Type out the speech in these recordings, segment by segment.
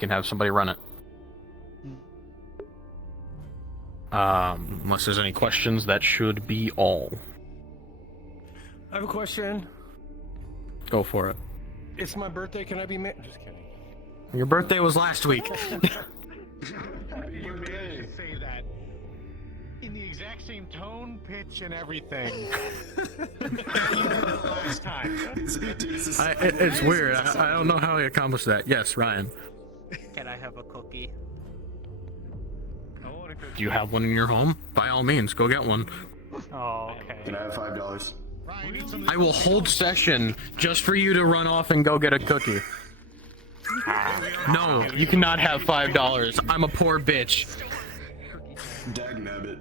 can have somebody run it. Unless there's any questions, that should be all. I have a question. Go for it. It's my birthday. Can I be married? Just kidding. Your birthday was last week. You managed to say that in the exact same tone, pitch, and everything that you did the last time. It's weird. I don't know how he accomplished that. Yes, Ryan. Can I have a cookie? Do you have one in your home? By all means, go get one. Oh, okay. Can I have $5? Ryan, need some I will hold session just for you to run off and go get a cookie. No, you cannot have $5. I'm a poor bitch. Dagnabbit.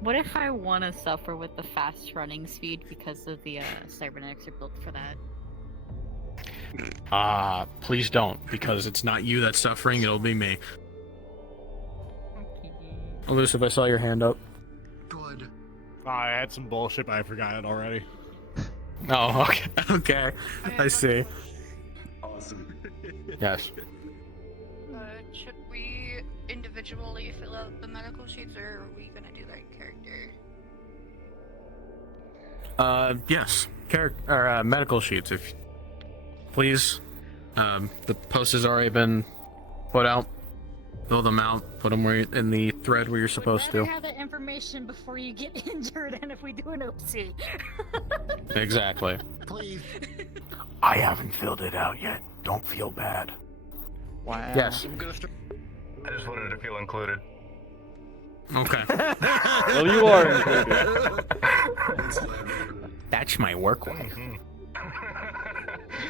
What if I want to suffer with the fast running speed because of the cybernetics are built for that? Please don't, because it's not you that's suffering, it'll be me. Elusive, I saw your hand up. Good. I had some bullshit, but I forgot it already. Oh, okay. Okay. I see. Awesome. Yes. Should we individually fill out the medical sheets, or are we gonna do that character? Yes. Medical sheets, if... Please. The post has already been put out. Fill them out. Put them in the thread where you're supposed to. Have that information before you get injured, and if we do an oopsie. Exactly. Please. I haven't filled it out yet. Don't feel bad. Wow. Yes. I just wanted to feel included. Okay. Well, you are included. That's my work wife.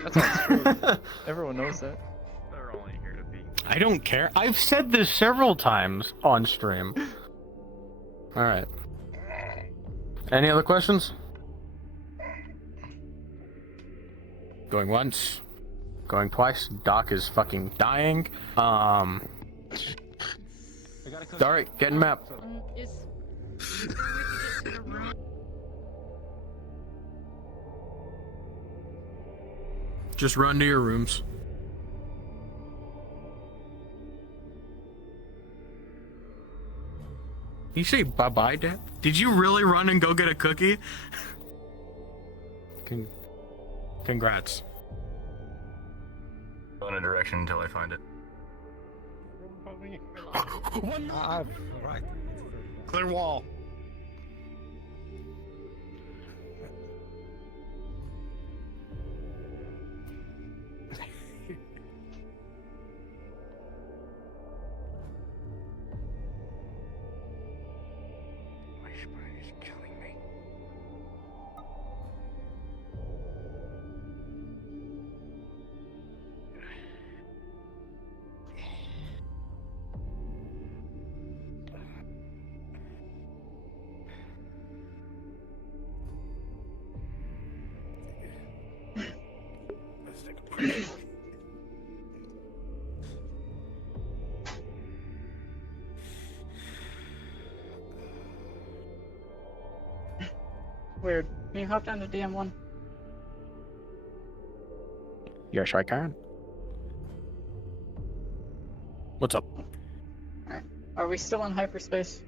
That's not true. Everyone knows that. They're only here to be. I don't care. I've said this several times on stream. Alright. Any other questions? Going once. Going twice. Doc is fucking dying. Alright, getting map. Just run to your rooms. You say bye-bye, Dad? Did you really run and go get a cookie? Congrats. Go in a direction until I find it. Right. Clear wall. My spine is killing me. Let's take a break. Weird. Can you hop down to DM1? Yes, I can. What's up? Alright. Are we still in hyperspace?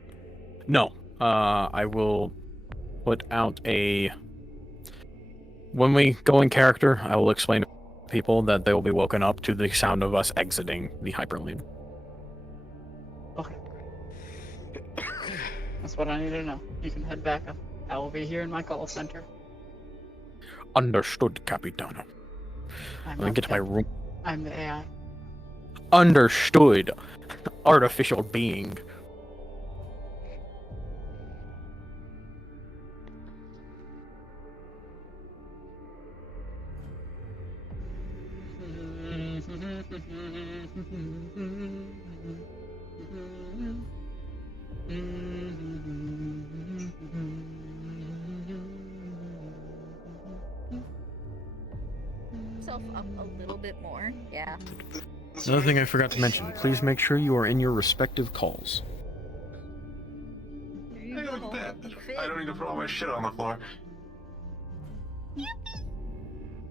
No. I will put out a... When we go in character, I will explain to people that they will be woken up to the sound of us exiting the hyperlane. Okay. That's what I need to know. You can head back up. I will be here in my call center. Understood, Capitano. I'm Let me get to my room. I'm the AI. Understood, artificial being. Self up a little bit more. Yeah. Another thing I forgot to mention, please make sure you are in your respective calls. Hey, look at that. I don't need to put all my shit on the floor.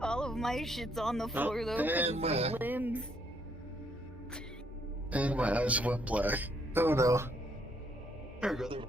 All of my shit's on the floor though, because and of the my- limbs. And my eyes went black. Oh no. I'd rather.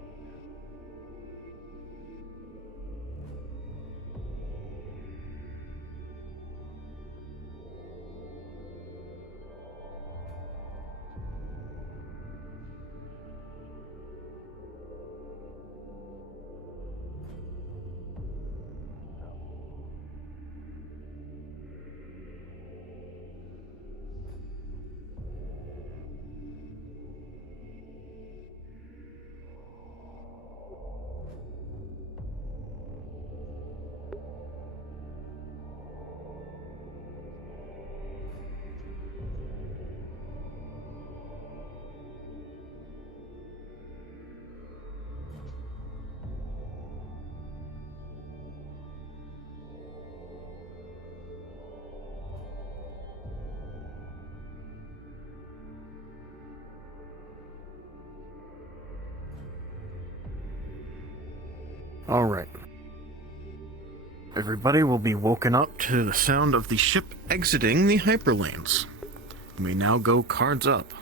All right. Everybody will be woken up to the sound of the ship exiting the hyperlanes. You may now go cards up.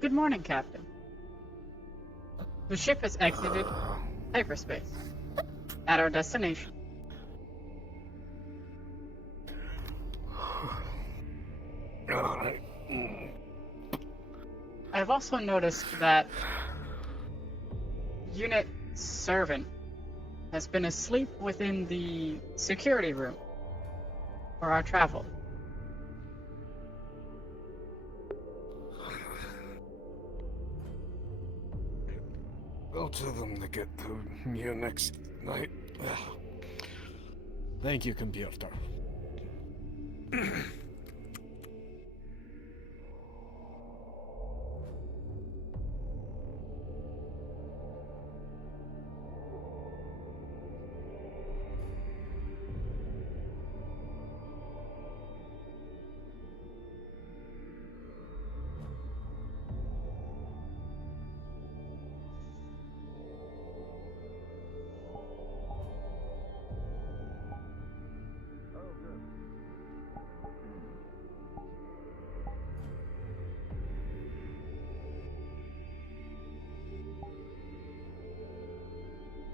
Good morning, Captain. The ship has exited hyperspace. At our destination. Alright. I've also noticed that Unit Servant has been asleep within the security room for our travel. I'll tell them to get to you next night. Thank you, computer.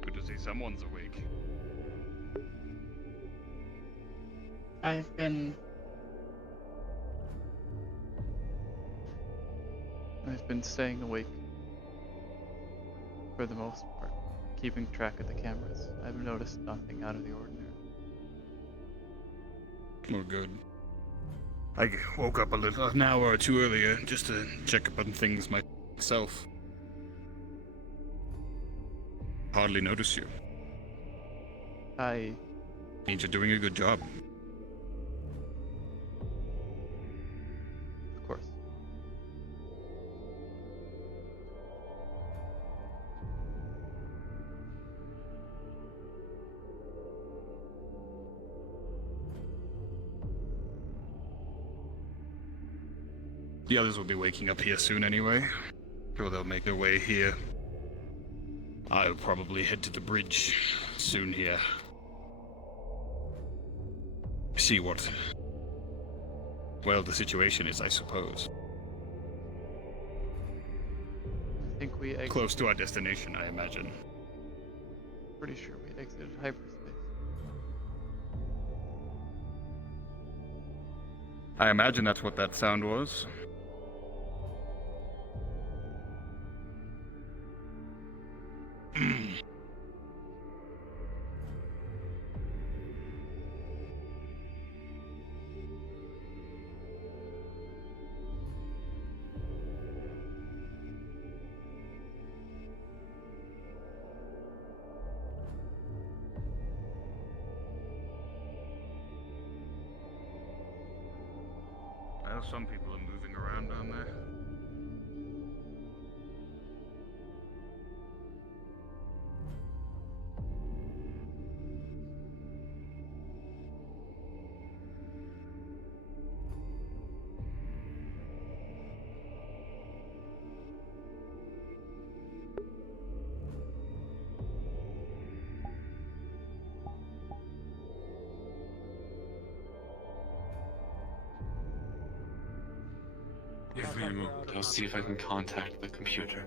Good to see someone's awake. I've been staying awake for the most part, keeping track of the cameras. I've noticed nothing out of the ordinary. Well, good. I woke up an hour or two earlier just to check up on things myself. Hardly notice you. Means you're doing a good job. Of course. The others will be waking up here soon anyway. Sure they'll make their way here. I'll probably head to the bridge soon here. See what, well, the situation is, I suppose. I think we exited. Close to our destination, I imagine. Pretty sure we exited hyperspace. I imagine that's what that sound was. I know some people are moving around down there. Give me a moment. I'll see if I can contact the computer.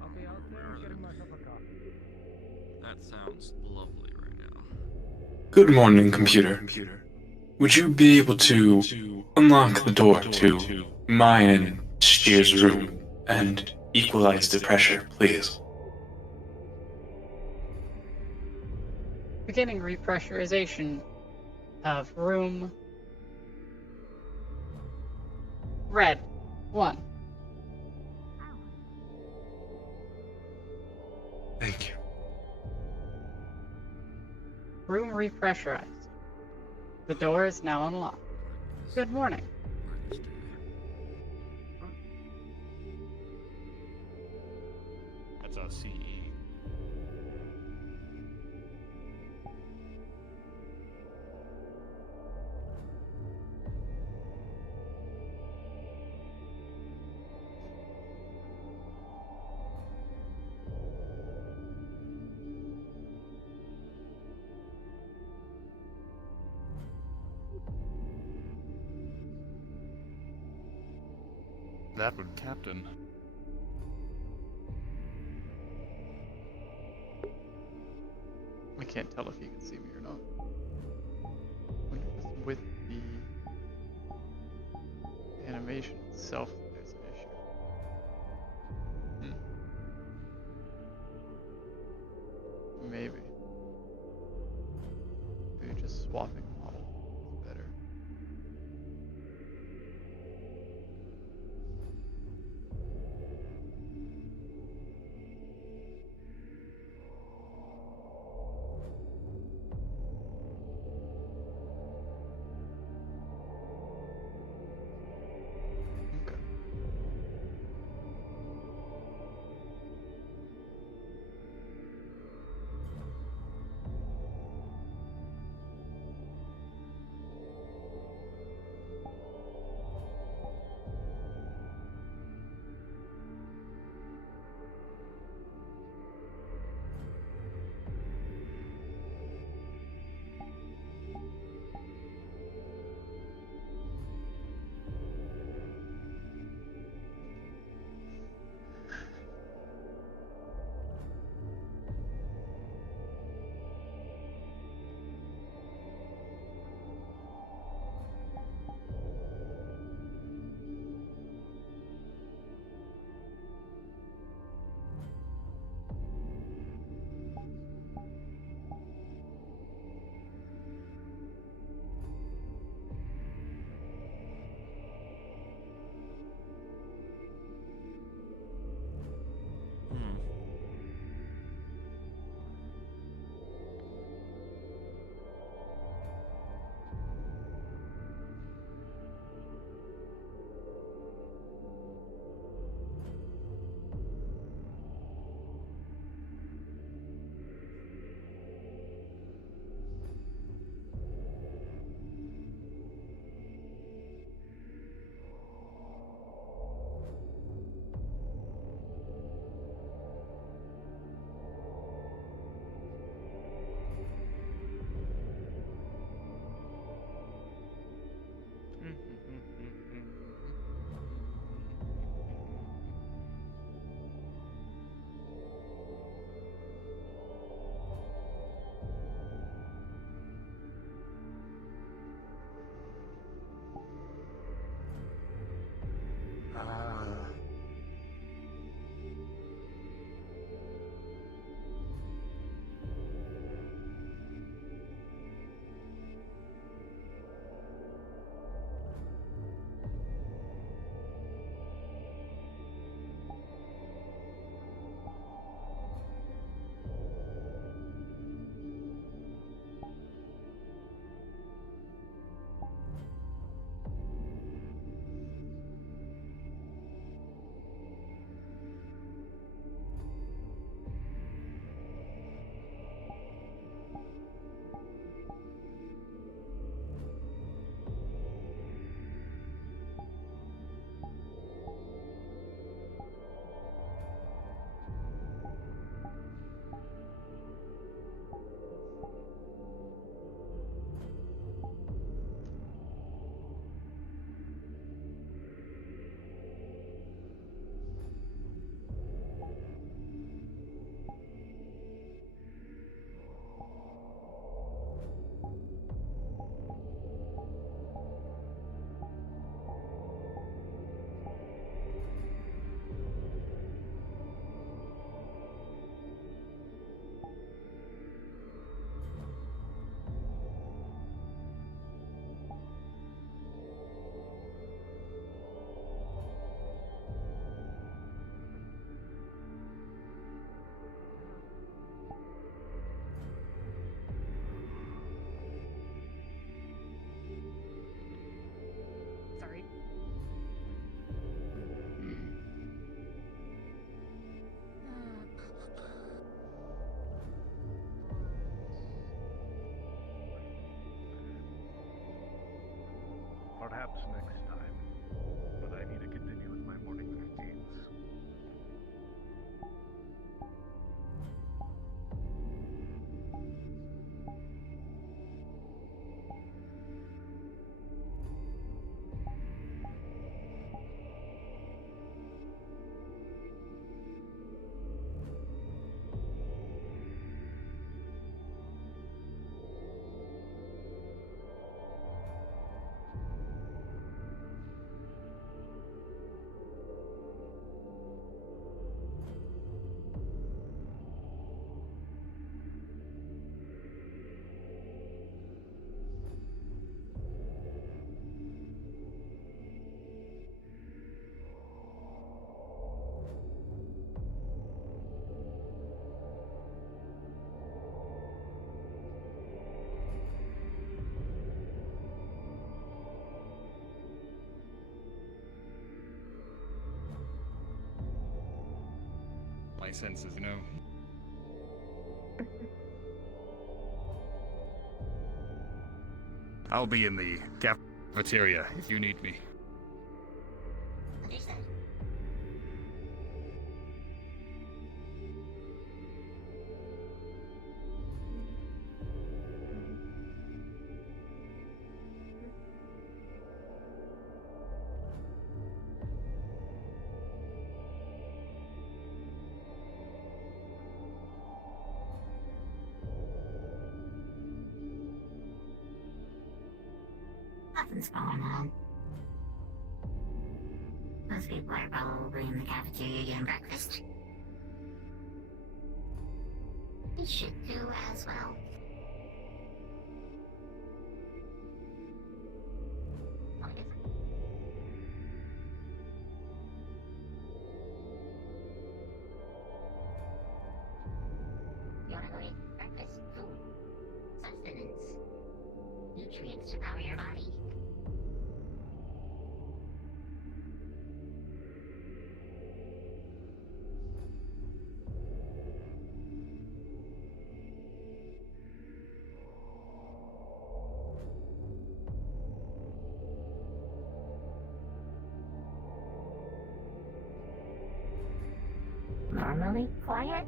I'll be out there getting myself a coffee. That sounds lovely right now. Good morning, computer. Would you be able to unlock the door to mine and Steer's room and equalize the pressure, please? Beginning repressurization of room red 1. Thank you. Room repressurized. The door is now unlocked. Good morning. That's our CE. That would, Captain. I can't tell if you can see me or not. With the animation itself, there's an issue. Maybe. Maybe just swapping a model is better. Okay. Perhaps next time. But I need to continue with my morning routines. My senses know. I'll be in the cafeteria if you need me. Nothing's going on. Most people are probably in the cafeteria getting breakfast. We should do as well. What is it? You wanna go eat breakfast? Food. Sustenance. Nutrients to power your body. Normally quiet?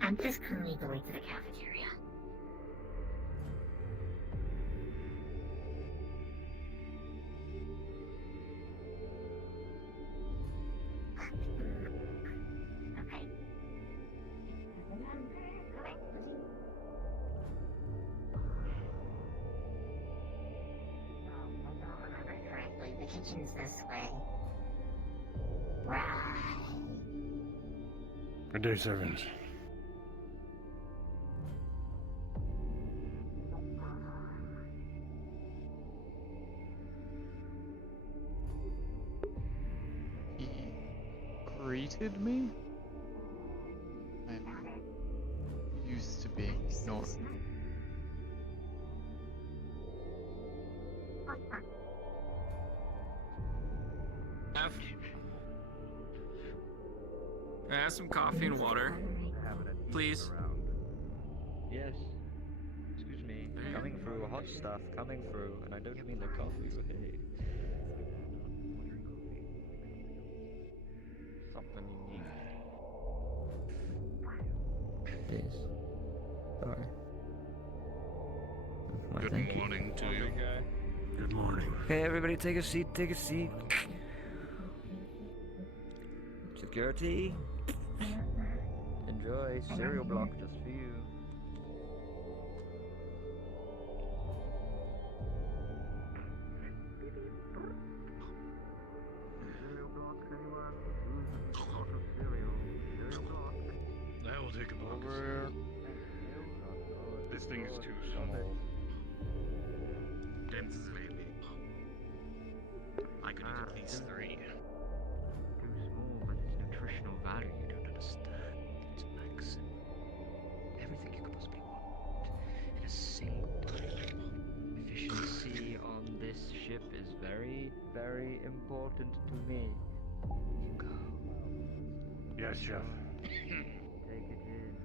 I'm just currently going to the cafeteria. Okay. I don't remember correctly. The kitchen's this way. Right. Good day, servants. He greeted me? I'm used to being ignored. Can I have some coffee and water? Please. Yes. Excuse me. Coming through. Hot stuff coming through. And I don't mean the coffee. Hey. Something you need. Please. Sorry. Good morning to you. Good morning. Okay, everybody take a seat. Take a seat. Security. Enjoy. Cereal block just for you. Cereal block, anyone? Who's out of cereal? Cereal block. I will take a box. Over. This thing is too small. Dense baby. I could eat at least 3. Too small, but its nutritional value you don't understand. It's maximum. Everything you could possibly want in a single bite. Efficiency on this ship is very very important to me. You go. Yes, Chef. Take it in.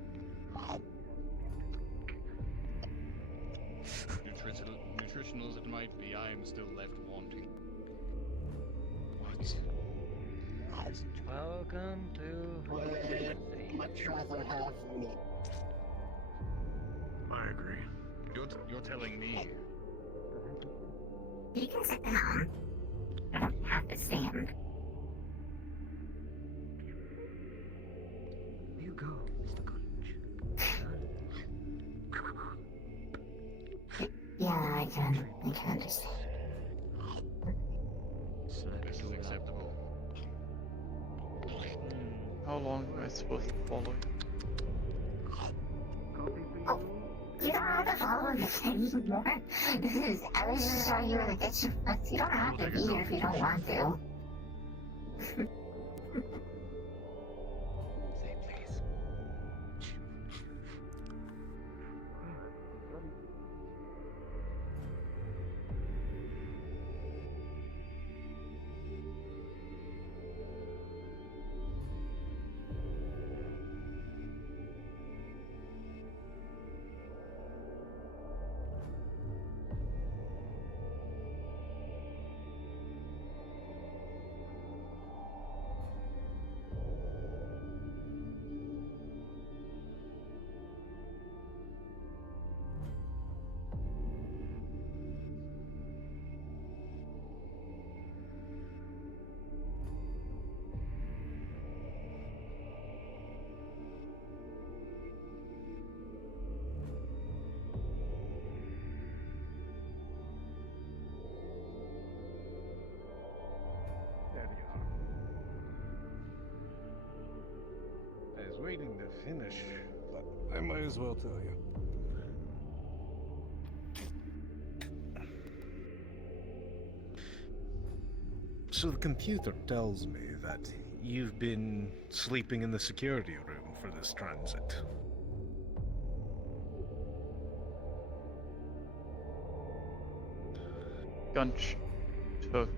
Nutritional as it might be, I am still left wanting. What? Welcome to Would much rather have meat. I agree. You're telling me. You can sit down. I don't have to stand. You go, Mr. College. Yeah, I can understand. This is acceptable. How long am I supposed to follow you? Oh, you don't have to follow this anymore. I was just telling you where the kitchen was. You don't have to be here if you don't want to. Say please. There you are. I was waiting to finish, but I might as well tell you. So the computer tells me that you've been sleeping in the security room for this transit. Gunch took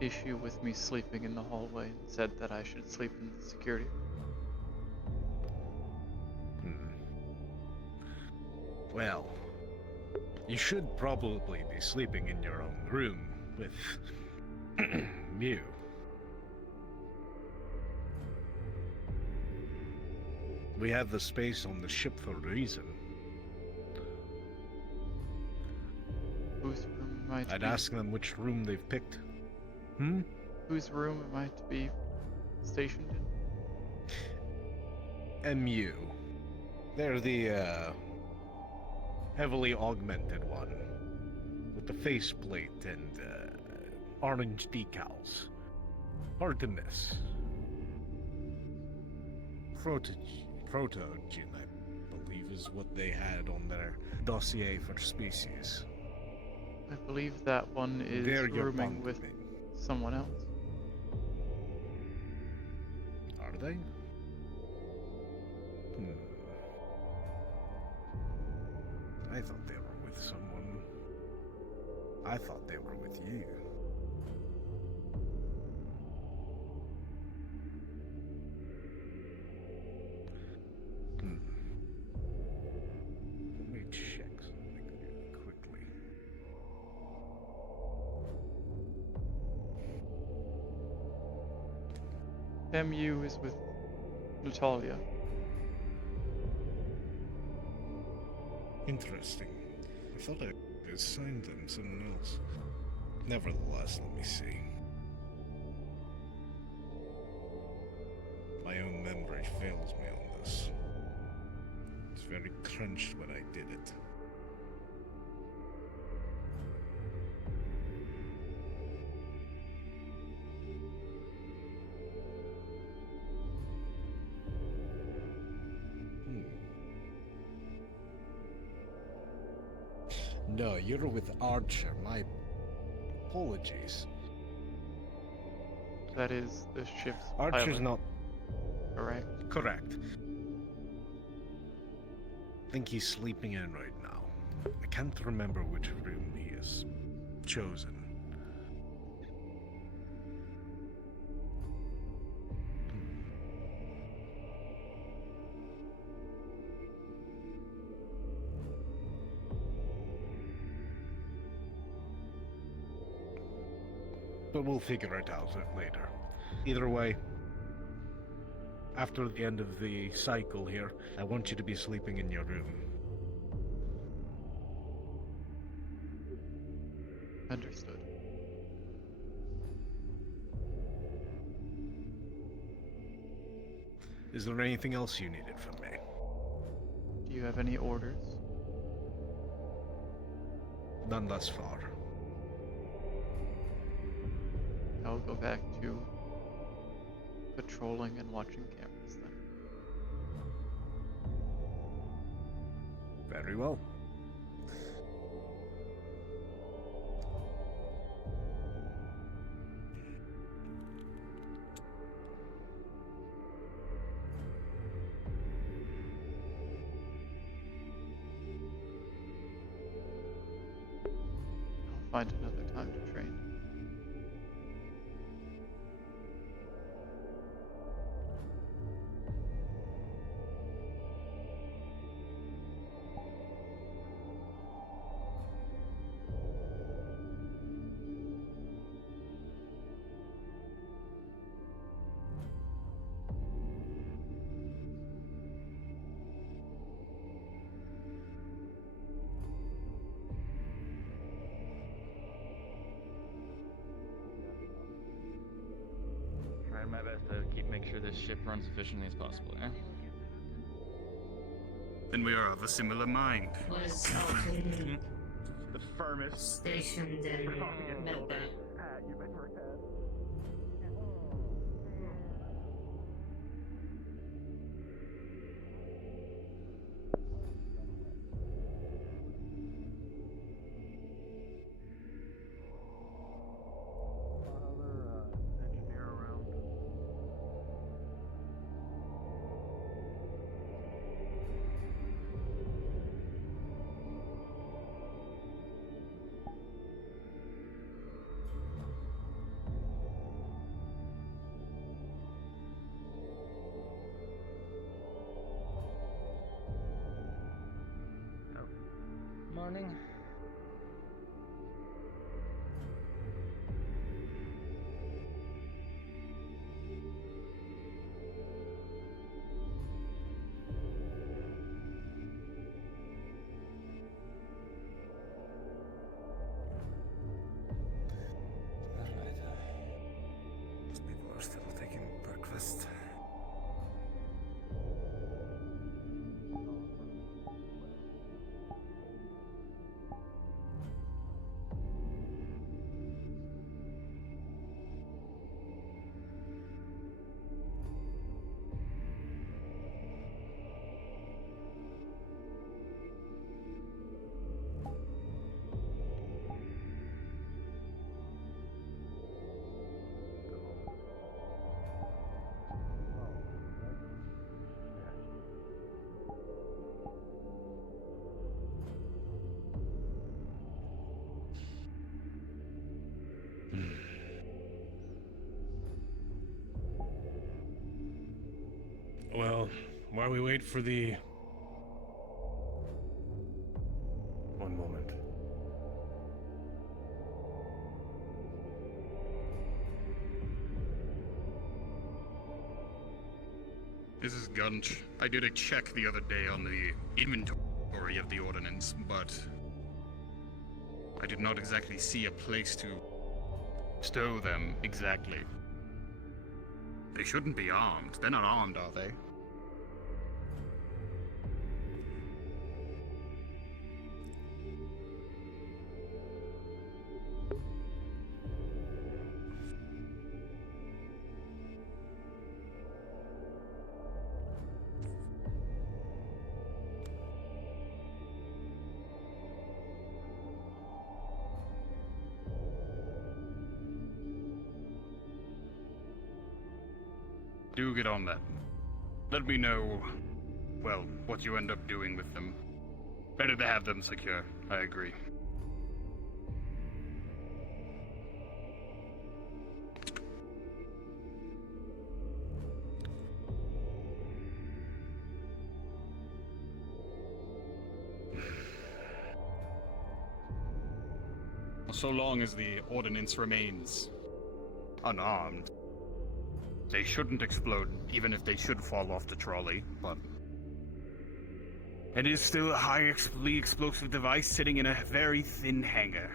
issue with me sleeping in the hallway and said that I should sleep in the security room. Well, you should probably be sleeping in your own room with Mew. We have the space on the ship for a reason. Whose room am I to I'd be? ask them which room they've picked. Whose room am I to be stationed in? MU. They're the heavily augmented one. With the faceplate and orange decals. Hard to miss. Protogen, I believe, is what they had on their dossier for species. I believe that one is They're your rooming with bunkmate. someone else. Are they? I thought they were with someone. I thought they were with you. Let me check something really quickly. MU is with Natalia. Interesting. I thought I assigned them someone else. Nevertheless, let me see. My own memory fails me on this. It's very crunched when I did it. No, you're with Archer. My apologies. That is the ship's Archer's pilot, not correct? correct. I think he's sleeping in right now. I can't remember which room he has chosen. But we'll figure it out later. Either way, after the end of the cycle here, I want you to be sleeping in your room. Understood. Is there anything else you needed from me? Do you have any orders? None thus far. I'll go back to patrolling and watching cameras then. Very well. I'll find another time to train. Trying my best to make sure this ship runs efficiently as possible, yeah? Then we are of a similar mind. Was Alton The firmest. stationed in Medbay? Morning. These people are still taking breakfast. Well, while we wait for the... One moment. This is Gunch. I did a check the other day on the inventory of the ordnance, but I did not exactly see a place to stow them exactly. They shouldn't be armed. They're not armed, are they? Do get on that. Let me know, well, what you end up doing with them. Better to have them secure, I agree. So long as the ordnance remains unarmed. They shouldn't explode, even if they should fall off the trolley, but it is still a highly explosive device sitting in a very thin hangar.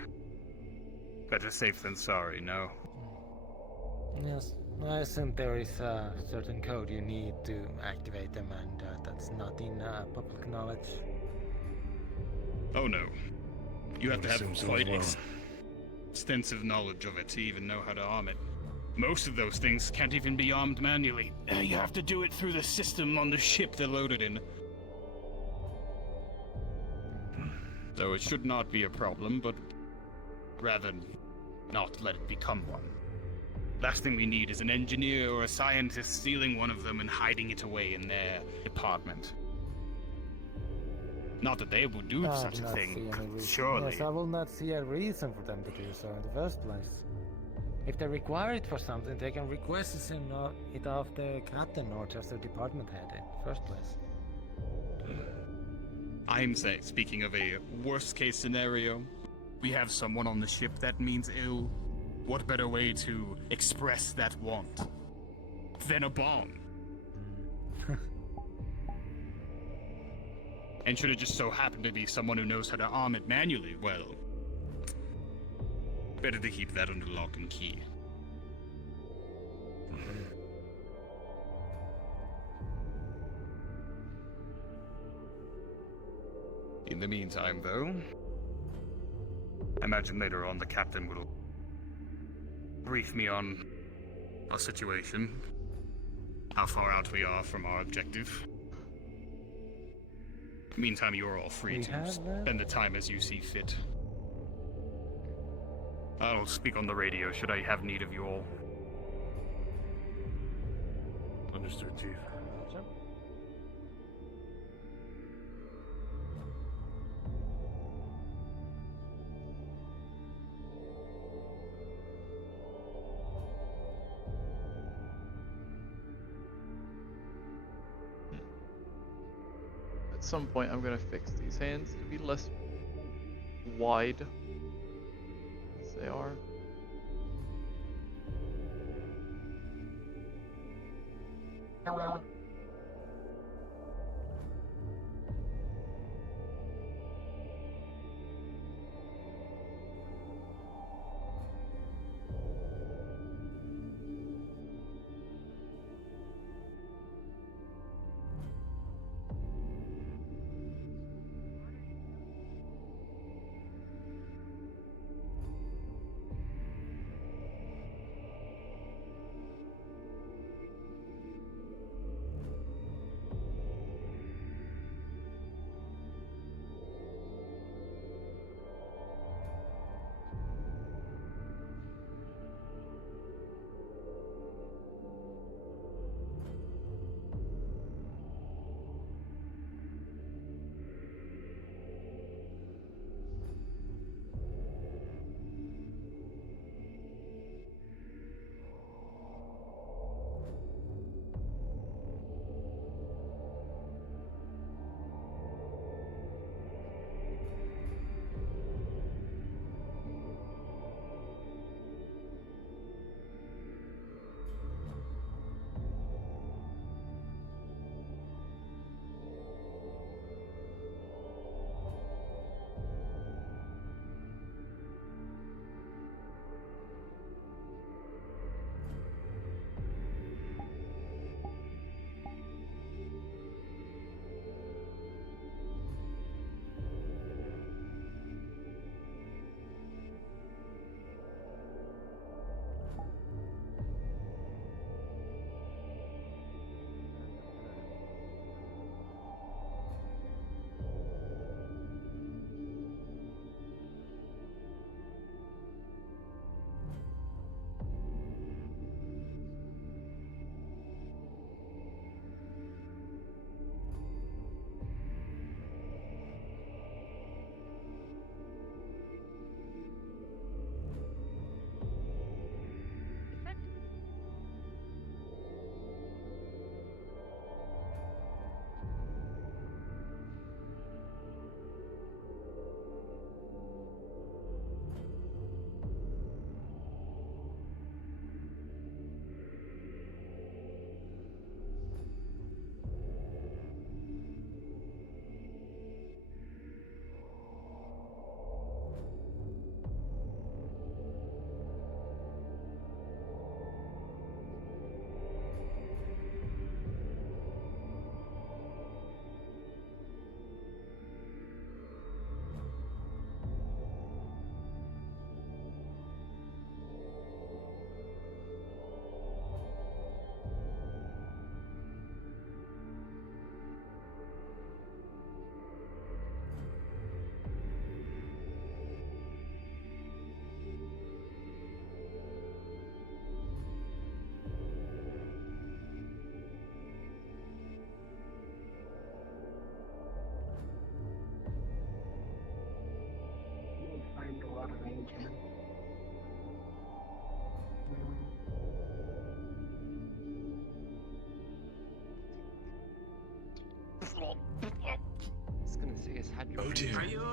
Better safe than sorry, no? Yes, I assume there is a certain code you need to activate them, and that's not in public knowledge. Oh no. You have to have Seems so quite well. extensive knowledge of it to even know how to arm it. Most of those things can't even be armed manually. You have to do it through the system on the ship they're loaded in. So it should not be a problem, but rather not let it become one. Last thing we need is an engineer or a scientist stealing one of them and hiding it away in their department. Not that they would do I such do a not thing, see any reason. surely. Yes, I will not see a reason for them to do so in the first place. If they require it for something, they can request it of the captain or just the department head in the first place. I'm saying, speaking of a worst case scenario, we have someone on the ship that means ill. What better way to express that want than a bomb? And should it just so happen to be someone who knows how to arm it manually, well, better to keep that under lock and key. In the meantime, though, I imagine later on the captain will brief me on our situation, how far out we are from our objective. Meantime, you're all free to spend the time as you see fit. I'll speak on the radio should I have need of you all. Understood, Chief. At some point, I'm gonna fix these hands to be less wide as they are.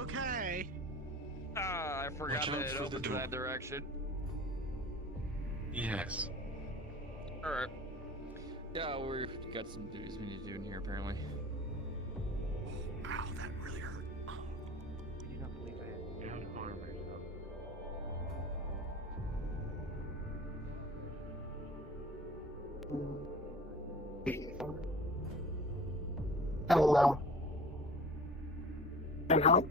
okay? Ah, I forgot Watch that out it for the opens door. that direction. Yes. Alright. Yeah, we've got some duties we need to do in here, apparently. Ow, that really hurt. I do not believe I you don't harm yourself. Hello. Hello?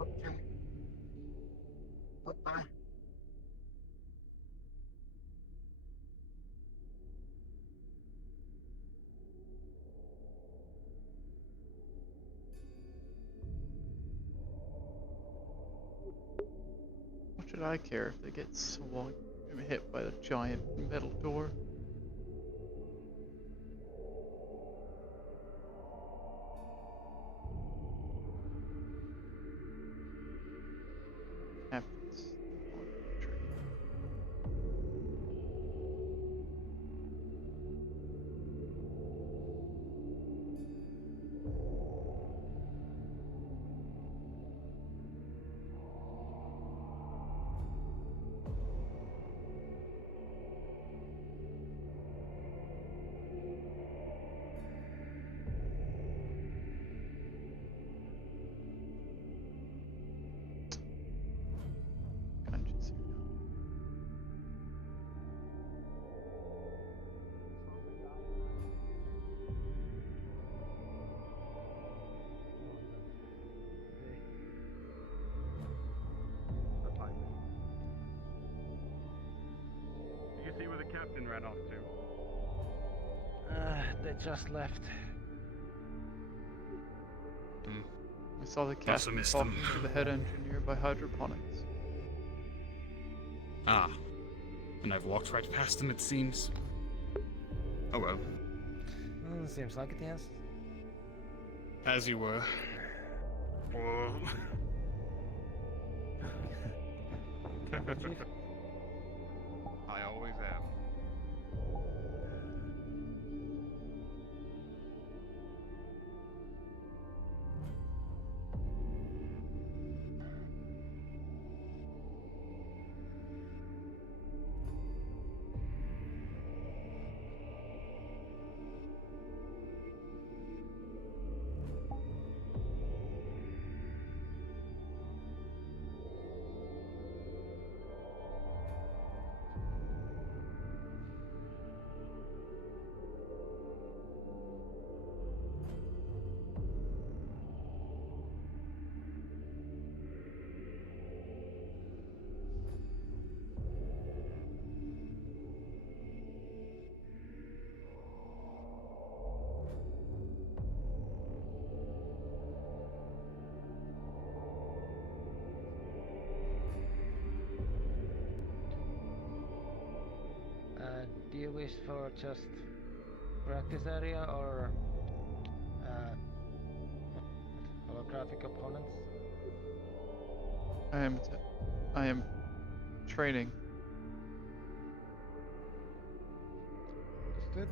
Okay. Goodbye. What should I care if they get swung hit by the giant metal door? Happens. Conscience. Did you see where the captain ran off to? They just left. I saw the captain missed talking them. to the head engineer by hydroponics. Ah. And I've walked right past them, it seems. Oh well. Seems like it, yes. As you were. I always am. Do you wish for just practice area or holographic opponents? I am training. Understood.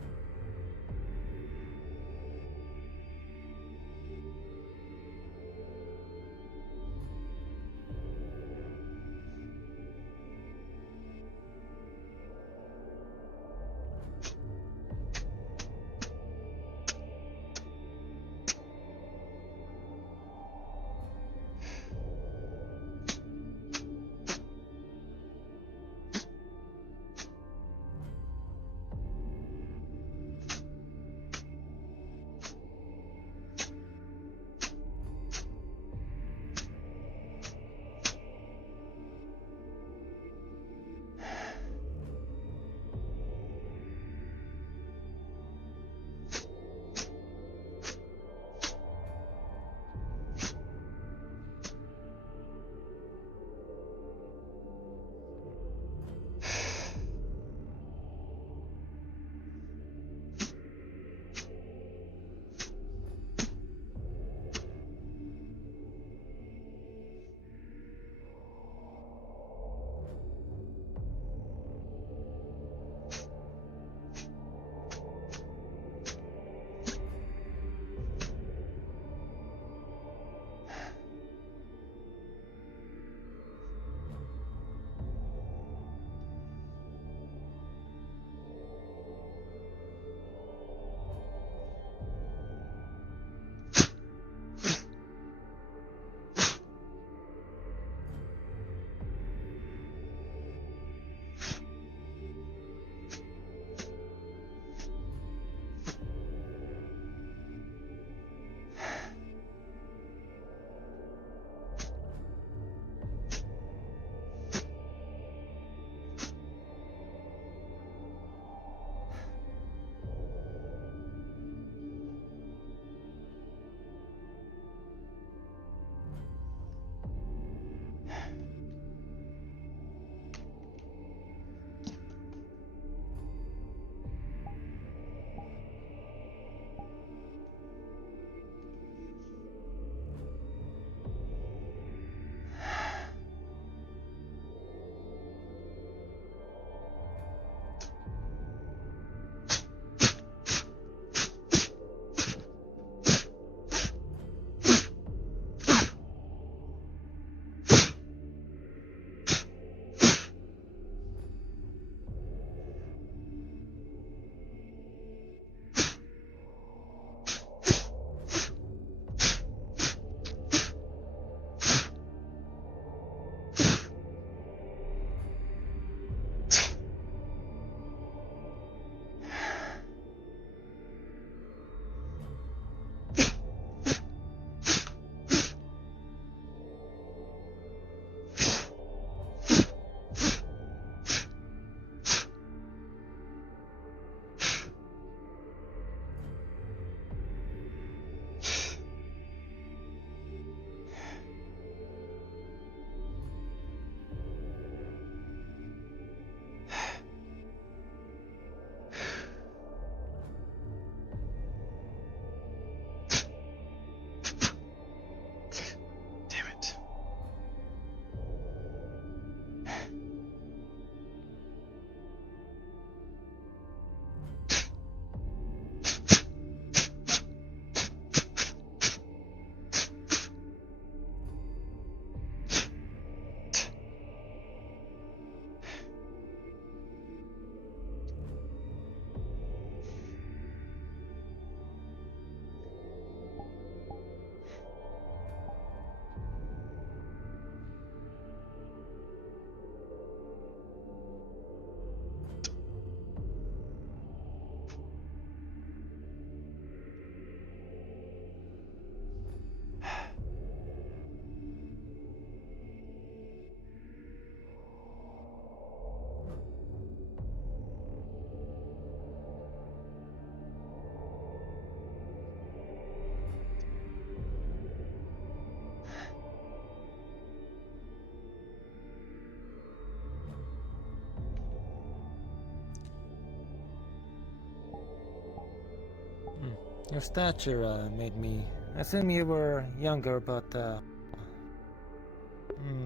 Your stature made me assume you were younger, but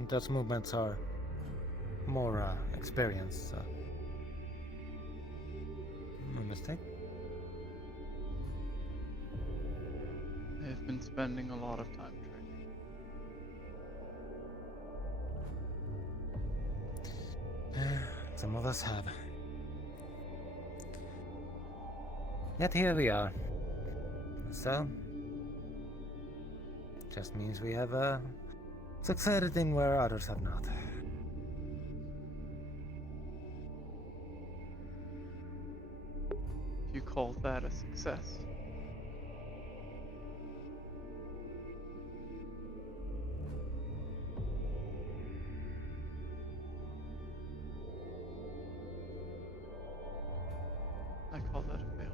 those movements are more experienced. So. My mistake. I've been spending a lot of time training. Some of us have. Yet here we are. So, just means we have succeeded in where others have not. You call that a success? I call that a failure.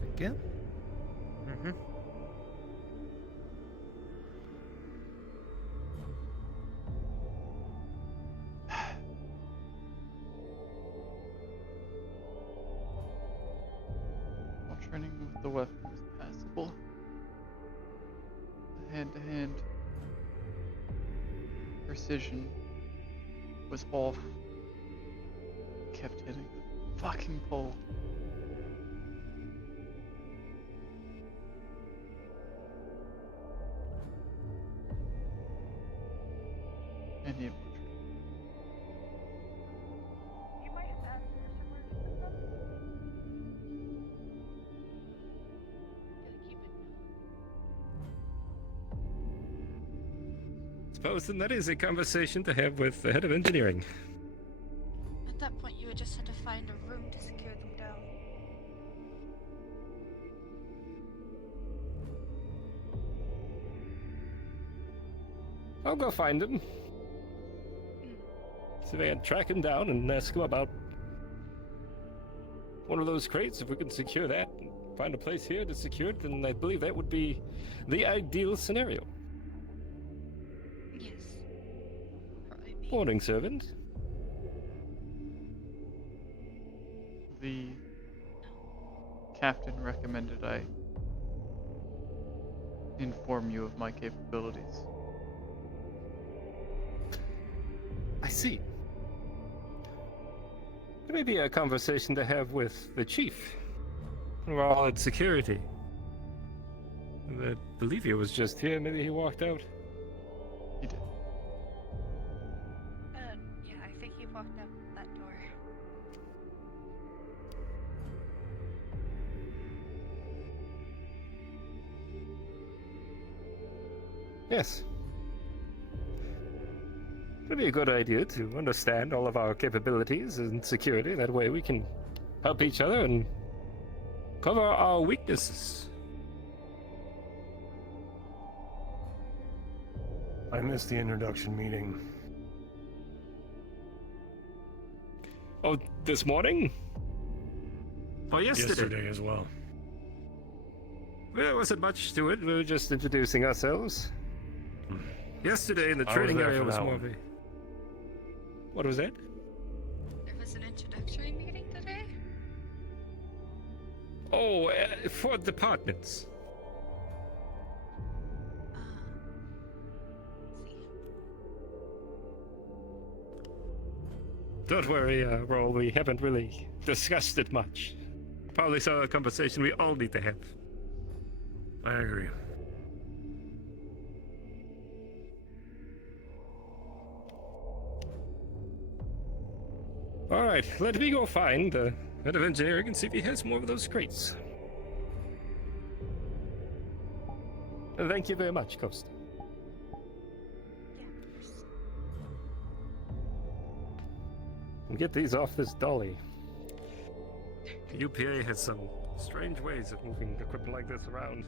Thank you. While training with the weapon was passable, the hand-to-hand precision was off. Kept hitting the fucking pole. Any infantry. You might have asked for some words with them. Gotta keep it. Suppose then that is a conversation to have with the head of engineering. At that point, you would just have to find a room to secure them down. I'll go find him. See if I can track him down and ask him about one of those crates. If we can secure that and find a place here to secure it, then I believe that would be the ideal scenario. Yes. Morning, servant. The captain recommended I inform you of my capabilities. I see. It may be a conversation to have with the chief. We're all at security. I believe he was just here. Maybe he walked out. He did. Yeah, I think he walked out that door. Yes. It'd be a good idea to understand all of our capabilities and security. That way we can help each other and cover our weaknesses. I missed the introduction meeting. Oh, this morning? Or yesterday? Yesterday as well. Well, there wasn't much to it. We were just introducing ourselves. Yesterday in the training area was more of a... What was that? There was an introductory meeting today? Oh, for departments. Don't worry, Roll, we haven't really discussed it much. Probably a conversation we all need to have. I agree. Alright, let me go find the head of engineering and see if he has more of those crates. Thank you very much, Coast. And get these off this dolly. The UPA has some strange ways of moving equipment like this around.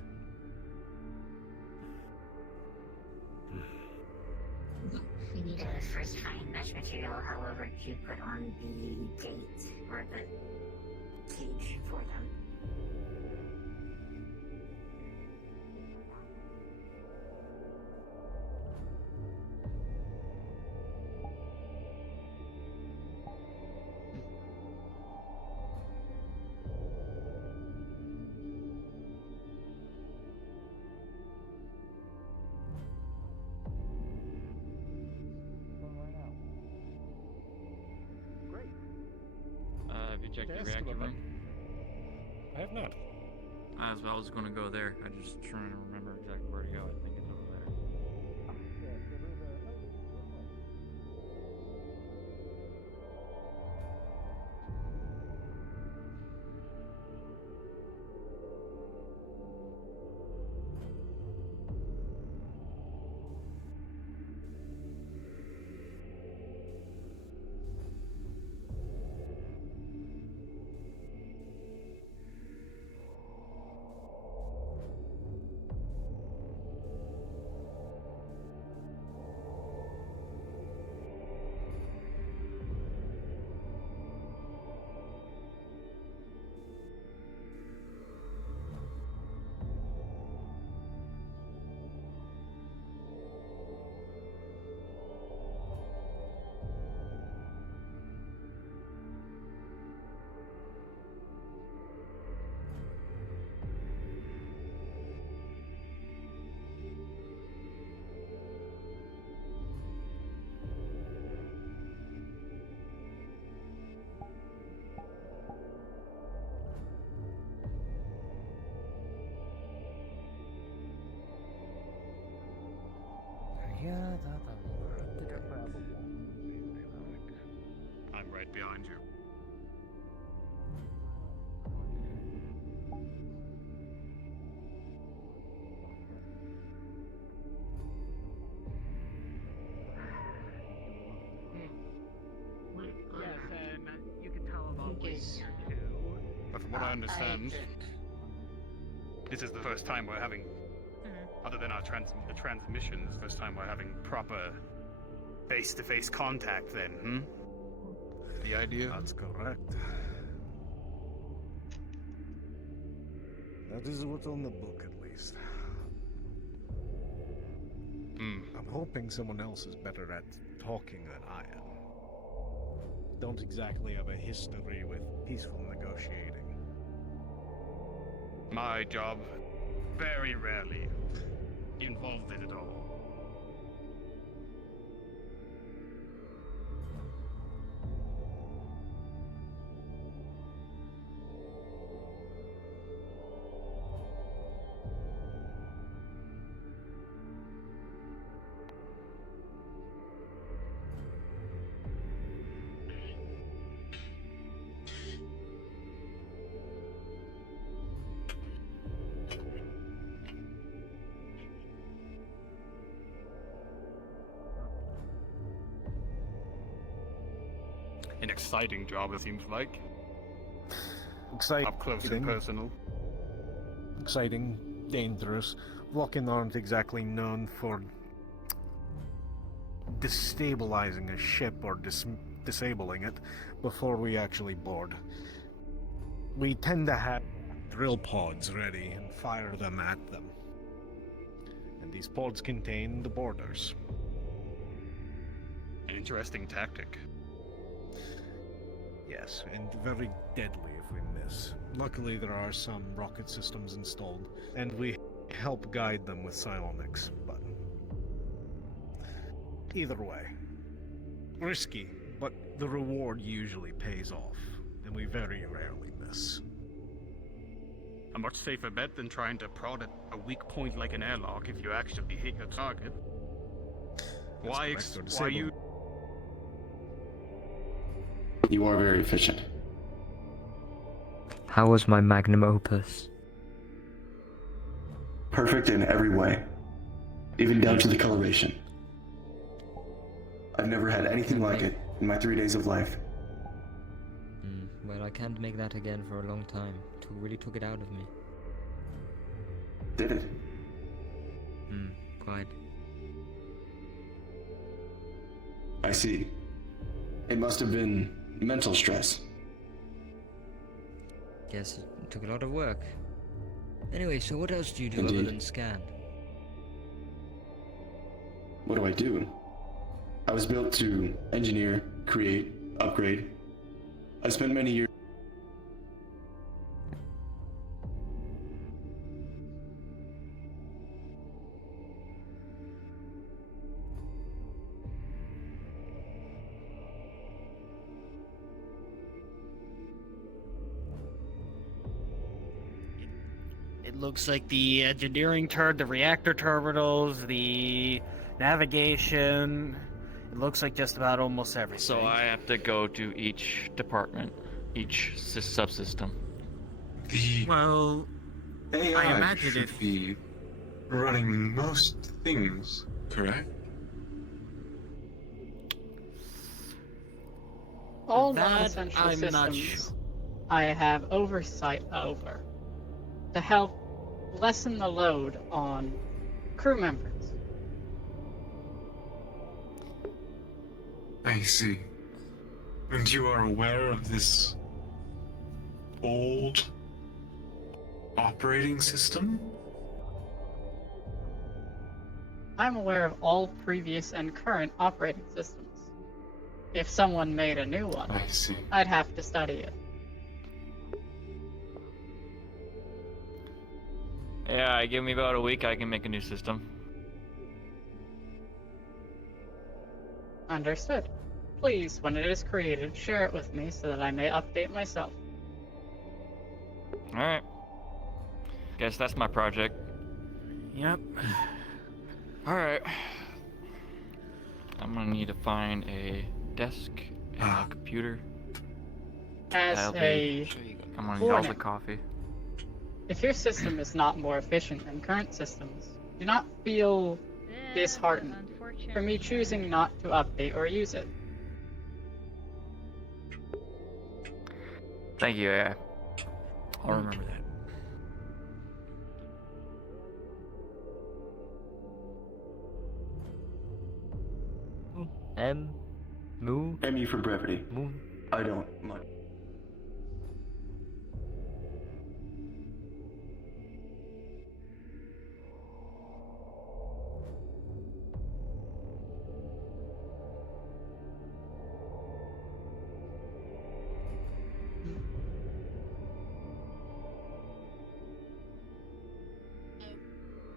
need a first find mesh material, however, to put on the date or the cage for them. Have you checked the Yes, reactor but- room? I have not. I was gonna go there. I just trying to remember exactly where to go. I think it's over there. I'm right behind you. Yes, and you can tell about waiting here too. But from what I understand, this is the first time we're having, other than our the transmission, this is the first time we're having proper face-to-face contact then, hmm? The idea? That's correct. That is what's on the book, at least. I'm hoping someone else is better at talking than I am. Don't exactly have a history with peaceful negotiating. My job very rarely involved in it all. An exciting job, it seems like. Exciting. Up close and personal. Exciting, dangerous. Vulcan aren't exactly known for destabilizing a ship or disabling it before we actually board. We tend to have drill pods ready and fire them at them. And these pods contain the boarders. An interesting tactic. Yes, and very deadly if we miss. Luckily, there are some rocket systems installed, and we help guide them with psionics, but either way, risky, but the reward usually pays off, and we very rarely miss. A much safer bet than trying to prod at a weak point like an airlock if you actually hit your target. Why you... You are very efficient. How was my magnum opus? Perfect in every way. Even down to the coloration. I've never had anything like it in my 3 days of life. Well, I can't make that again for a long time. It really took it out of me. Did it? Quite. I see. It must have been mental stress. Guess it took a lot of work. Anyway, so what else do you do Indeed. other than scan? What do I do? I was built to engineer, create, upgrade. I spent many years. It looks like the engineering the reactor terminals, the navigation. It looks like just about almost everything. So I have to go to each department, each subsystem. Well, AI I imagine should if be running most things, correct? All That non-essential I'm systems not sure. I have oversight over to help lessen the load on crew members. I see. And you are aware of this old operating system? I'm aware of all previous and current operating systems. If someone made a new one, I see. I'd have to study it. Yeah, give me about a week, I can make a new system. Understood. Please, when it is created, share it with me so that I may update myself. Alright. Guess that's my project. Yep. Alright. I'm gonna need to find a desk and a computer. As That'll a be... I'm gonna need all the warning, coffee. if your system is not more efficient than current systems, do not feel disheartened for me choosing not to update or use it. Thank you, yeah. I'll remember that. MU for brevity. I don't much.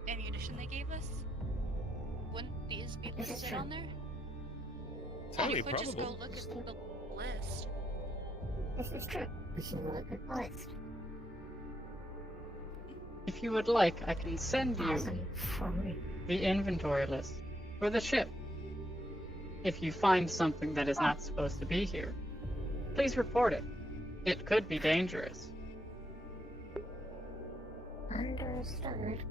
Ammunition they gave us? Wouldn't these be This is listed true. on there? It's Or highly you could just go probable. look at the list. This is true. We should look at the list. If you would like, I can send you the inventory list for the ship. If you find something that is not supposed to be here, please report it. It could be dangerous. Understood.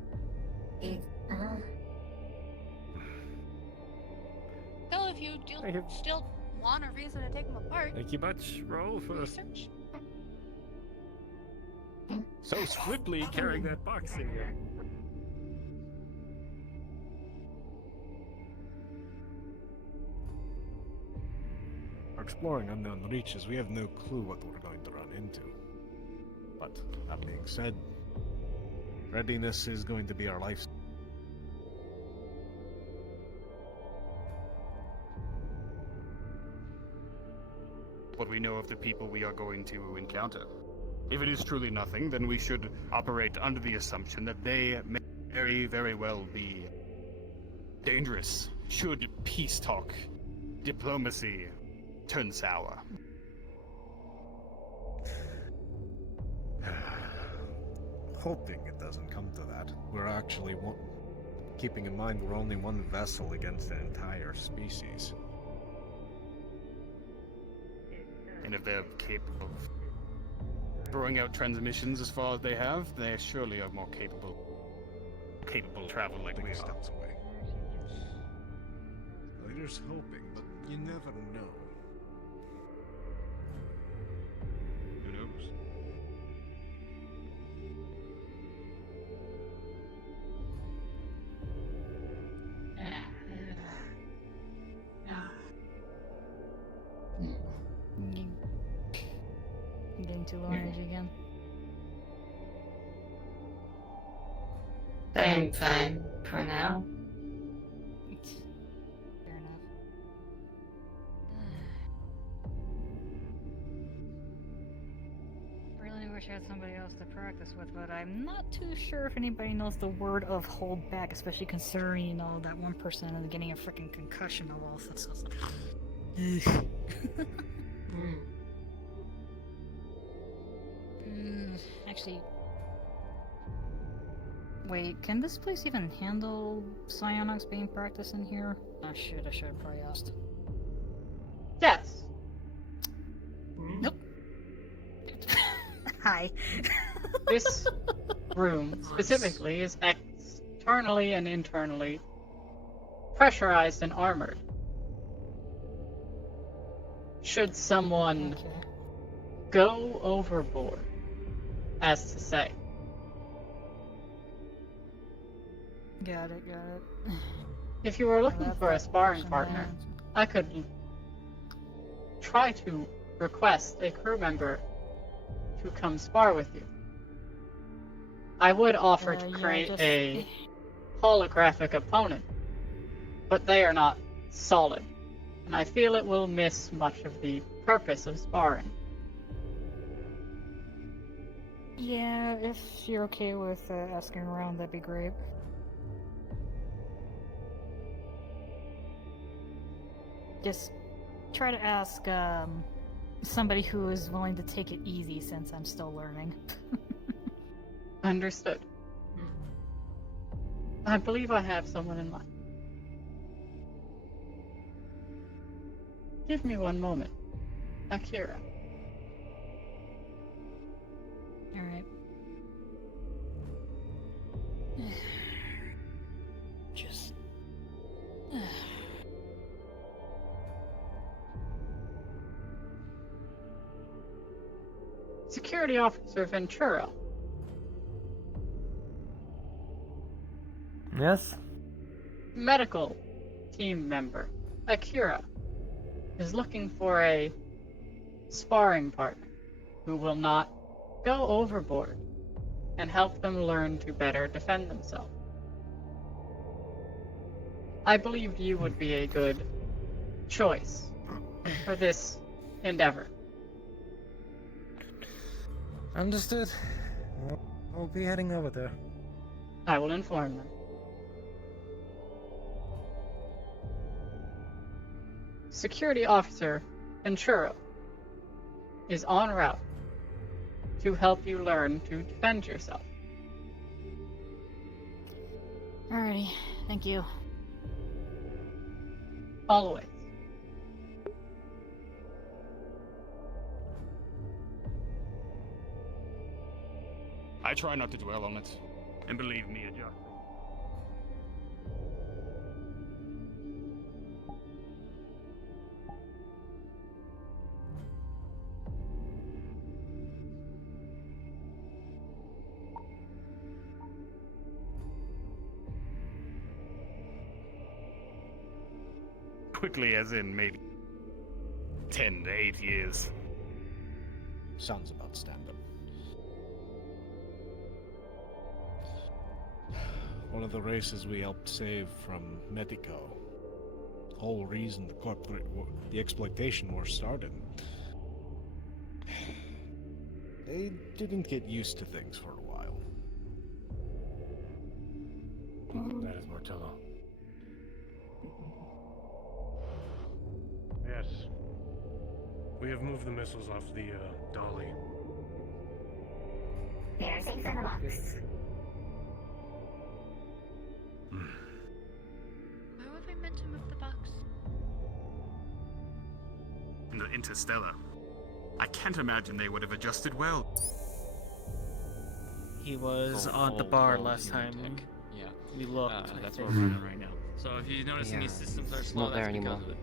Hell, if you still want a reason to take them apart, Thank you much. Roll for research. so swiftly carrying that box in here. We're exploring unknown reaches. We have no clue what we're going to run into. But that being said, readiness is going to be our life. What we know of the people we are going to encounter. If it is truly nothing, then we should operate under the assumption that they may very, very well be dangerous should peace talk, diplomacy turn sour. Hoping it doesn't come to that. We're actually keeping in mind we're only one vessel against an entire species. And if they're capable of throwing out transmissions as far as they have, they surely are more capable of travel like we are. Steps away. Leader's hoping, but you never know. Who knows? being too low energy again. I'm fine for now. Fair enough. Really wish I had somebody else to practice with, but I'm not too sure if anybody knows the word of hold back, especially considering, you know, that one person is getting a freaking concussion of all this. Actually, wait, can this place even handle psionics being practiced in here? Oh shit, I should have probably asked. Yes. Nope. Hi. This room specifically is externally and internally pressurized and armored. Should someone go overboard, as to say. Got it, got it. If you were looking for a sparring partner, I could try to request a crew member to come spar with you. I would offer to create a holographic opponent, but they are not solid, and I feel it will miss much of the purpose of sparring. Yeah, if you're okay with asking around, that'd be great. Just try to ask somebody who is willing to take it easy since I'm still learning. Understood. I believe I have someone in mind. Give me one moment. Akira. Alright. Just... Security Officer Ventura. Yes? Medical team member Akira is looking for a sparring partner who will not go overboard and help them learn to better defend themselves. I believed you would be a good choice for this endeavor. Understood. We'll be heading over there. I will inform them. Security Officer Ventura is en route to help you learn to defend yourself. Alrighty, thank you. Always. I try not to dwell on it. And believe me, adjusting. Quickly, as in maybe 10 to 8 years. Sounds about standard. One of the races we helped save from Medico. Whole reason the exploitation war started. They didn't get used to things for a while. That is Martello. Yes. We have moved the missiles off the dolly. They are safe in the box. Why were they meant to move the box? In the Interstellar. I can't imagine they would have adjusted well. He was on the bar last time. Yeah. We looked. That's what we're running right now. So if you notice any systems are slow, not there that's because anymore. of it.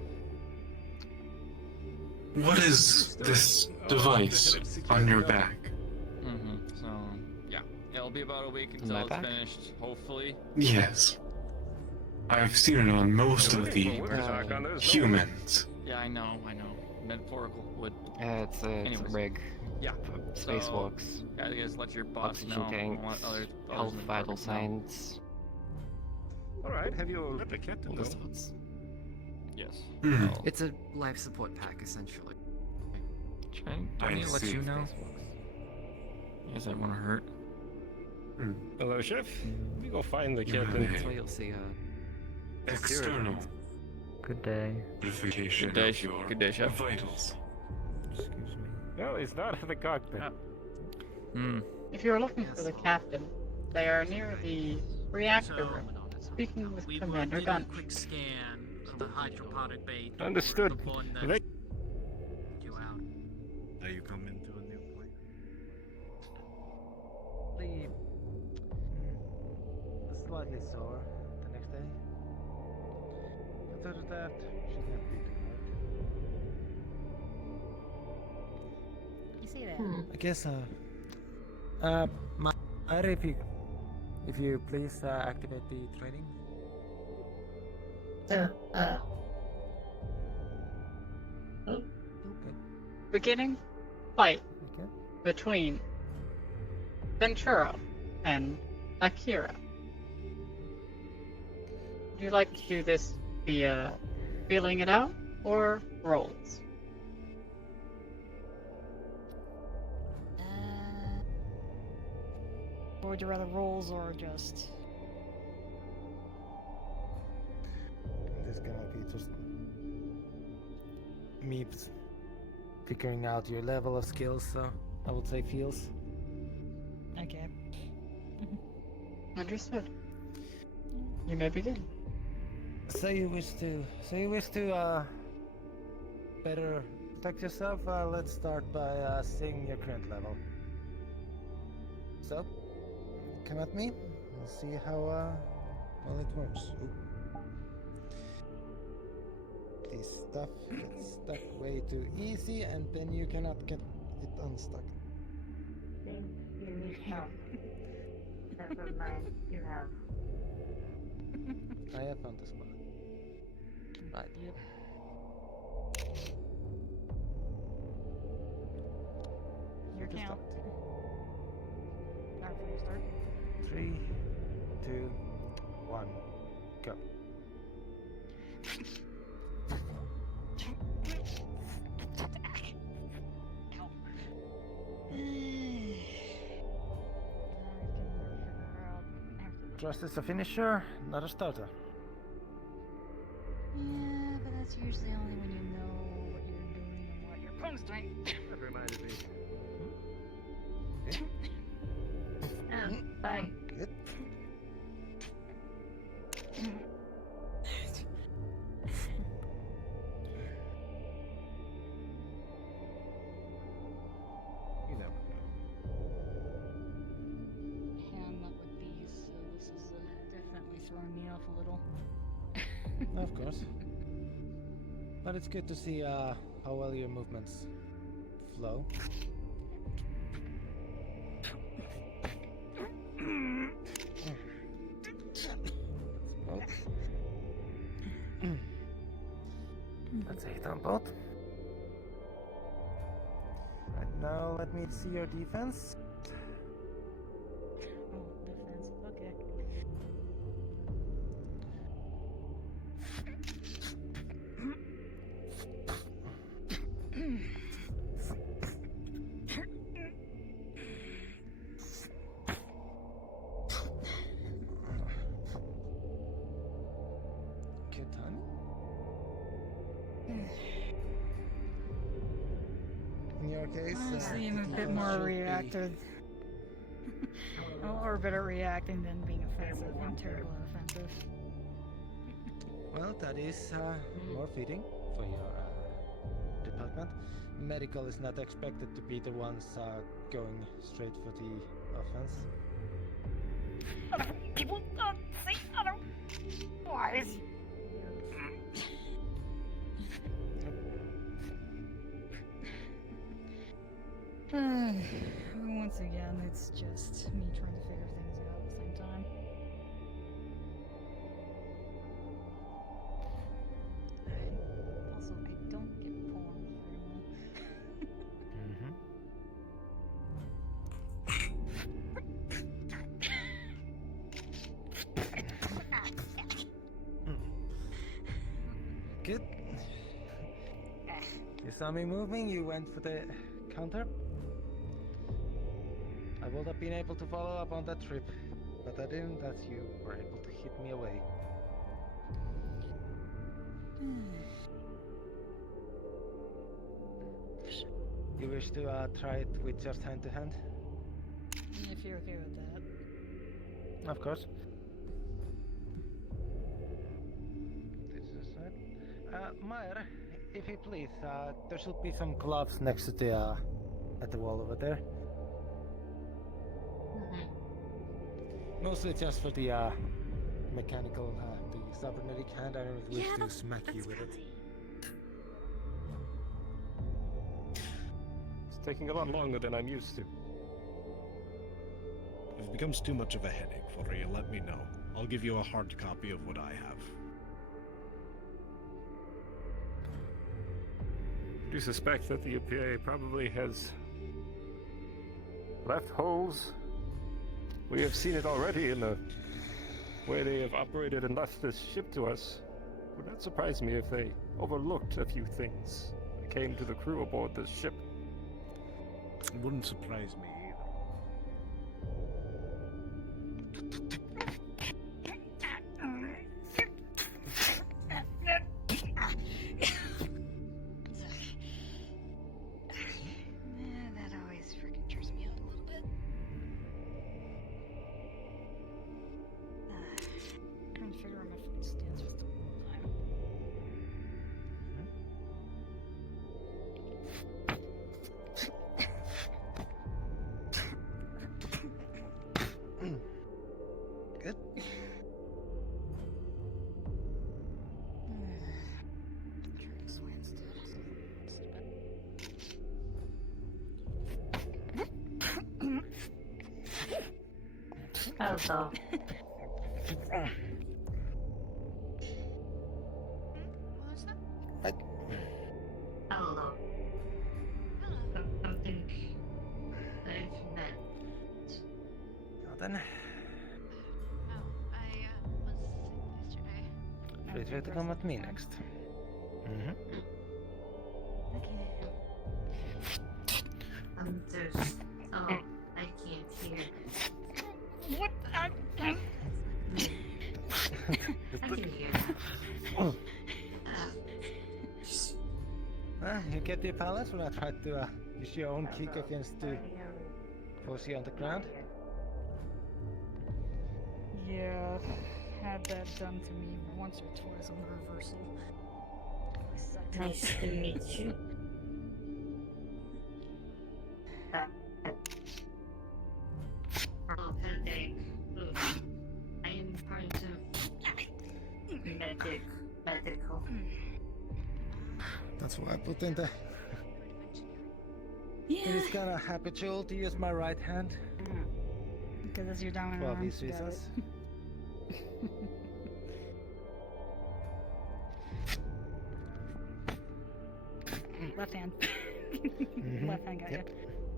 What is this device on your back? So, yeah. It'll be about a week My until it's back? finished, hopefully. Yes. I've seen it on most of the humans. Yeah, I know. metaphorical would. It's a Anyways. rig. Yeah. Spacewalks. I guess let your boss Oxygen know. tanks. Let others Health in the vital department know. signs. Alright, have you let the captain know? Yes. Hmm. It's a life support pack, essentially. Do I need to let you know? Does that want to hurt? Hello, Chef. We go find the You captain. have That's why a you'll see external Good day. verification Good day, of your good day, Chef. vitals. Excuse me. No, it's not the cockpit. If you're looking for the captain, they are near the reactor room, speaking with Commander did a Gunn. quick scan of the hydroponic bait. Understood. The one that They- you out. Are you coming to a new plane? Slightly sore the next day. Other than that, she can't be too hard. You see that? I guess, Matter, if you please activate the training. Beginning fight Okay. between Ventura and Akira. Would you like to do this via feeling it out or rolls? Or would you rather rolls or just? This gonna be just me figuring out your level of skills, so I would say feels. Okay. Understood. You may begin. So you wish to better protect yourself? Let's start by seeing your current level. So, come at me. We'll see how well it works. Ooh. This stuff gets stuck way too easy, and then you cannot get it unstuck. You need help. Never mind, you have. I have found the spot. Right. Yep. Your Just count. stop. Time for you to start. 3, 2, 1, go. Trust is a finisher, not a starter. Yeah, but that's usually only when you know what you're doing and what your opponent's doing. That reminded me. Bye. Good. You never Yeah, I'm not with these, so this is definitely throwing me off a little. Of course. But it's good to see how well your movements flow. That's a hit on both. Right now, let me see your defense. Oh, defense. Okay. Good time. In your case, Honestly, I'm a the bit defense more should be- reactive. Or better reacting than being offensive. I'm terrible at offensive. Well, that is more fitting for your department. Medical is not expected to be the ones going straight for the offense. People don't say otherwise. Once again, it's just me trying to figure things out at the same time. Also, I don't get porn very saw me moving, you went for the counter. I would have been able to follow up on that trip, but I didn't as you were able to hit me away. You wish to try it with just hand to hand? If you're okay with that. Of course. This is it. Meyer, if you please, there should be some gloves next to the at the wall over there. Mostly just for the mechanical, the cybernetic hand. I don't wish to smack you with it. It's taking a lot longer than I'm used to. If it becomes too much of a headache for you, let me know. I'll give you a hard copy of what I have. I do suspect that the EPA probably has left holes. We have seen it already in the way they have operated and left this ship to us. It would not surprise me if they overlooked a few things when it came to the crew aboard this ship. It wouldn't surprise me either. That always freaking tears me out a little bit. Trying to figure out my fucking stance with the whole time. Good. Also. Hello. Something I've met. Well then, No, I was sick yesterday. feel free to come with me next. There's. Oh, I can't hear. What? I can hear now. You get the palace when I tried to use your own kick against the force you on the ground. Yeah, had that done to me once or twice on the reversal. Nice to meet you. Oh, Pendek. I am part of medical. That's why I put in the. Yeah. It is kind of habitual to use my right hand. Because that's your dominant For arm. obvious got it. reasons. Left hand. Left hand got Yep.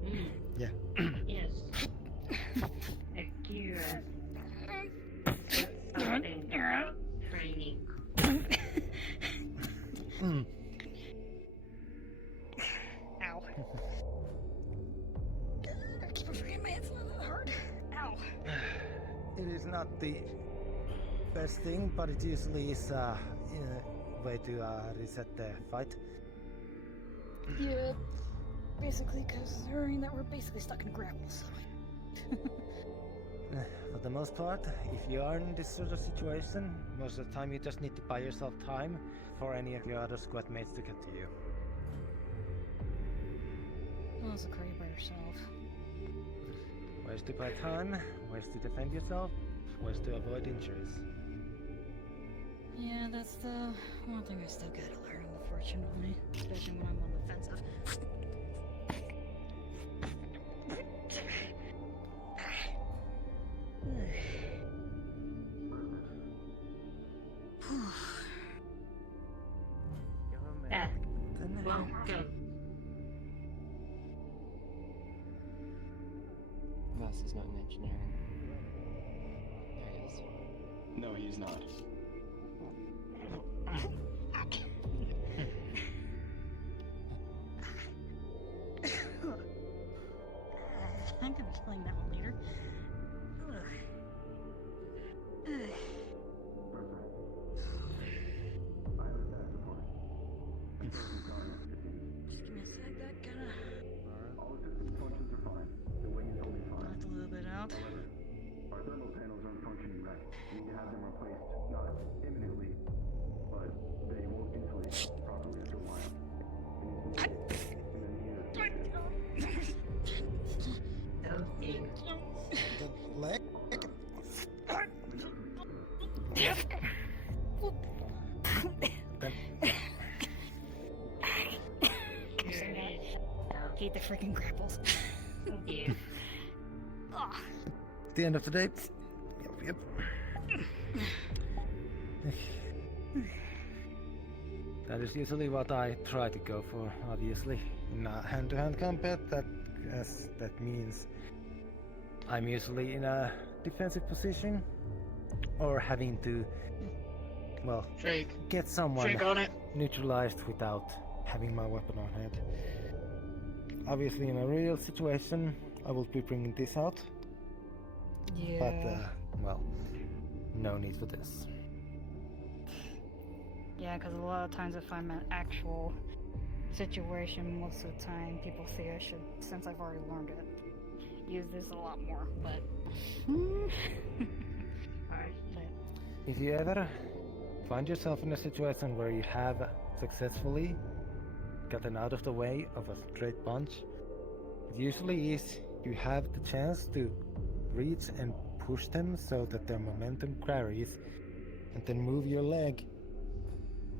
you. Yeah. Yes. Akira. Something training. Ow. I keep on forgetting my hands not that hard. Ow. It is not the best thing, but it usually is a way to reset the fight. Yeah, basically considering that we're basically stuck in a grapple, so. For the most part, if you are in this sort of situation, most of the time you just need to buy yourself time for any of your other squad mates to get to you. Also, credit by yourself. Ways to buy time, ways to defend yourself, ways to avoid injuries. Yeah, that's the one thing I still gotta learn, unfortunately. Especially when I'm on the defensive. Welcome. Mouse is not in engineering. There he is. No, he's not. I'm gonna explain that one later. Ugh. Ugh. Just give me a sec, that kinda All system functions are fine. The wing is holding fine. knocked a little bit out. However, our thermal panels aren't functioning right. We need to have them replaced, not imminently, but they won't insulate properly after a while. And then here. The leg? Hate the freaking grapples. Yeah. Ugh. At the end of the day. Yep. That is usually what I try to go for, obviously. In hand-to-hand combat, that means I'm usually in a defensive position or having to, well, get someone On it. neutralized without having my weapon on hand. Obviously, in a real situation, I will be bringing this out. Yeah. But, well, no need for this. Yeah, because a lot of times if I'm in an actual situation, most of the time people think I should, since I've already learned it, use this a lot more, but... If you ever find yourself in a situation where you have successfully gotten out of the way of a straight punch, it usually is you have the chance to reach and push them so that their momentum carries, and then move your leg,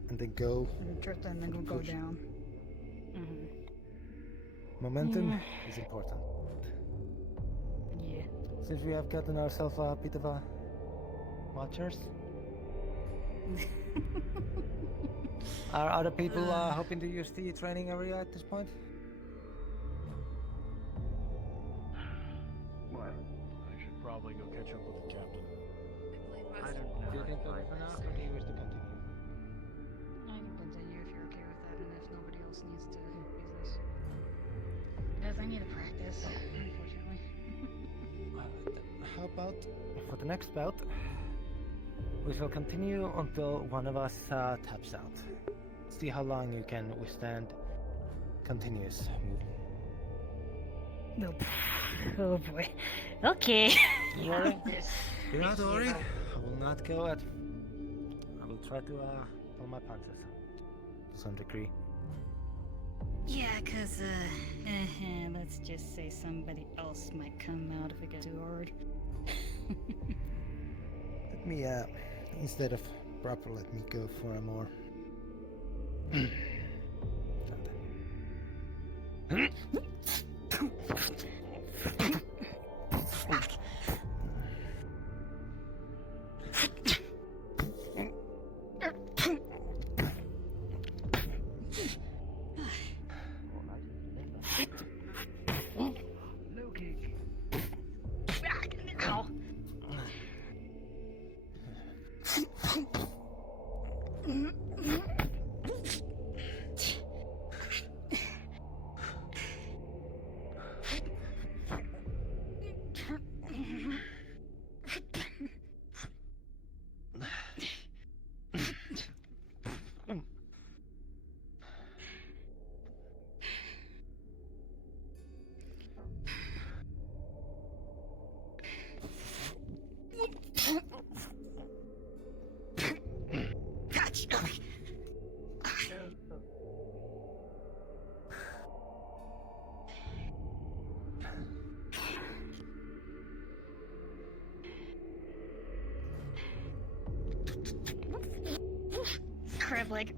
and then go. And drift and then go down. Mm-hmm. Momentum is important. Yeah. Since we have gotten ourselves a bit of a watchers. Are other people hoping to use the training area at this point? What? I should probably go catch up with the captain. I don't know. Do you think over for now, or do you wish to continue? I can continue if you're okay with that, and if nobody else needs to use this. Because I need to practice, unfortunately. How about for the next bout, we shall continue until one of us taps out. See how long you can withstand continuous movement. Nope. Oh boy. Okay. Do not worry. I will not go at. I will try to pull my punches to some degree. Yeah, cause let's just say somebody else might come out if it gets too hard. Let me instead of proper, let me go for a more. Ow. Crab leg.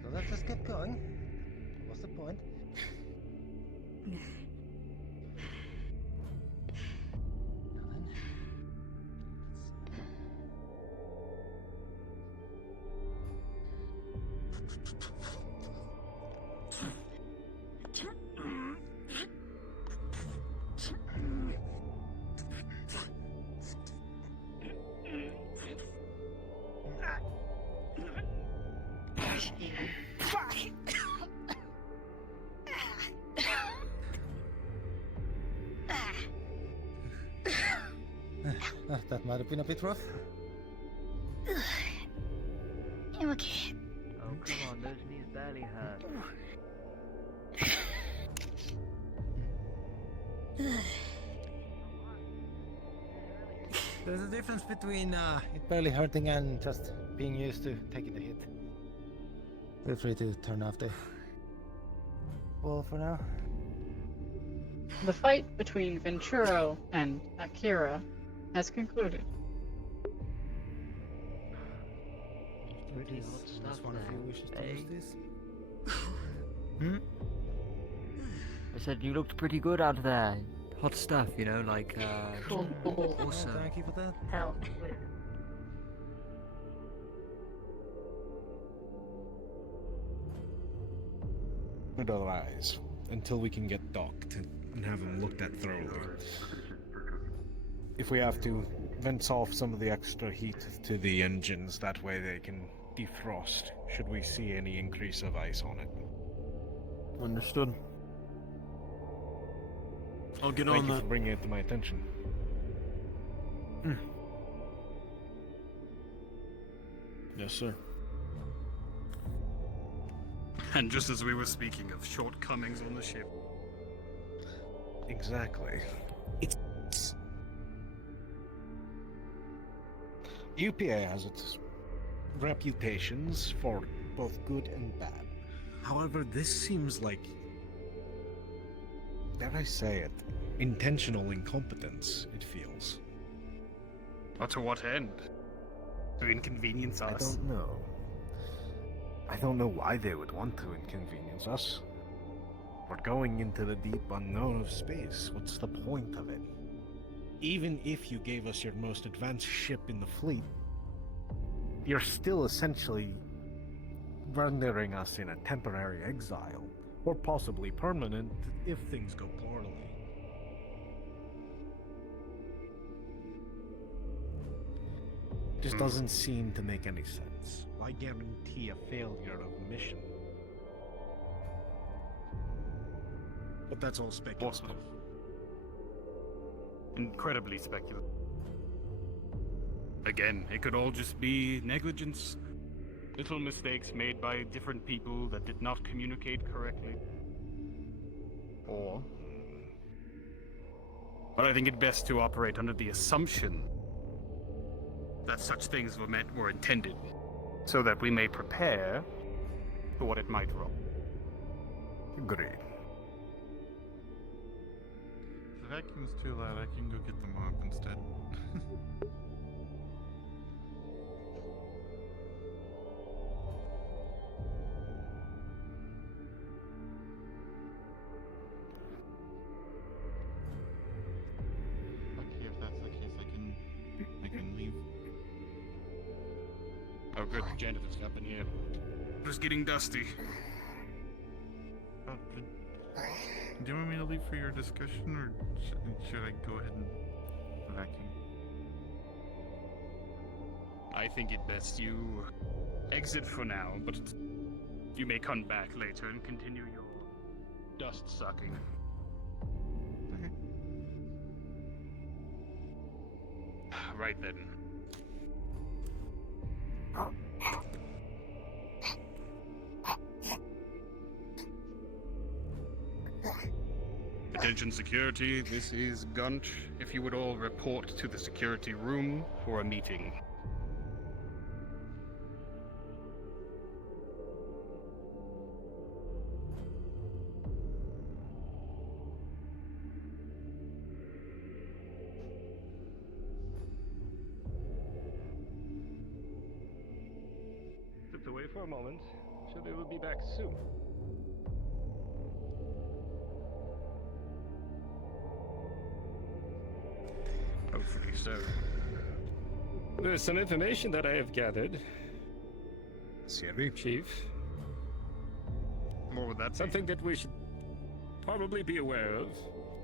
So let's just get going. What's the point? That might have been a bit rough. I'm okay. Oh, come on, those knees barely hurt. There's a difference between it barely hurting and just being used to taking the hit. Feel free to turn off the wall for now. The fight between Venturo and Akira has concluded. Pretty hot stuff One of you there, wishes to eh? use this? I said you looked pretty good out there. Hot stuff, you know, like, Oh, awesome. thank you for that. Help. With our eyes until we can get docked and have them looked at thoroughly. If we have to, vent off some of the extra heat to the engines, that way they can defrost should we see any increase of ice on it. Understood. I'll get Thank on you that. for bringing it to my attention. Yes, sir. And just as we were speaking of shortcomings on the ship. Exactly. It's... UPA has its reputations for both good and bad. However, this seems like, dare I say it, intentional incompetence, it feels. But to what end? To inconvenience I us? don't know. I don't know why they would want to inconvenience us. We're going into the deep unknown of space. What's the point of it? Even if you gave us your most advanced ship in the fleet, you're still essentially rendering us in a temporary exile, or possibly permanent if things go poorly. Just doesn't seem to make any sense. Why guarantee a failure of the mission? But that's all speculative. Incredibly speculative. Again, it could all just be negligence. Little mistakes made by different people that did not communicate correctly. Or... But I think it best to operate under the assumption that such things were intended, so that we may prepare for what it might roll. Agreed. If the vacuum's too loud, I can go get the mop instead. Okay, if that's the case, I can leave. Oh good, janitor's up in here. Just getting dusty. Do you want me to leave for your discussion, or should I go ahead and vacuum? I think it best you exit for now, but you may come back later and continue your dust sucking. Okay. Right then. Attention security, this is Gunch. If you would all report to the security room for a meeting. Stepped away for a moment. Sure they will be back soon. Hopefully so. There's some information that I have gathered. Chief. More would that be? Something that we should probably be aware of.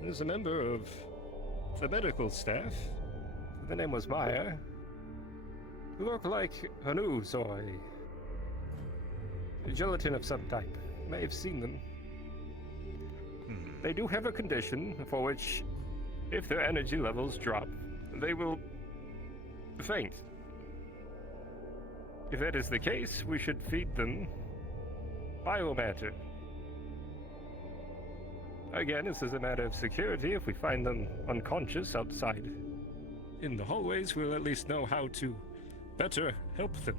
There's a member of the medical staff. The name was Meyer. Who looked like Hanus or a gelatin of some type. You may have seen them. They do have a condition for which, if their energy levels drop, they will faint. If that is the case, we should feed them biomatter. Again, this is a matter of security. If we find them unconscious outside in the hallways, we'll at least know how to better help them.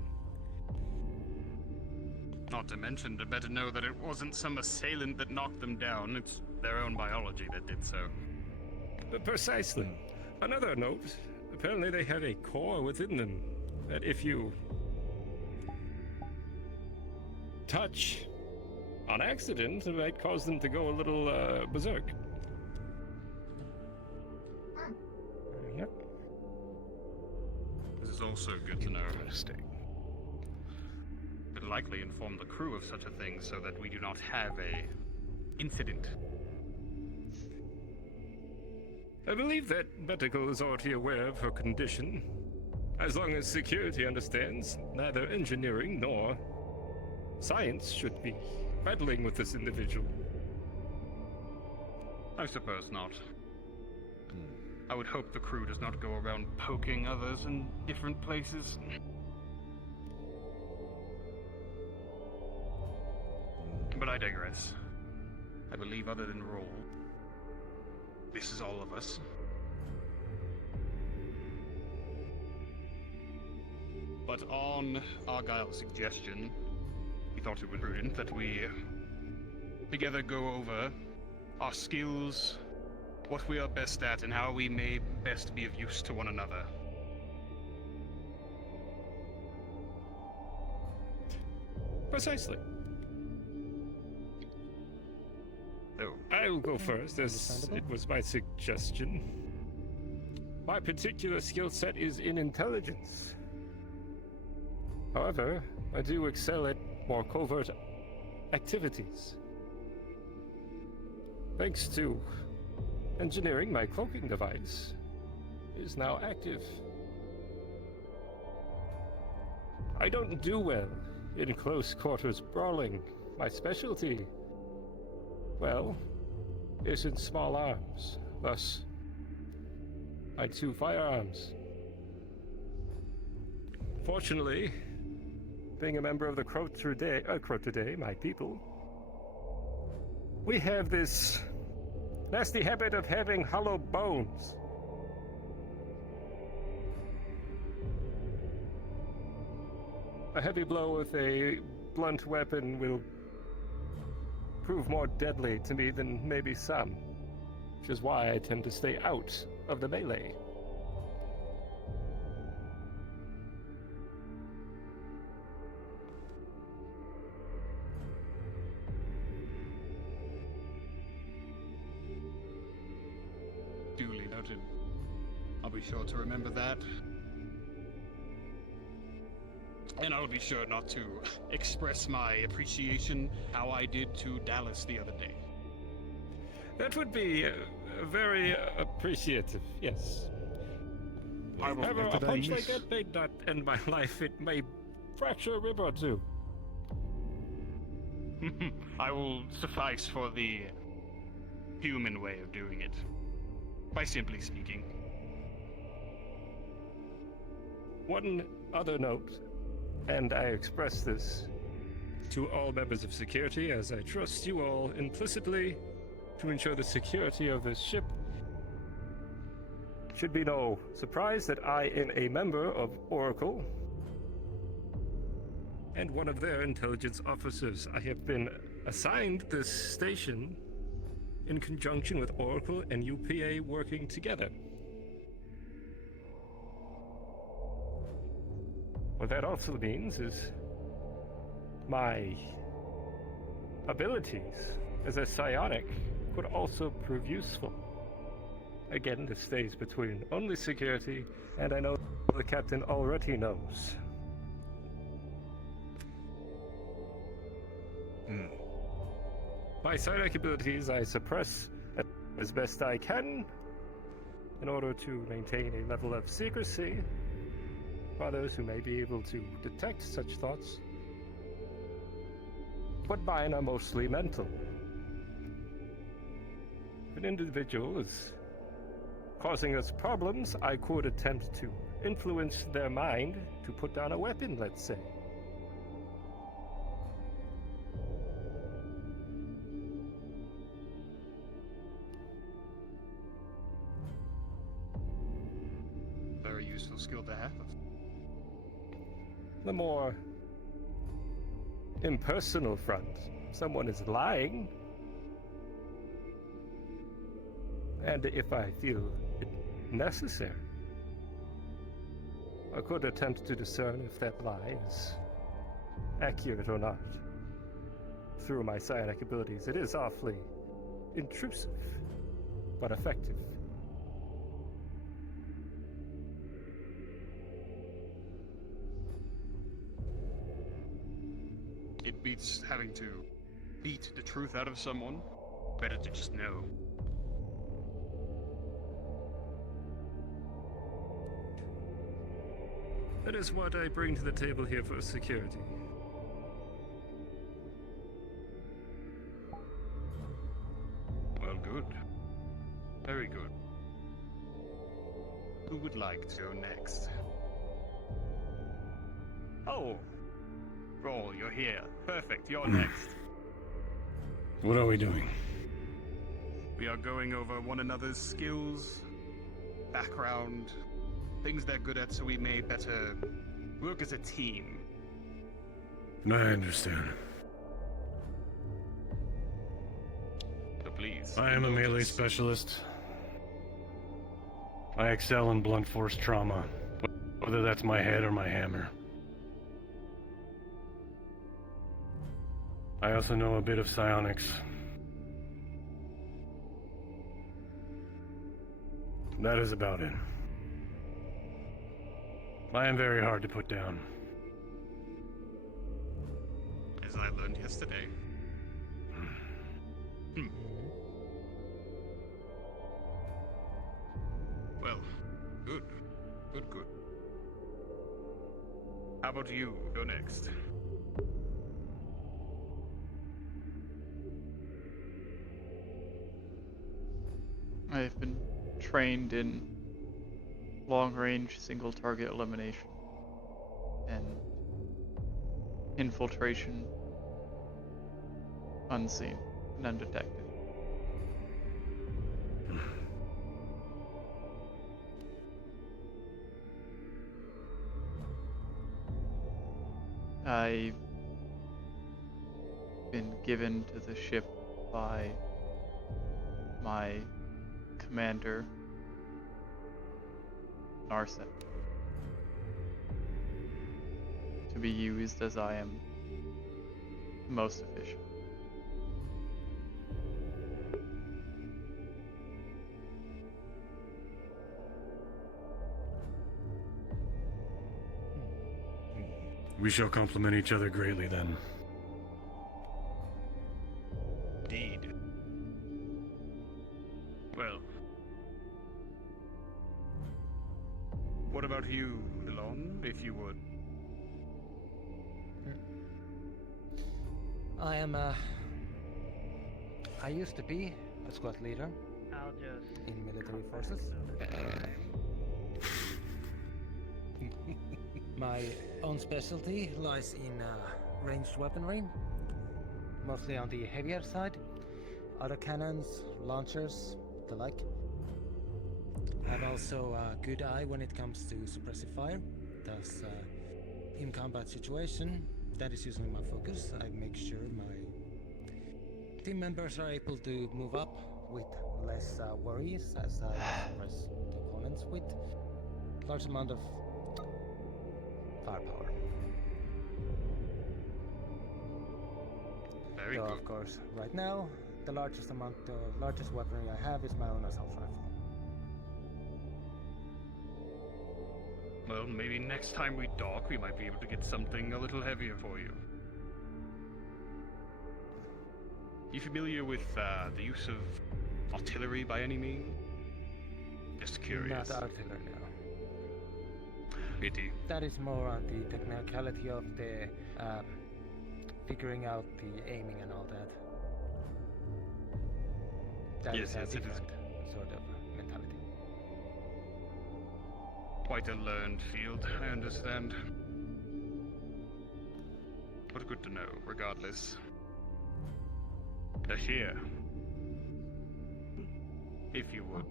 Not to mention, to better know that it wasn't some assailant that knocked them down. It's their own biology that did so. Precisely. Another note, apparently they have a core within them that if you touch on accident, it might cause them to go a little berserk. Yep. This is also good to know. Could likely inform the crew of such a thing so that we do not have a incident. I believe that medical is already aware of her condition. As long as security understands, neither engineering nor science should be meddling with this individual. I suppose not. I would hope the crew does not go around poking others in different places. But I digress. I believe other than Roll, this is all of us. But on Argyle's suggestion, we thought it was prudent that we together go over our skills, what we are best at, and how we may best be of use to one another. Precisely. Oh. I will go first, as it was my suggestion. My particular skill set is in intelligence. However, I do excel at more covert activities. Thanks to engineering, my cloaking device is now active. I don't do well in close quarters brawling. My specialty, well, is in small arms. Thus, my 2 firearms. Fortunately, being a member of the Crow today, my people, we have this nasty habit of having hollow bones. A heavy blow with a blunt weapon will prove more deadly to me than maybe some, which is why I tend to stay out of the melee. Duly noted. I'll be sure to remember that. And I'll be sure not to express my appreciation how I did to Dallas the other day. That would be very appreciative, yes. However, a punch like that may not end my life. It may fracture a rib or two. I will suffice for the human way of doing it, by simply speaking. One other note, and I express this to all members of security, as I trust you all implicitly to ensure the security of this ship. Should be no surprise that I am a member of Oracle and one of their intelligence officers. I have been assigned this station in conjunction with Oracle and UPA working together. What that also means is my abilities as a psionic could also prove useful. Again, this stays between only security, and I know the captain already knows. My psionic abilities I suppress as best I can in order to maintain a level of secrecy for others who may be able to detect such thoughts. But mine are mostly mental. If an individual is causing us problems, I could attempt to influence their mind to put down a weapon, let's say. Very useful skill to have. The more impersonal front, someone is lying, and if I feel it necessary, I could attempt to discern if that lie is accurate or not. Through my psionic abilities, it is awfully intrusive, but effective. It beats having to beat the truth out of someone. Better to just know. That is what I bring to the table here for security. Well, good. Very good. Who would like to go next? Oh! Roll, you're here. Perfect, you're next. What are we doing? We are going over one another's skills, background, things they're good at so we may better work as a team. I understand. So please. I am a melee specialist. I excel in blunt force trauma, whether that's my head or my hammer. I also know a bit of psionics. That is about it. I am very hard to put down. As I learned yesterday. Well, good. Good. How about you? Go next. I've been trained in long-range single-target elimination and infiltration unseen and undetected. I've been given to the ship by my commander, Narset, to be used as I am most efficient. We shall complement each other greatly then. Indeed. Well. What about you, Delon, if you would? I used to be a squad leader I'll just in military forces. My own specialty lies in ranged weaponry, mostly on the heavier side. Autocannons, launchers, the like. I've also a good eye when it comes to suppressive fire. Thus, in combat situation, that is usually my focus. I make sure my team members are able to move up with less worries as I suppress the opponents with large amount of firepower. Very Though, good. of course, right now, the largest weaponry I have is my own assault rifle. Well, maybe next time we dock, we might be able to get something a little heavier for you. You familiar with the use of artillery by any means? Just curious. Not artillery, no. Pity. That is more on the technicality of the figuring out the aiming and all that. That Yes, is a yes, it is. different sort of mentality. quite a learned field, I understand. But good to know, regardless. Ashir, if you would.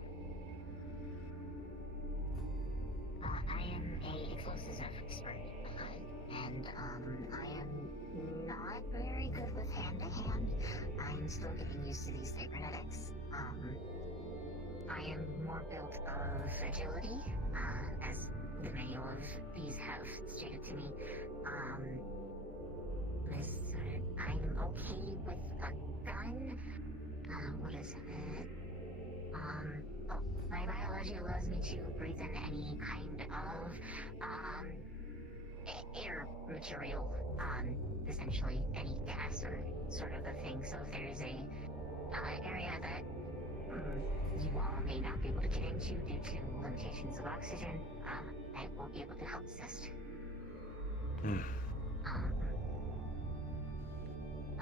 I am a explosives expert, and I am not very good with hand-to-hand. I'm still getting used to these cybernetics. I am more built of agility, as the manual of these have stated to me. I'm okay with a gun. What is it? My biology allows me to breathe in any kind of air material, essentially any gas or sort of a thing. So if there's a area that you all may not be able to get into due to limitations of oxygen, I will be able to help assist.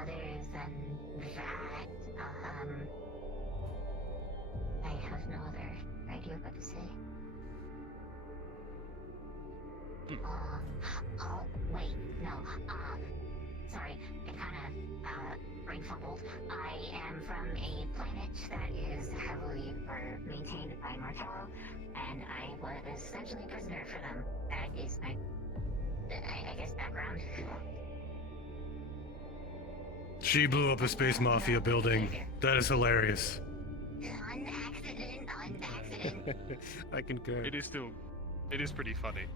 Other than that, I have no other idea what to say. Oh, wait, no, sorry, I kinda, brain fumbled. I am from a planet that is heavily maintained by Martello, and I was essentially a prisoner for them. That is my, I guess, background. She blew up a space mafia building. That is hilarious. On accident. I concur. It is pretty funny.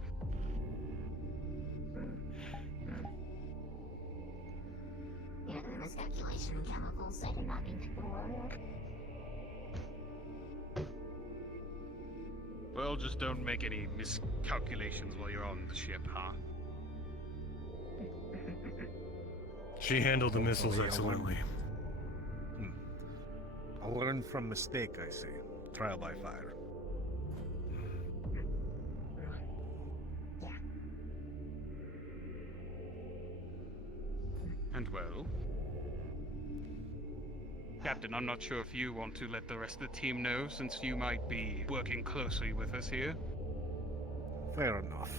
You know, the miscalculation in chemicals, I did not mean to blow. Well, just don't make any miscalculations while you're on the ship, huh? She handled the missiles excellently. I'll learn from mistake, I see. Trial by fire. And well... Captain, I'm not sure if you want to let the rest of the team know, since you might be working closely with us here. Fair enough.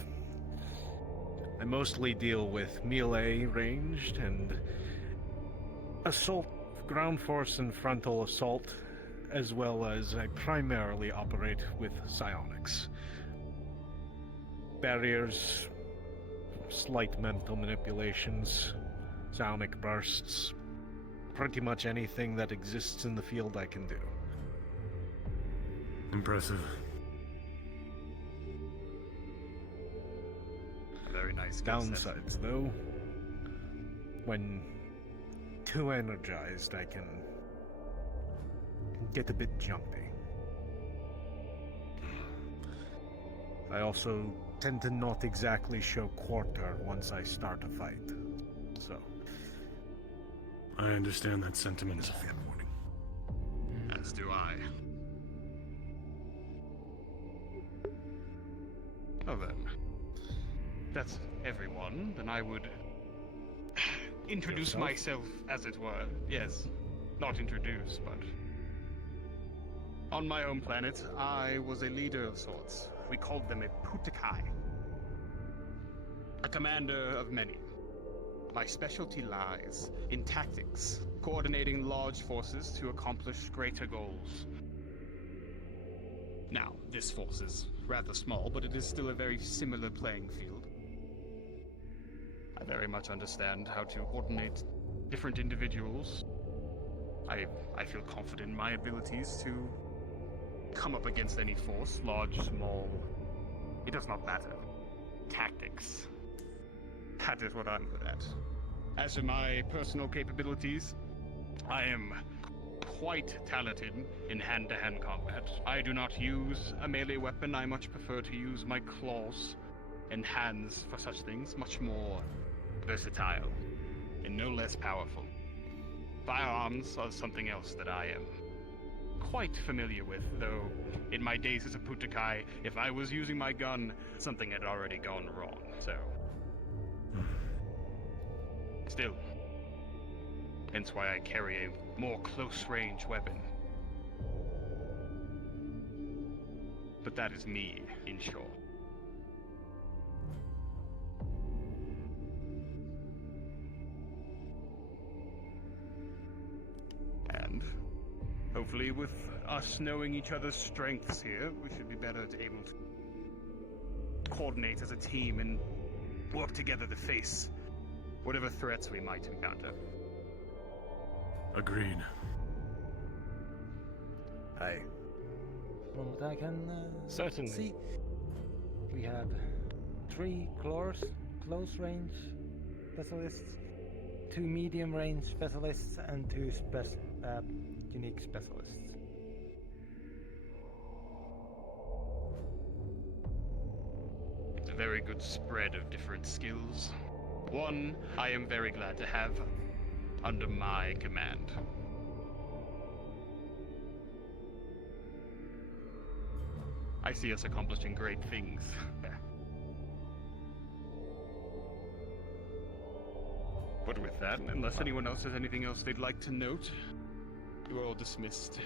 I mostly deal with melee, ranged, and assault, ground force, and frontal assault, as well as I primarily operate with psionics. Barriers, slight mental manipulations, psionic bursts, pretty much anything that exists in the field I can do. Impressive. Very nice. Downsides, though, when too energized, I can get a bit jumpy. I also tend to not exactly show quarter once I start a fight, so... I understand that sentiment. As do I. Oh then. That's everyone. Then I would introduce Yourself? myself, as it were. Yes. Not introduce, but... On my own planet, I was a leader of sorts. We called them a Putakai. A commander of many. My specialty lies in tactics, coordinating large forces to accomplish greater goals. Now, this force is rather small, but it is still a very similar playing field. I very much understand how to coordinate different individuals. I feel confident in my abilities to come up against any force, large, small. It does not matter. Tactics. That is what I'm good at. As for my personal capabilities, I am quite talented in hand-to-hand combat. I do not use a melee weapon. I much prefer to use my claws and hands for such things. Much more versatile and no less powerful. Firearms are something else that I am quite familiar with, though in my days as a Putakai, if I was using my gun, something had already gone wrong, so... Still. Hence why I carry a more close-range weapon. But that is me, in short. Hopefully, with us knowing each other's strengths here, we should be better able to coordinate as a team and work together to face whatever threats we might encounter. Agreed. Hi. From what I can Certainly. see, we have 3 close range specialists, 2 medium range specialists, and 2 unique specialists. It's a very good spread of different skills. One I am very glad to have under my command. I see us accomplishing great things. But with that, unless anyone else has anything else they'd like to note, you are all dismissed.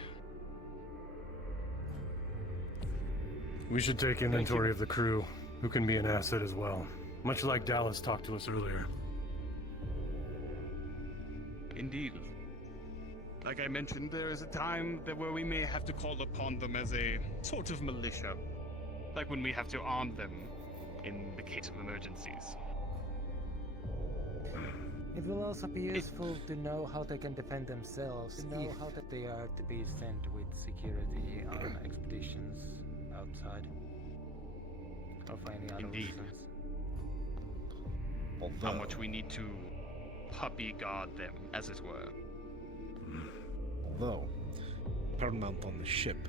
We should take inventory of the crew, who can be an asset as well. Much like Dallas talked to us earlier. Indeed. Like I mentioned, there is a time where we may have to call upon them as a sort of militia. Like when we have to arm them in the case of emergencies. It will also be useful to know how they can defend themselves, to know how that they are to be sent with security on expeditions outside, or for any other Indeed. reasons. How much we need to puppy guard them, as it were. Although, paramount on the ship,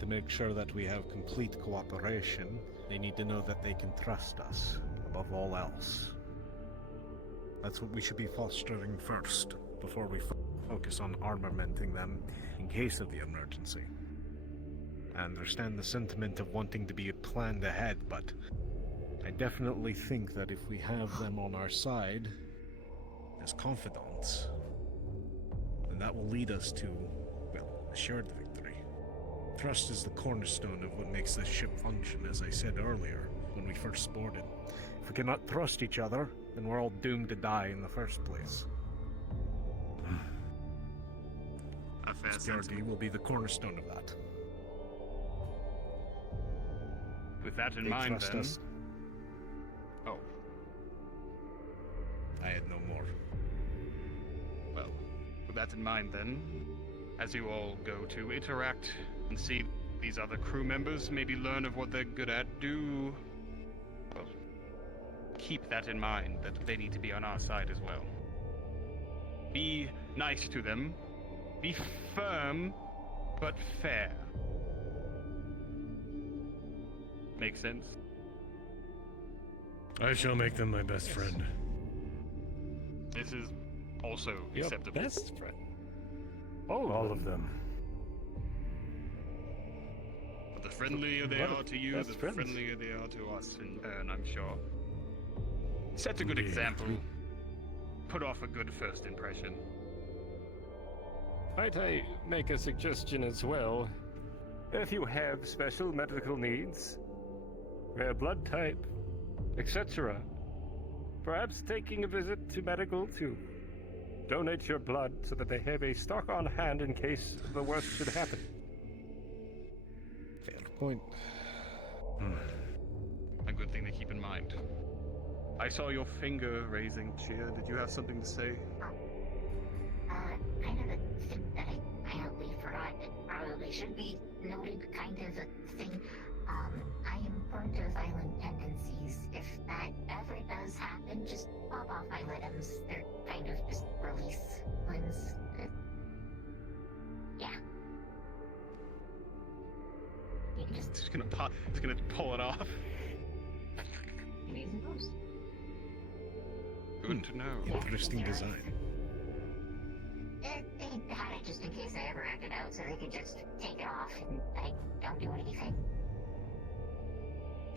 to make sure that we have complete cooperation, they need to know that they can trust us, above all else. That's what we should be fostering first, before we focus on armamenting them in case of the emergency. I understand the sentiment of wanting to be planned ahead, but I definitely think that if we have them on our side as confidants, then that will lead us to, well, assured victory. Trust is the cornerstone of what makes this ship function, as I said earlier when we first boarded. If we cannot trust each other, then we're all doomed to die in the first place. A fair SPRD will be the cornerstone of that. With that in They mind, trust then. us. Oh. I had no more. Well, with that in mind, then, as you all go to interact and see these other crew members, maybe learn of what they're good at, do. Well, keep that in mind, that they need to be on our side as well. Be nice to them. Be firm, but fair. Make sense? I shall make them my best friend. This is also Your acceptable. best friend. All of them. But the friendlier they What are if to you, best the friends? friendlier they are to us in turn, I'm sure. Set a good Indeed. example. Put off a good first impression. Might I make a suggestion as well? If you have special medical needs, rare blood type, etc., perhaps taking a visit to medical to donate your blood so that they have a stock on hand in case the worst should happen. Fair point. A good thing to keep in mind. I saw your finger raising, Chia. Did you have something to say? Kind of a thing that I totally forgot that probably should be noted, kind of a thing. I am prone to violent tendencies. If that ever does happen, just pop off my limbs. They're kind of just release limbs. Yeah. You can just Just gonna pull it off. use those. Good to know. Interesting design. They had it just in case I ever acted out, so they could just take it off and I don't do anything.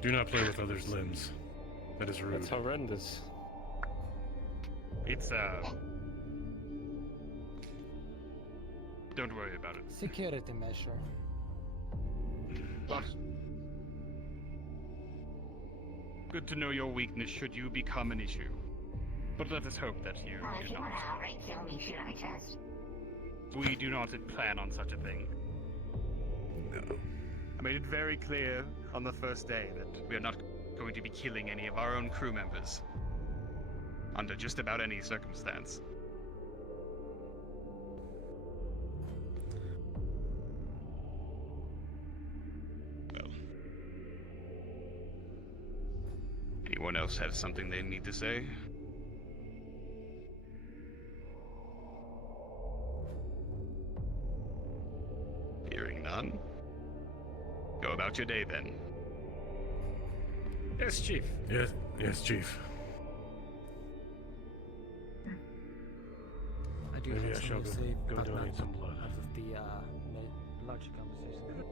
Do not play with others' limbs. That is rude. That's horrendous. It's don't worry about it. Security measure. But good to know your weakness should you become an issue. But let us hope that you If do you want not. to outright kill me, shoot on my chest. We do not plan on such a thing. No. I made it very clear on the first day that we are not going to be killing any of our own crew members. Under just about any circumstance. Well. Anyone else have something they need to say? Hearing none? Go about your day then. Yes, Chief. Yes, Chief. I do Maybe have I shall something to say, go but donate not some blood. out of the larger conversation.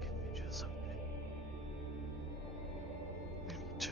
Give me just a minute. I need to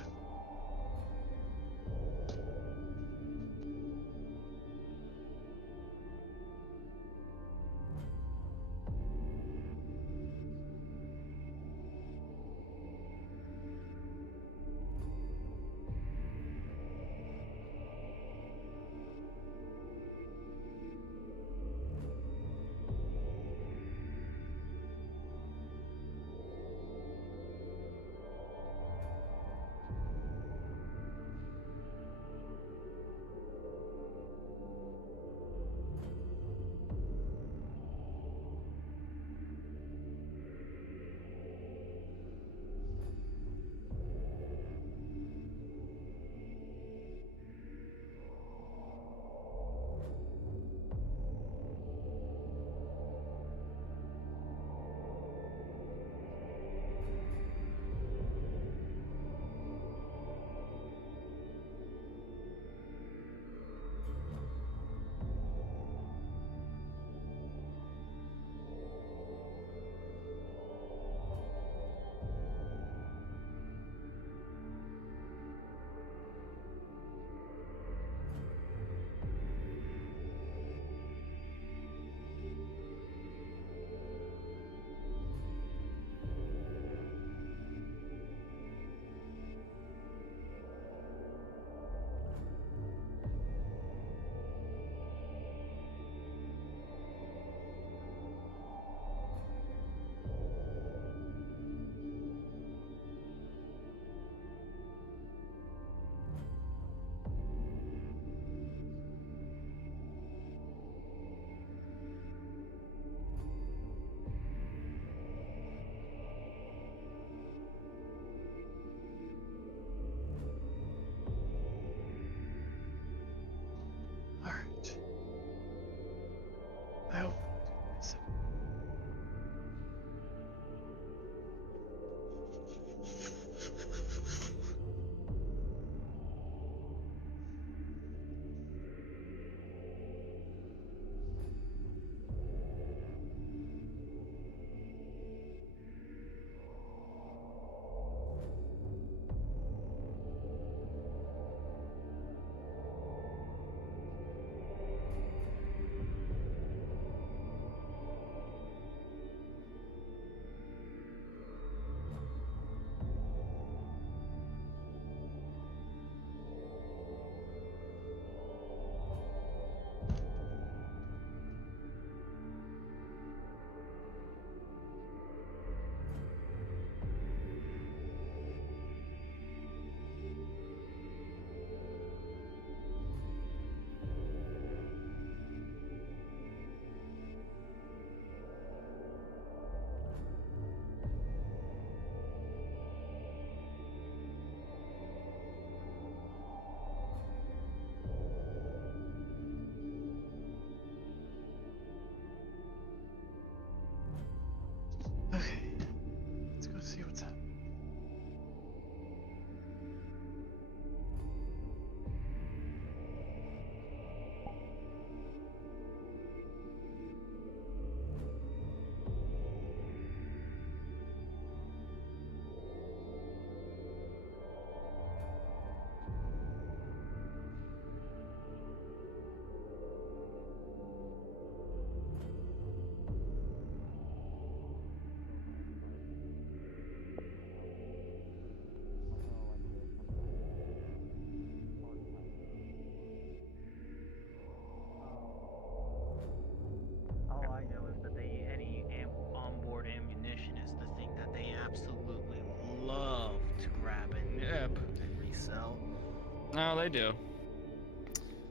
No, they do.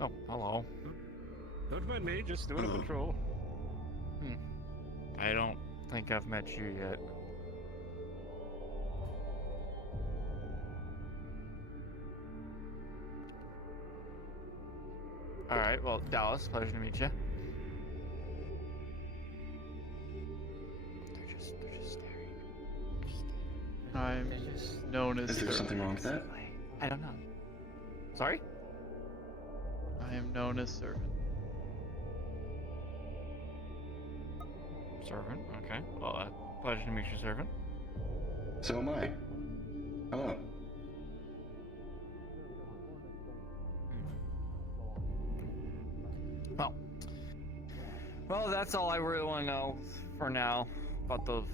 Oh, hello. Don't mind me, just doing a patrol. I don't think I've met you yet. Alright, well, Dallas, pleasure to meet you. They're just staring. I'm known as Is there Sir. something wrong with that? I don't know. Sorry? I am known as Servant. Servant, okay. Well, pleasure to meet you, Servant. So am I. Hello. Well, that's all I really want to know for now about those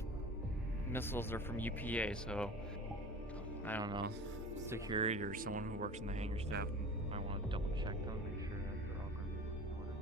missiles. They're from UPA, so I don't know. Security or someone who works in the hangar staff might want to double check them, make sure that they're all going to be in order.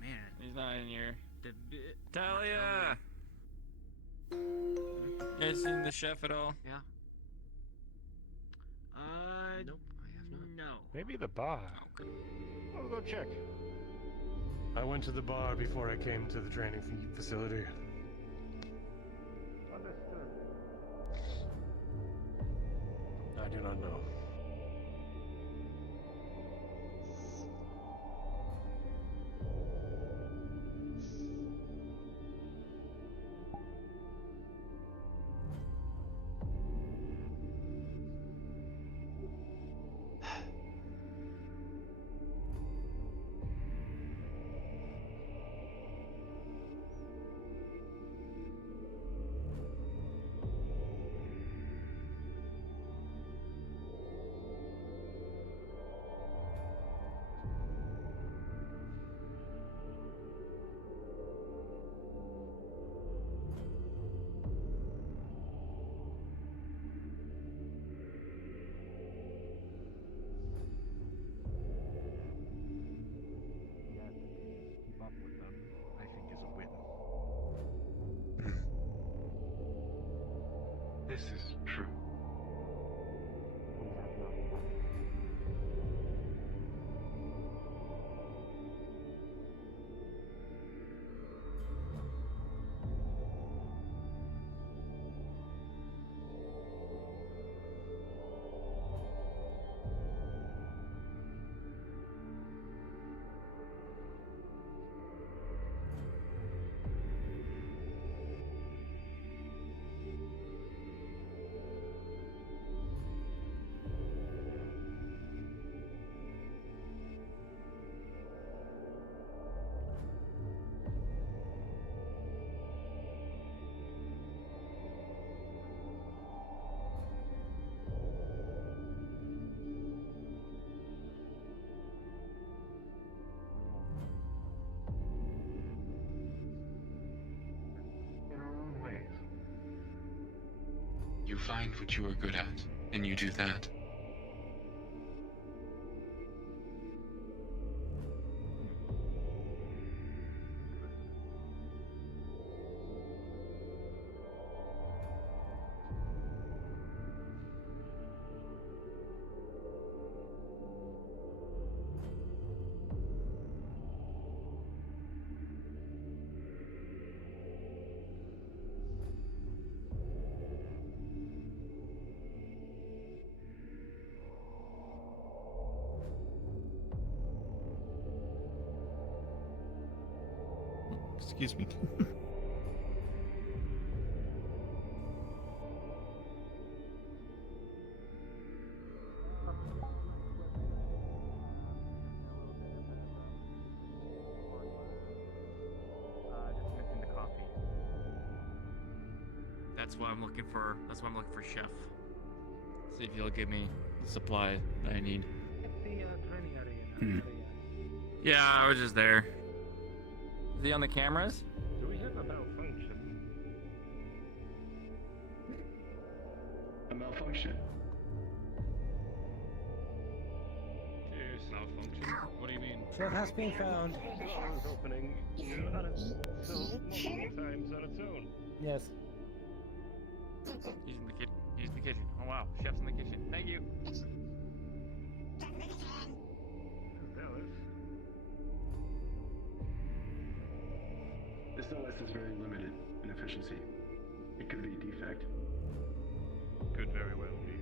Man, he's not in here. Talia! You guys seen the chef at all? Yeah. Nope, I have not. No. Maybe the bar. I'll go check. I went to the bar before I came to the training facility. Understood. I do not know. Keep up with them, I think, is a win. This is true. We have not. In our own ways. You find what you are good at, and you do that. Excuse me. Just missing the coffee. That's why I'm looking for. That's why I'm looking for chef. See if he'll give me the supply that I need. The training area now. Yeah, I was just there. Is he on the cameras? Do we have a malfunction? A malfunction. Yes. Malfunction? What do you mean? Chef has been found. The door is opening on its multiple times on its own. Yes. He's in the kitchen. He's in the kitchen. Oh wow, chef's in the kitchen. Thank you. This OS is very limited in efficiency. It could be a defect. Could very well be.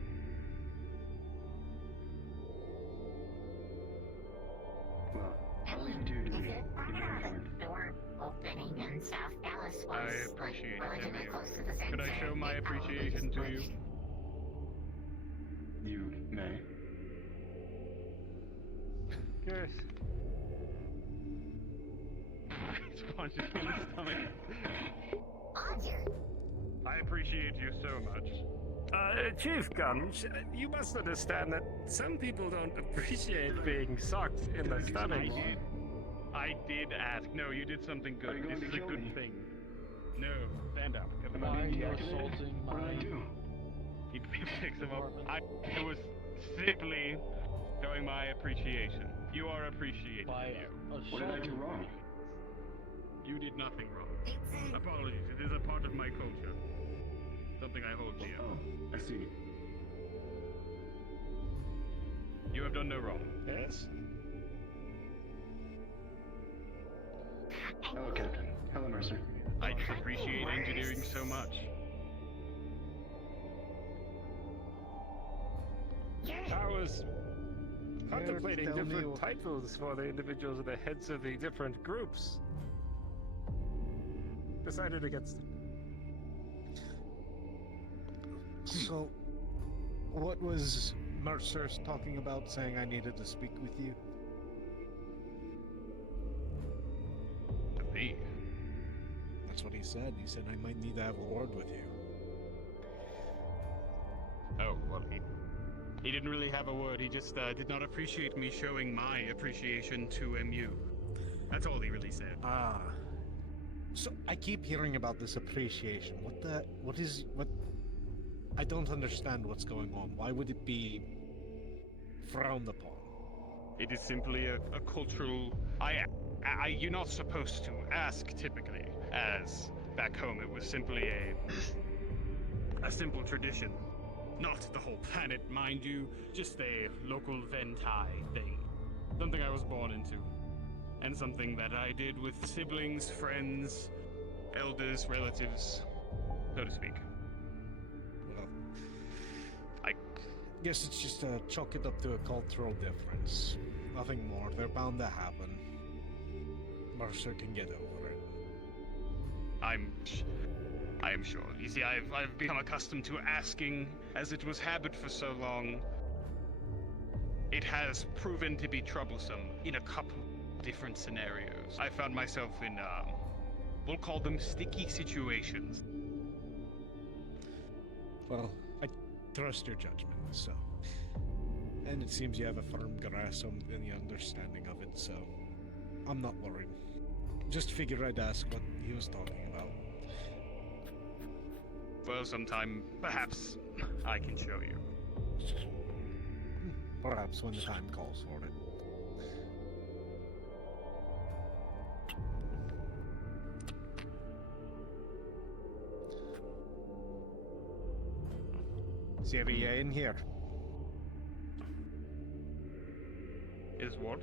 Well, all you do to be informed. Door opening in South Dallas was I appreciate it, relatively Emily. close to the center. Could I show my appreciation to you? You may. Yes. It's punching me in the stomach. Roger. I appreciate you so much. Chief Gunge, you must understand that some people don't appreciate being socked in the stomach. I did ask. No, you did something Are you good. going This to is a kill good me? thing. No, stand up, because About being deactivated? assaulting What did I my- do? He picks him up. I was simply showing my appreciation. You are appreciated. What did I do wrong? You did nothing wrong. Apologies. It is a part of my culture. Something I hold dear. Oh, I see. You have done no wrong. Yes? Hello, Captain. Hello, Mercer. I appreciate engineering so much. I was contemplating tell me different what- titles for the individuals and the heads of the different groups. Decided against it. So, what was Mercer talking about, saying I needed to speak with you? Me? That's what he said. He said I might need to have a word with you. Oh, well, he didn't really have a word. He just did not appreciate me showing my appreciation to MU. That's all he really said. Ah. So, I keep hearing about this appreciation. What? I don't understand what's going on. Why would it be frowned upon? It is simply a cultural. You're not supposed to ask typically, as back home it was simply a simple tradition. Not the whole planet, mind you, just a local Ventai thing. Something I was born into. And something that I did with siblings, friends, elders, relatives, so to speak. Well, I guess it's just chalk it up to a cultural difference. Nothing more. They're bound to happen. Mercer can get over it. I am sure. You see, I've become accustomed to asking, as it was habit for so long. It has proven to be troublesome in a couple different scenarios. I found myself in, we'll call them sticky situations. Well, I trust your judgment, so. And it seems you have a firm grasp on the understanding of it, so I'm not worried. Just figured I'd ask what he was talking about. Well, sometime, perhaps, I can show you. Perhaps when the time calls for it. Syria in here. Is what?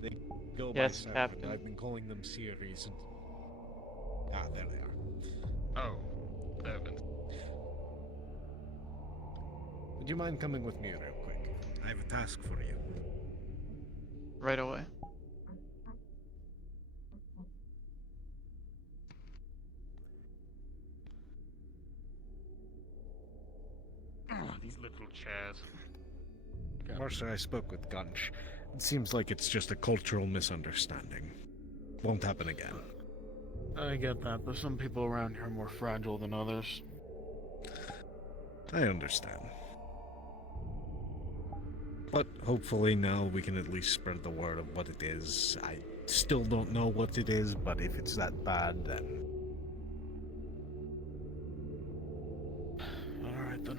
They go Yes, by Captain. Saturday. I've been calling them series. Ah, there they are. Oh, servant. Would you mind coming with me real quick? I have a task for you. Right away. These little chairs. Mercer, I spoke with Gunch. It seems like it's just a cultural misunderstanding. Won't happen again. I get that, but some people around here are more fragile than others. I understand. But hopefully now we can at least spread the word of what it is. I still don't know what it is, but if it's that bad, then... Alright then.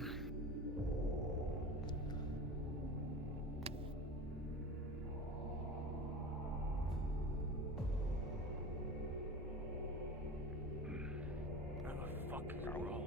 I'm a fucking roll.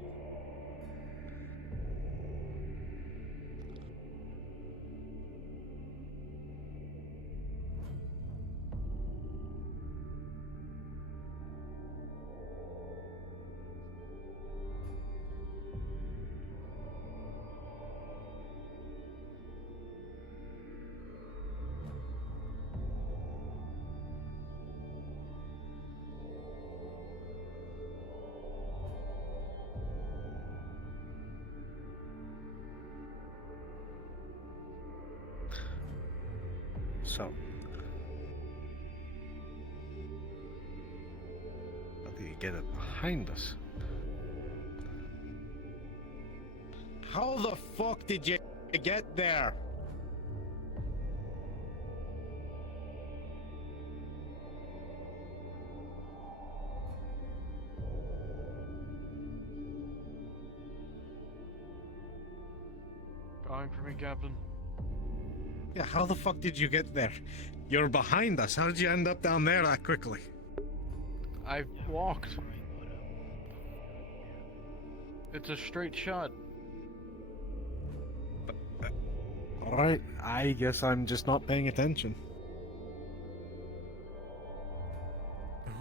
So... how do you get it behind us? How the fuck did you get there? fine for me, Captain. Yeah, how the fuck did you get there? You're behind us. How did you end up down there that quickly? I walked. It's a straight shot. Alright, I guess I'm just not paying attention.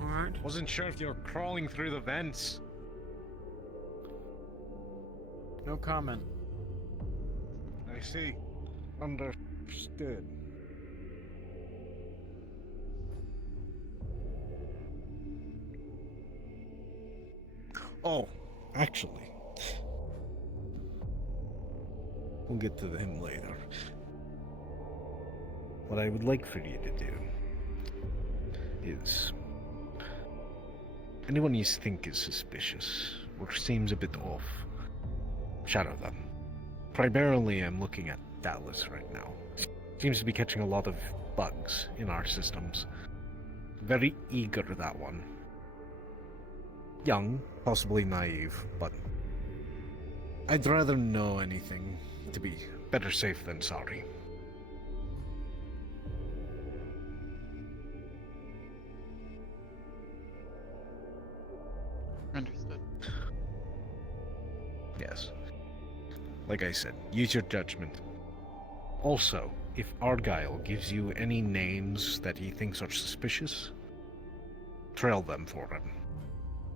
Alright. Wasn't sure if you were crawling through the vents. No comment. I see. Understood. Oh, actually. We'll get to him later. What I would like for you to do is anyone you think is suspicious or seems a bit off, shadow them. Primarily, I'm looking at Dallas right now. Seems to be catching a lot of bugs in our systems. Very eager, that one. Young, possibly naive, but I'd rather know anything to be better safe than sorry. Understood. Yes. Like I said, use your judgment. Also, if Argyle gives you any names that he thinks are suspicious, trail them for him.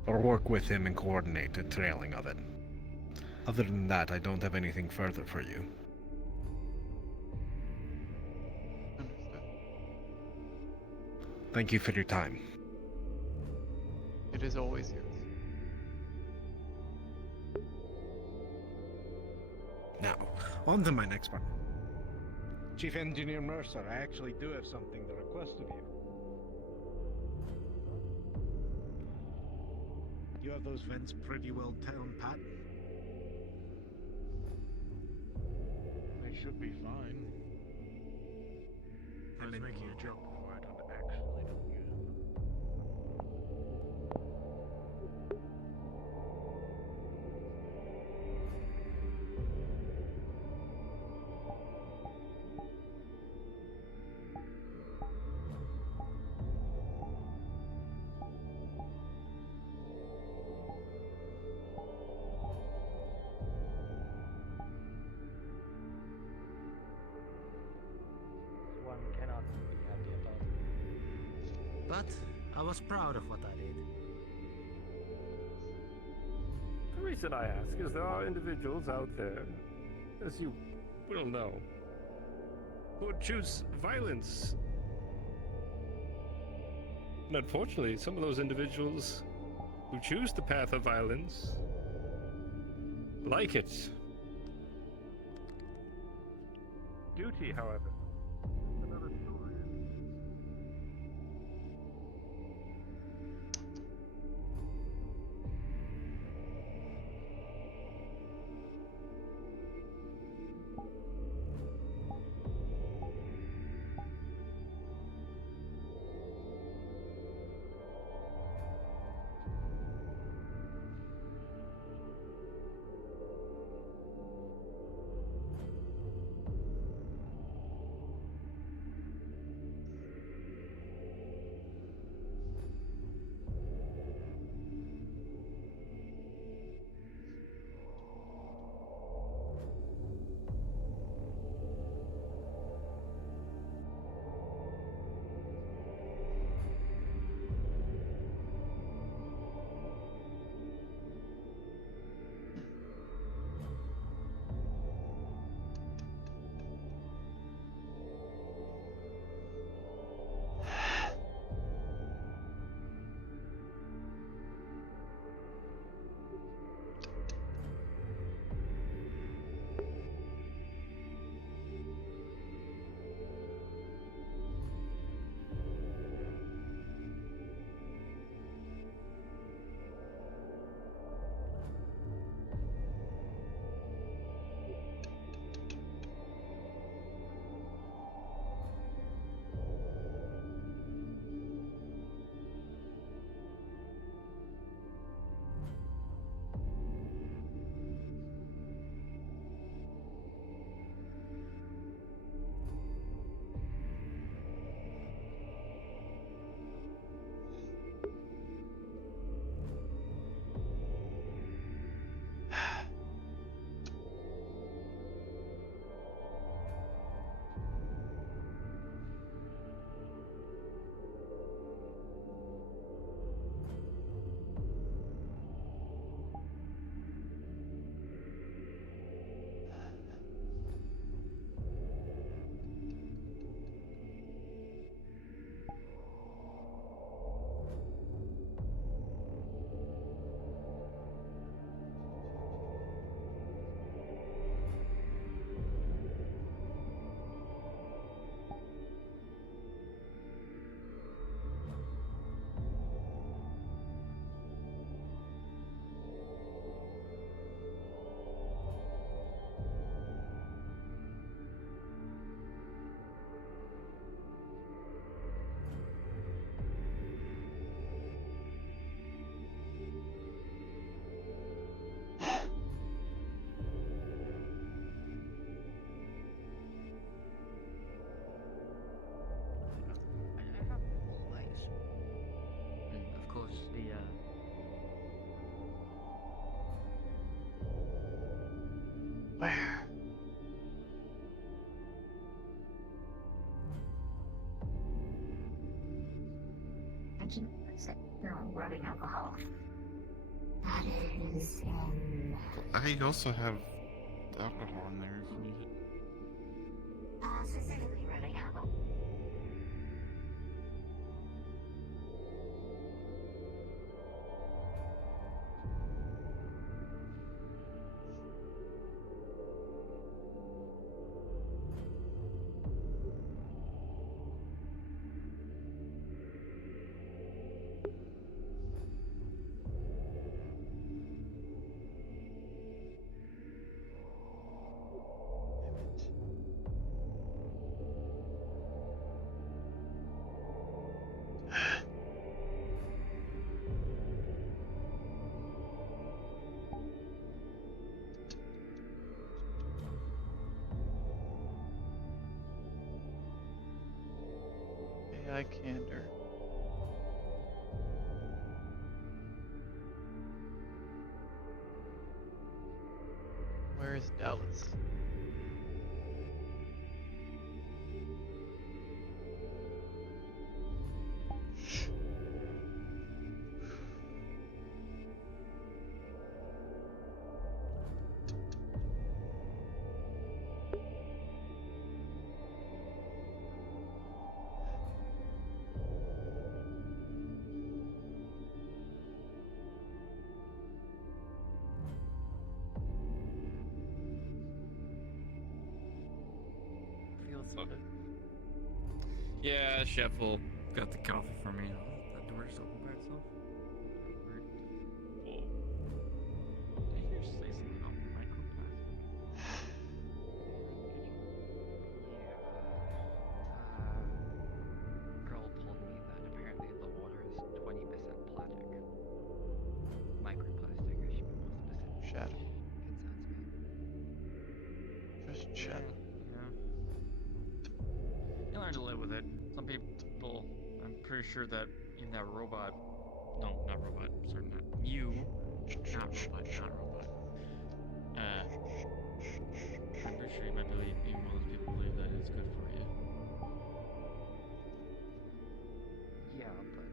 Or work with him and coordinate the trailing of it. Other than that, I don't have anything further for you. Understood. Thank you for your time. It is always yours. Now, on to my next one. Chief Engineer Mercer, I actually do have something to request of you. You have those vents pretty well down pat? They should be fine. I was making a joke before I don't actually don't use them. One cannot be happy about. But I was proud of what I did. The reason I ask is there are individuals out there, as you well know, who would choose violence. And unfortunately, some of those individuals who choose the path of violence like it. Duty, however, is another story. rubbing alcohol. That is in... I also have alcohol in there if you need it. Specifically rubbing alcohol. AI candor. Where is Dallas? Yeah, chef will got the coffee for me. That door just opened by itself. Weird. Whoa. Did you just say something about microplastic? Girl told me that apparently the water is 20% plastic. Microplastic, I should be more specific. Shadow. Concerns me. Just shadow. Yeah. You learn to live with it. Some people, I'm pretty sure that in that robot, no, not robot, sorry, not you, not robot. I'm pretty sure you might believe, even one of those people believe that it's good for you. Yeah, but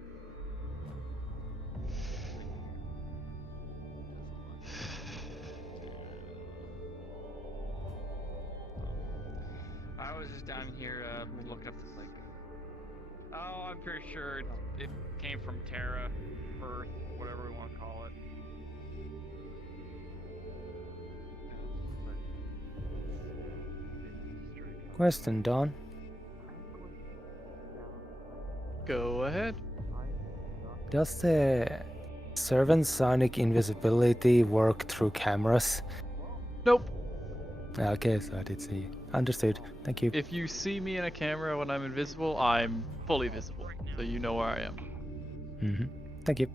I was just down here looking up like, oh, I'm pretty sure it came from Terra, Earth, whatever we want to call it. Question, Don. Go ahead. Does the servant sonic invisibility work through cameras? Nope. Okay, so I did see. Understood. Thank you. If you see me in a camera when I'm invisible, I'm fully visible, so you know where I am. Mm-hmm. Thank you.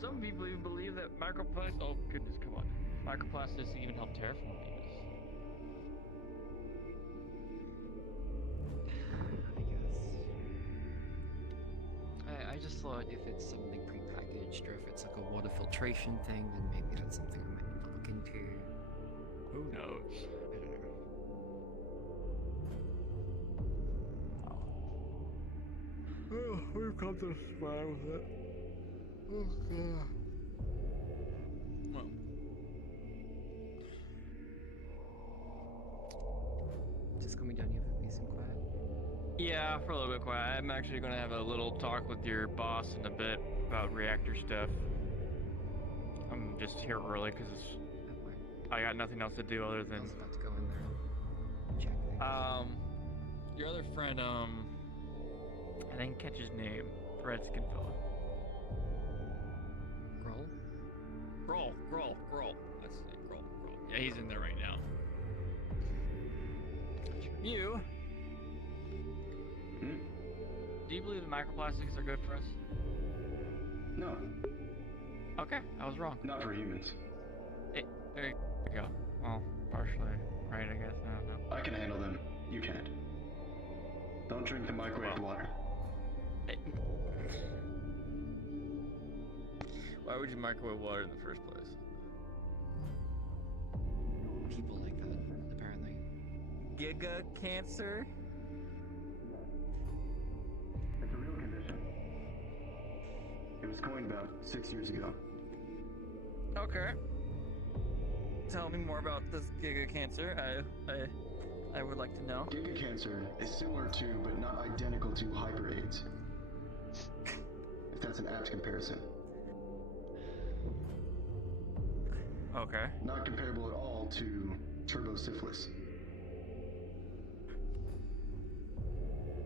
Some people even believe that microplastics, oh goodness, come on. Microplastics even help terraform Venus. I just thought if it's something prepackaged or if it's like a water filtration thing, then maybe that's something I might need to look into. Who knows? I don't know. Oh, we've come to smile with it. Oh god. Well. Just coming down here for peace and quiet. Yeah, for a little bit quiet. I'm actually gonna have a little talk with your boss in a bit about reactor stuff. I'm just here early because I got nothing else to do other than. I was about to go in there and check things. Your other friend, I didn't catch his name. Redskin fella. Grohl. That's his name, Grohl. Yeah, he's in there right now. You. Hmm? Do you believe that microplastics are good for us? No, Okay, I was wrong. not for humans. There you go. Well, partially right, I guess. I don't know. I can handle them. You can't. Don't drink the microwave water. Why would you microwave water in the first place? People like that, apparently. Giga cancer? It's a real condition. was coined about 6 years ago. Okay. Tell me more about this Giga Cancer. I would like to know. Giga Cancer is similar to, but not identical to, Hyper AIDS. If that's an apt comparison. Okay. Not comparable at all to turbosyphilis.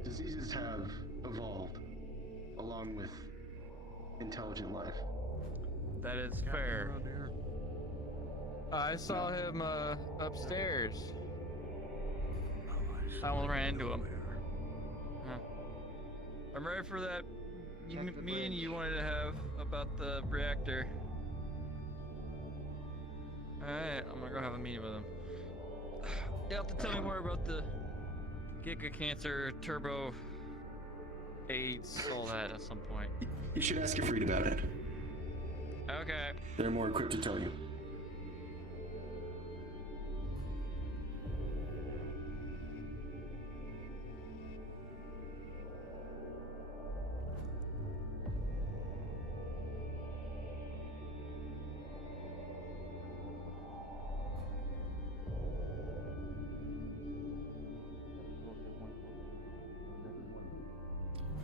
Diseases have evolved along with intelligent life. That is fair. I saw him upstairs. I almost ran into him. Huh. I'm ready for that meeting you wanted to have about the reactor. Alright, I'm gonna go have a meeting with him. You have to tell me more about the Giga Cancer, Turbo AIDS, all that at some point. You should ask your Freed about it. Okay. They're more equipped to tell you.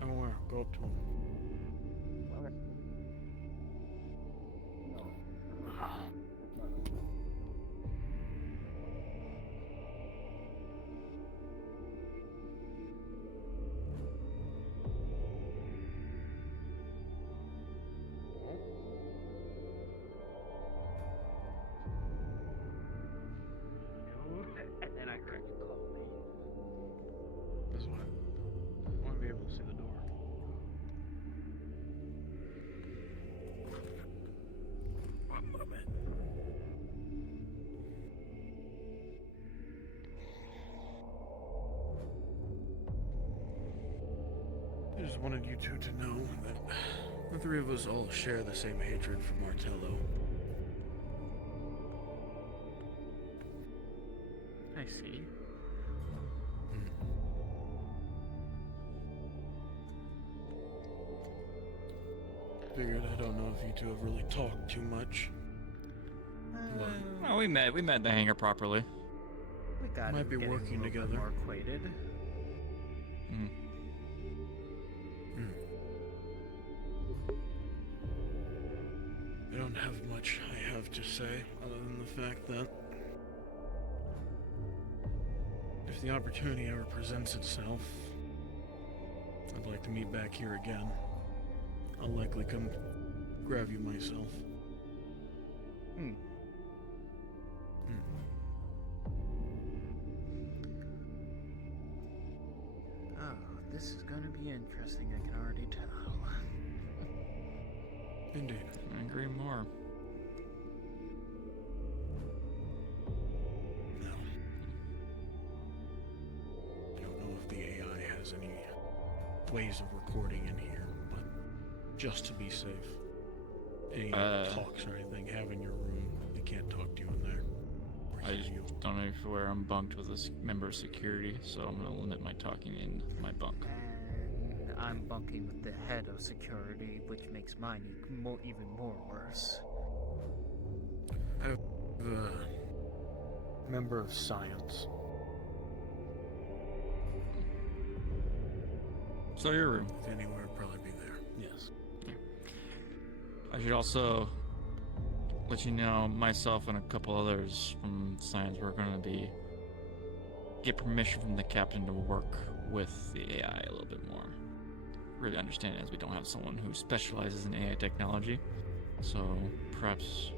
I'm aware. Go up to him. And then I heard you call me. This way. I want to be able to see the door. One moment. I just wanted you two to know that the three of us all share the same hatred for Martello. I see. Figured I don't know if you two have really talked too much. Well, we met the hangar properly. We got Might be getting working a little bit together. more acquainted. I don't have much I have to say, other than the fact that if the opportunity ever presents itself, I'd like to meet back here again. I'll likely come grab you myself. Oh, this is gonna be interesting, I can already tell. Indeed. I agree more. No. I don't know if the AI has any ways of recording in here, but just to be safe, any talks or anything, have in your room. They can't talk to you in there. I just don't know if where I'm bunked with a member of security, so I'm gonna limit my talking in my bunk. And I'm bunking with the head of security, which makes mine even more worse. I have a member of science. So your room. If anywhere, it'd probably be there. Yes. I should also let you know, myself and a couple others from science, we're going to get permission from the captain to work with the AI a little bit more. Really understand as we don't have someone who specializes in AI technology, so perhaps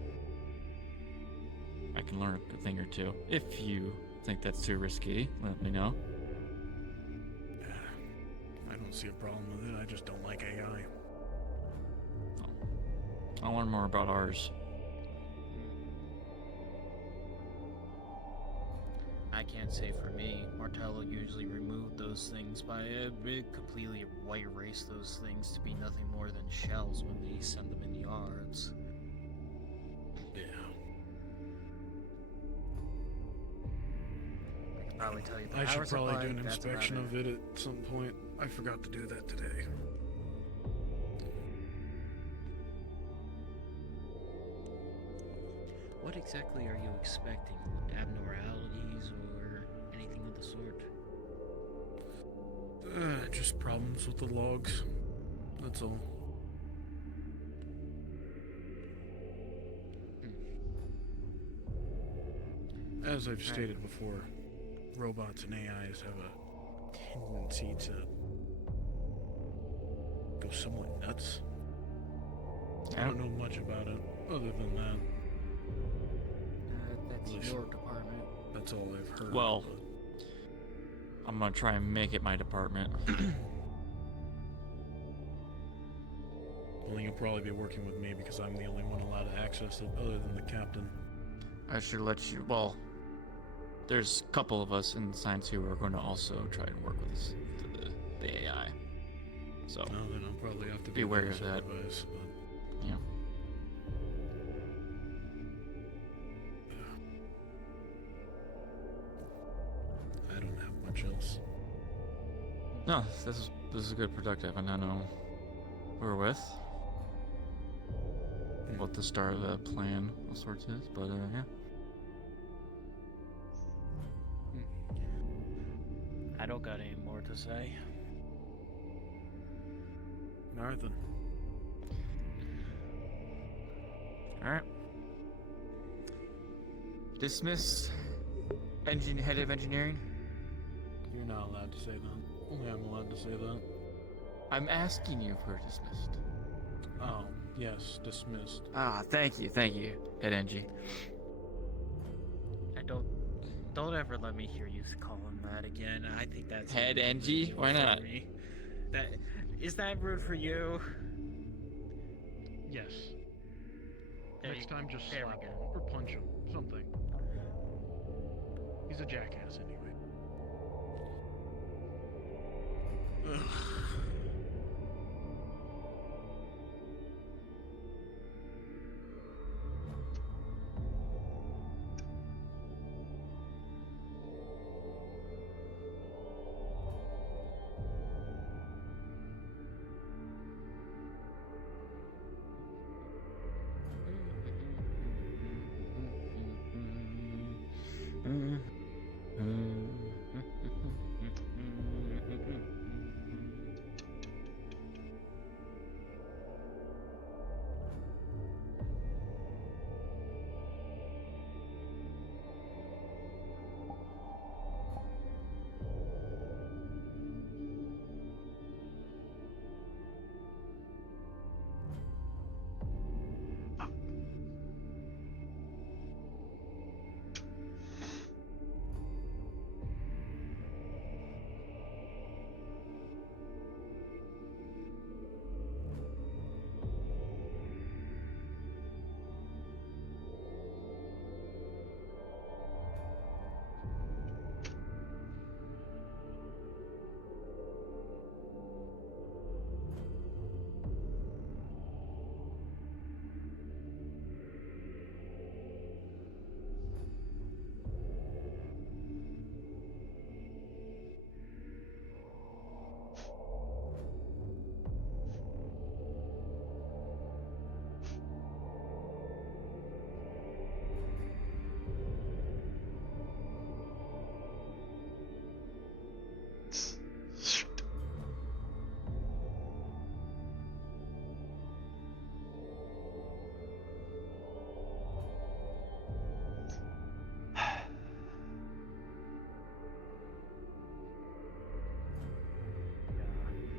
I can learn a thing or two. If you think that's too risky, let me know. I don't see a problem with it. I just don't like AI. I'll learn more about ours. I can't say for me. Martello usually removed those things by completely white erase those things to be nothing more than shells when they send them in the yards. Yeah. I can probably tell you the I should power probably supply, do an that's about inspection it. of it at some point. I forgot to do that today. What exactly are you expecting? Abnormalities or anything of the sort? Just problems with the logs. That's all. As I've stated before, robots and AIs have a tendency to go somewhat nuts. I don't know much about it, other than that. That's Listen, your department. That's all I've heard. Well, I'm gonna try and make it my department. Well, you'll probably be working with me because I'm the only one allowed to access it, other than the captain. I should let you. Well, there's a couple of us in science who are going to also try and work with this, the AI. So No, then I'll probably have to be wary of that. supervise, but... Yeah. I don't have much else. No, this is good, productive, and I know who we're with. What the start of the plan of sorts is, but yeah. I don't got any more to say. Alright then. Alright. Dismissed. Head of engineering. You're not allowed to say that. Only I'm allowed to say that. I'm asking you for dismissed. Oh, yes, dismissed. Ah, thank you, Head Engie. I don't ever let me hear you call him that again. I think that's Head Engie? Why not? Me. Is that rude for you? Yes. There Next you- time, just there we slap go. him or punch him. Something. He's a jackass anyway. Ugh.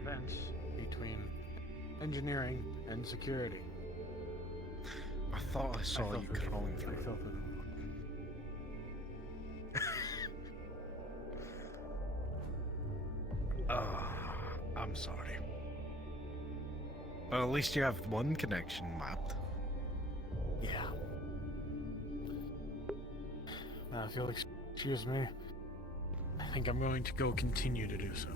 Events between engineering and security. I thought I saw you crawling through. I felt it. I'm sorry. But at least you have one connection mapped. Yeah. Now, if you'll excuse me, I think I'm going to go continue to do so.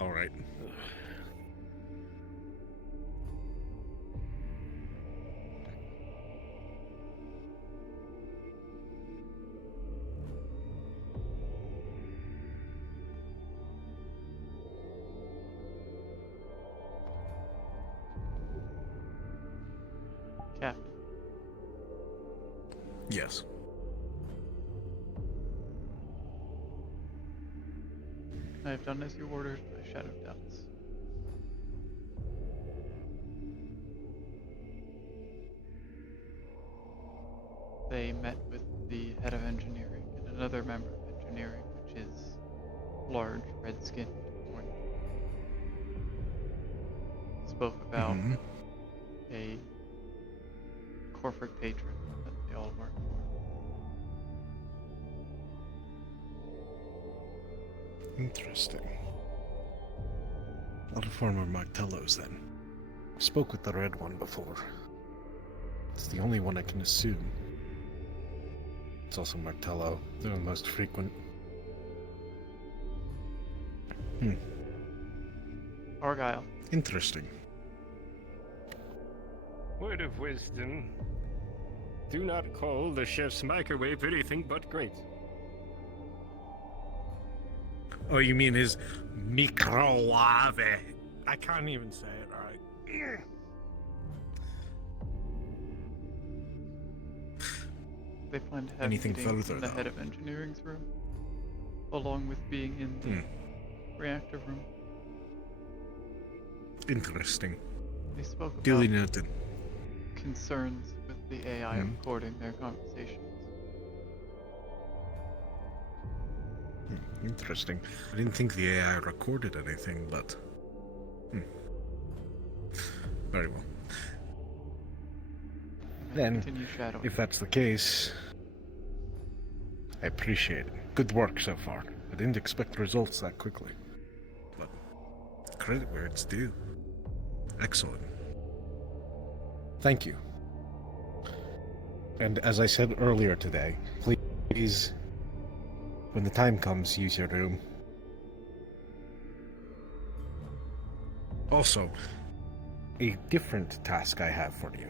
Alright. Cap. Yes. I have done as you ordered by Shadow Doubts. They met with the head of engineering and another member of engineering, which is large, red-skinned, orange. Spoke about a corporate patron that they all work for. Interesting. A lot of former Martellos then. Spoke with the red one before. It's the only one I can assume. It's also Martello. They're the most frequent. Argyle. Interesting. Word of wisdom. Do not call the chef's microwave anything but great. Oh, you mean his microwave? I can't even say it right. They plan to have Anything meetings further, in the though? head of engineering's room, along with being in the reactor room. Interesting. They spoke Duly about noted. concerns with the AI recording their conversations. Interesting. I didn't think the AI recorded anything, but... Very well. Then, Continue shadowing. if that's the case, I appreciate it. Good work so far. I didn't expect results that quickly. But credit where it's due. Excellent. Thank you. And as I said earlier today, please, when the time comes, use your room. Also, a different task I have for you.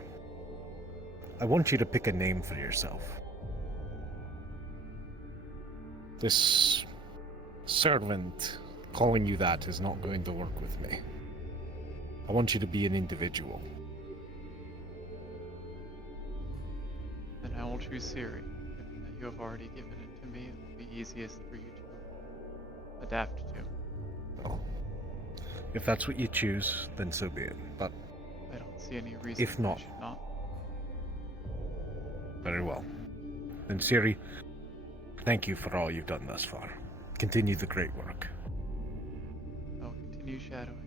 I want you to pick a name for yourself. This servant calling you that is not going to work with me. I want you to be an individual. Then I will choose Siri. Given that you have already given it to me, it will be easiest for you to adapt to. Well, if that's what you choose, then so be it. But I don't see any reason if why I not, should not. very well. Then Siri, thank you for all you've done thus far. Continue the great work. I will continue shadowing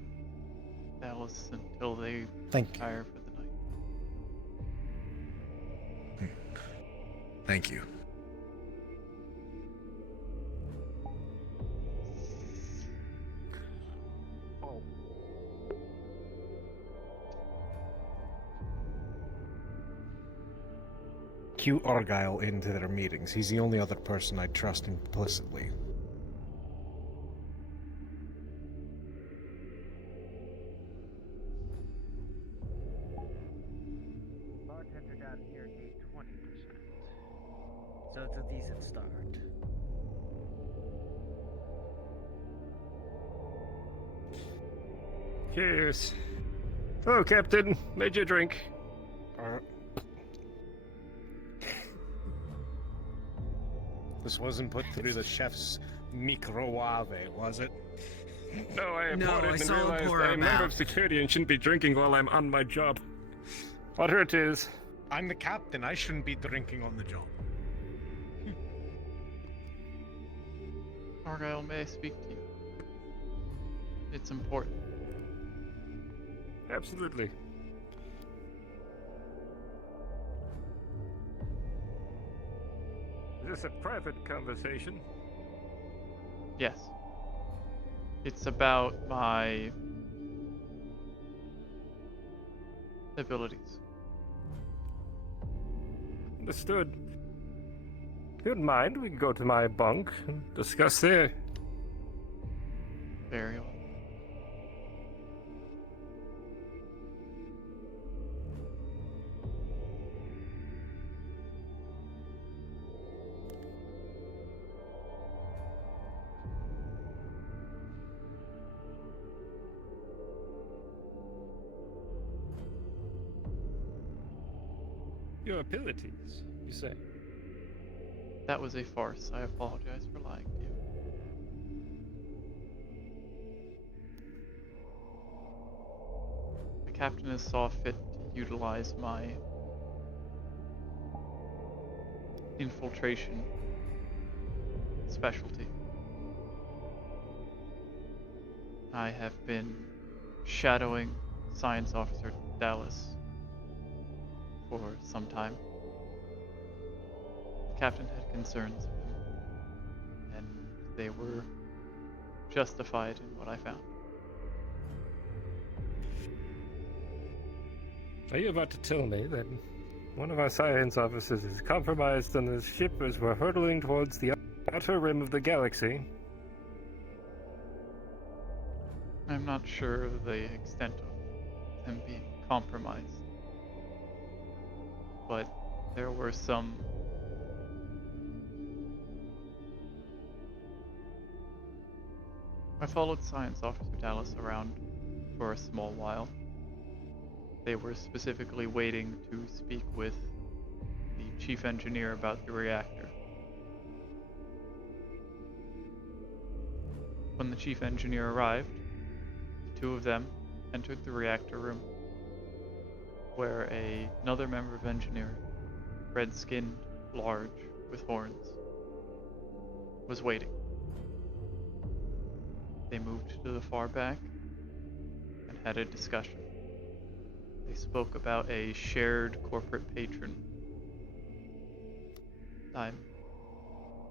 Dallas until they Thank you. retire for the night. Thank you. Cue Argyle into their meetings. He's the only other person I trust implicitly. Bartender down here gave 20%. So it's a decent start. Cheers. Oh, Captain, made you a drink. This wasn't put through the chef's microwave, was it? No, I No, poured I it and saw him realized pour I'm a him member out. of security and shouldn't be drinking while I'm on my job. Whatever it is. I'm the captain. I shouldn't be drinking on the job. Argyle, may I speak to you? It's important. Absolutely. Is this a private conversation? Yes. It's about my abilities. Understood. If you don't mind, we can go to my bunk and discuss there. Very well. Your abilities, you say? That was a farce. I apologize for lying to you. The captain has saw fit to utilize my infiltration specialty. I have been shadowing Science Officer Dallas for some time. The captain had concerns of him, and they were justified in what I found. Are you about to tell me that one of our science officers is compromised on this ship as we're hurtling towards the outer rim of the galaxy? I'm not sure of the extent of him being compromised, but there were some I followed Science Officer Dallas around for a small while. They were specifically waiting to speak with the chief engineer about the reactor. When the chief engineer arrived, the two of them entered the reactor room, where another member of engineering, red-skinned, large, with horns, was waiting. They moved to the far back and had a discussion. They spoke about a shared corporate patron. I'm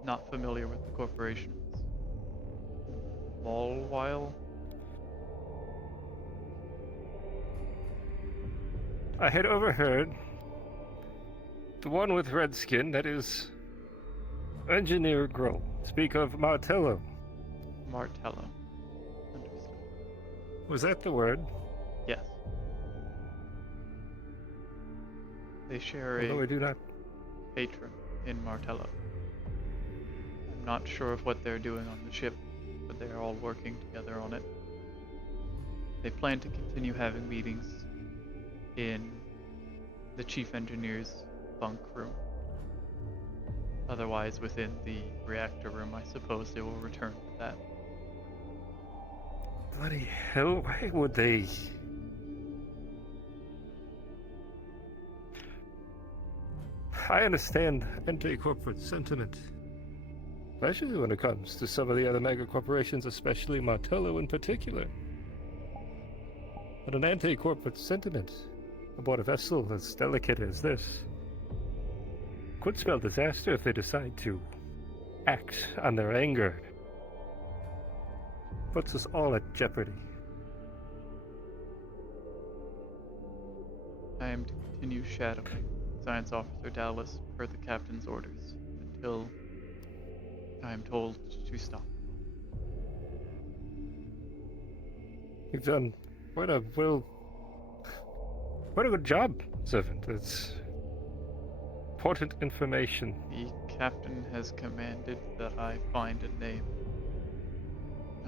not familiar with the corporations. Malwile? I had overheard the one with red skin, that is Engineer Grohl, speak of Martello. Martello. Understood. Was that the word? Yes. They share Although I do not. patron in Martello. I'm not sure of what they're doing on the ship, but they are all working together on it. They plan to continue having meetings in the chief engineer's bunk room. Otherwise, within the reactor room, I suppose they will return to that. Bloody hell, why would they? I understand anti-corporate sentiment, especially when it comes to some of the other mega corporations, especially Martello in particular. But an anti-corporate sentiment aboard a vessel as delicate as this could spell disaster if they decide to act on their anger. Puts us all at jeopardy. I am to continue shadowing Science Officer Dallas per the captain's orders until I am told to stop. You've done quite a good job, Servant. It's important information. The captain has commanded that I find a name.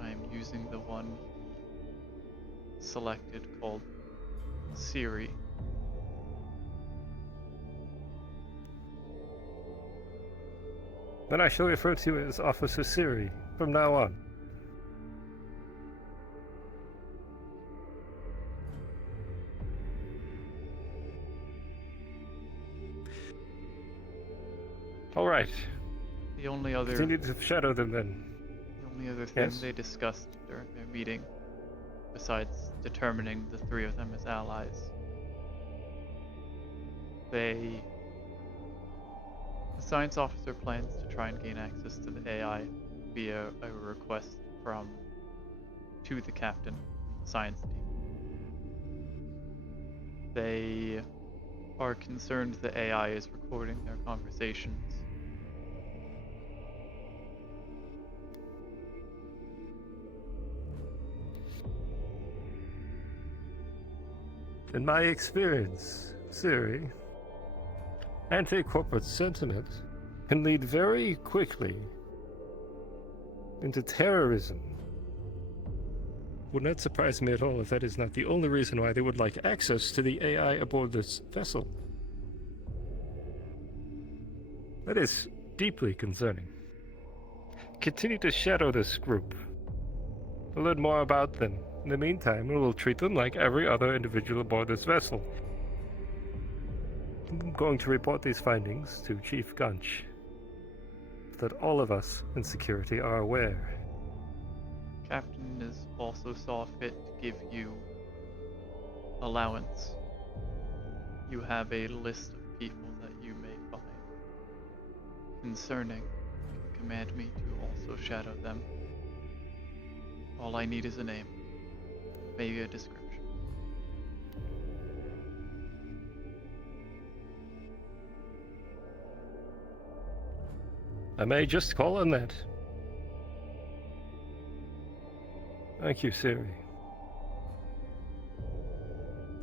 I am using the one selected called Siri. Then I shall refer to you as Officer Siri from now on. All right. The only other Continue to shadow them then. The only other thing Yes? they discussed during their meeting, besides determining the three of them as allies, the science officer plans to try and gain access to the AI via a request to the captain, science team. They are concerned the AI is recording their conversations. In my experience, Siri, anti-corporate sentiment can lead very quickly into terrorism. Would not surprise me at all if that is not the only reason why they would like access to the AI aboard this vessel. That is deeply concerning. Continue to shadow this group. We'll learn more about them. In the meantime, we will treat them like every other individual aboard this vessel. I'm going to report these findings to Chief Gunch, so that all of us in security are aware. Captain is also saw fit to give you allowance. You have a list of people that you may find concerning. You can command me to also shadow them. All I need is a name, maybe a description. I may just call on that. Thank you, Siri.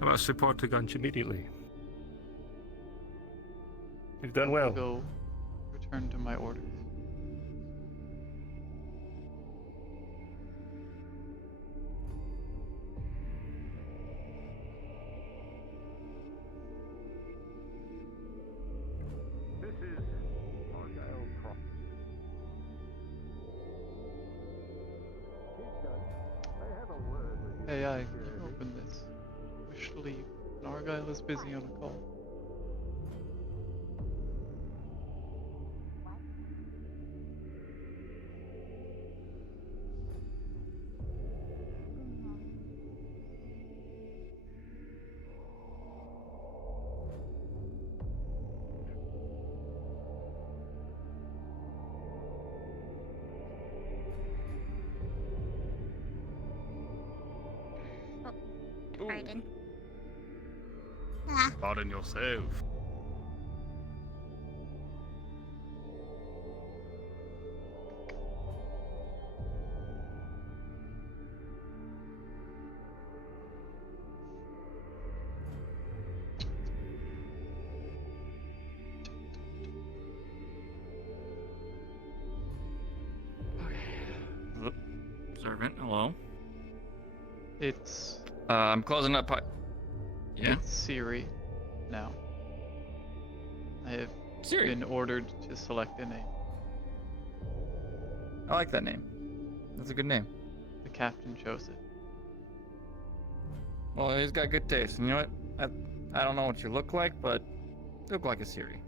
I must report to Gunch immediately. You've done well. Go return to my orders. This is Argyle Cross. Chief Gunch, I have a word with you. AI, can you open this? Wish to leave. Argyle is busy on a call. Pardon. Pardon yourself. Servant, hello. It's I'm closing up. Yeah. It's Siri now. I have Siri. been ordered to select a name. I like that name. That's a good name. The captain chose it. Well, he's got good taste. And you know what? I don't know what you look like, but you look like a Siri.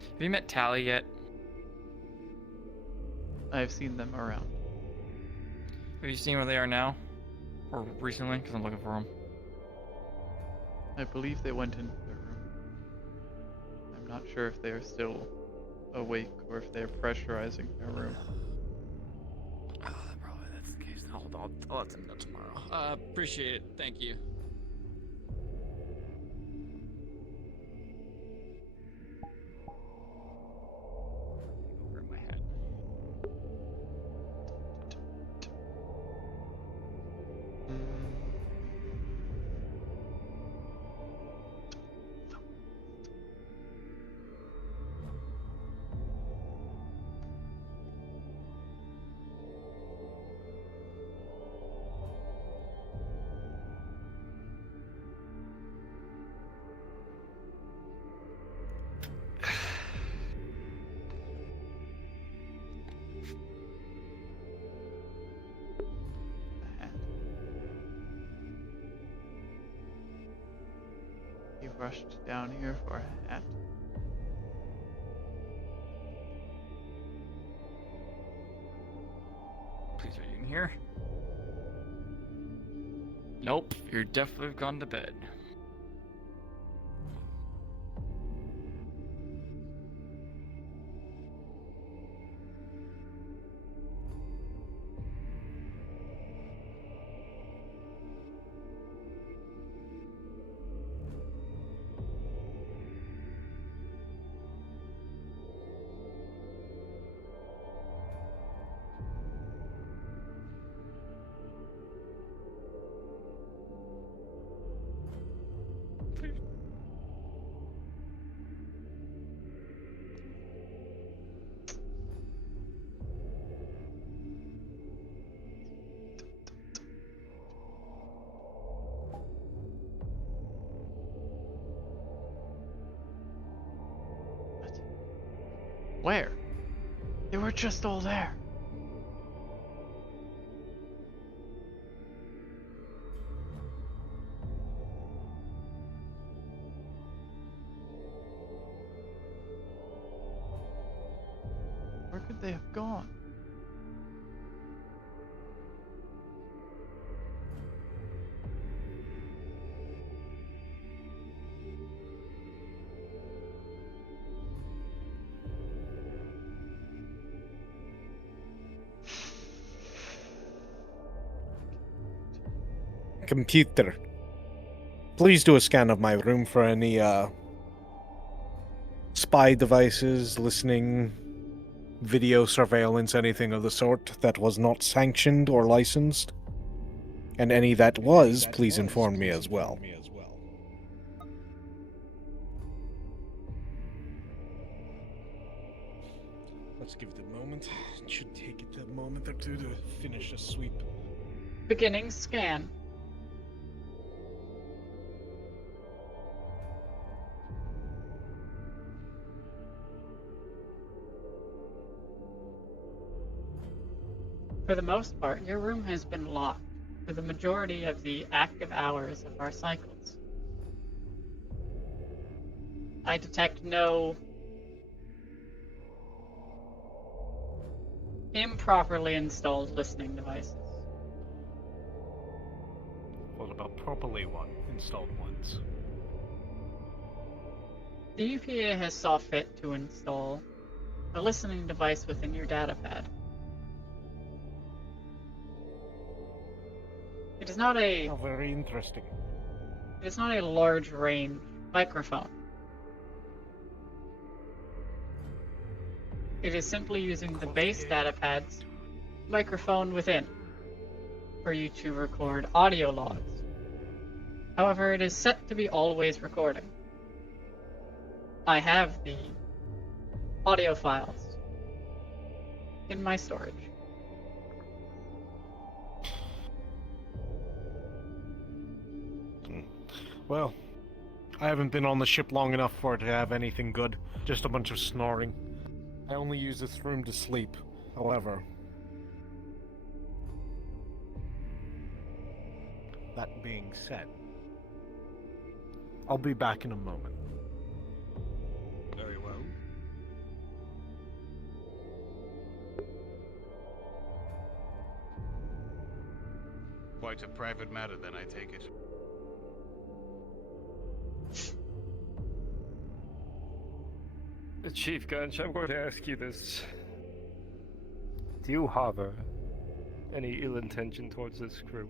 Have you met Tally yet? I've seen them around. Have you seen where they are now? Or recently? Because I'm looking for them. I believe they went into their room. I'm not sure if they are still awake or if they're pressurizing their room. Probably that's the case. I'll let them know tomorrow. Appreciate it. Thank you. Over my head. You rushed down here for a hat. Please, are you in here? Nope, you're definitely gone to bed. Where? They were just all there. Where could they have gone? Computer. Please do a scan of my room for any spy devices, listening, video surveillance, anything of the sort that was not sanctioned or licensed. And any that was, please inform me as well. Let's give it a moment. It should take it a moment or two to finish a sweep. Beginning scan. For the most part, your room has been locked for the majority of the active hours of our cycles. I detect no improperly installed listening devices. What about properly installed ones? The EPA has saw fit to install a listening device within your datapad. It is not a... Oh, very interesting. It is not a large range microphone. It is simply using the base datapad's microphone within for you to record audio logs. However, it is set to be always recording. I have the audio files in my storage. Well, I haven't been on the ship long enough for it to have anything good. Just a bunch of snoring. I only use this room to sleep, however. That being said, I'll be back in a moment. Very well. Quite a private matter, then, I take it. Chief Gunch, I'm going to ask you this. Do you harbor any ill intention towards this crew?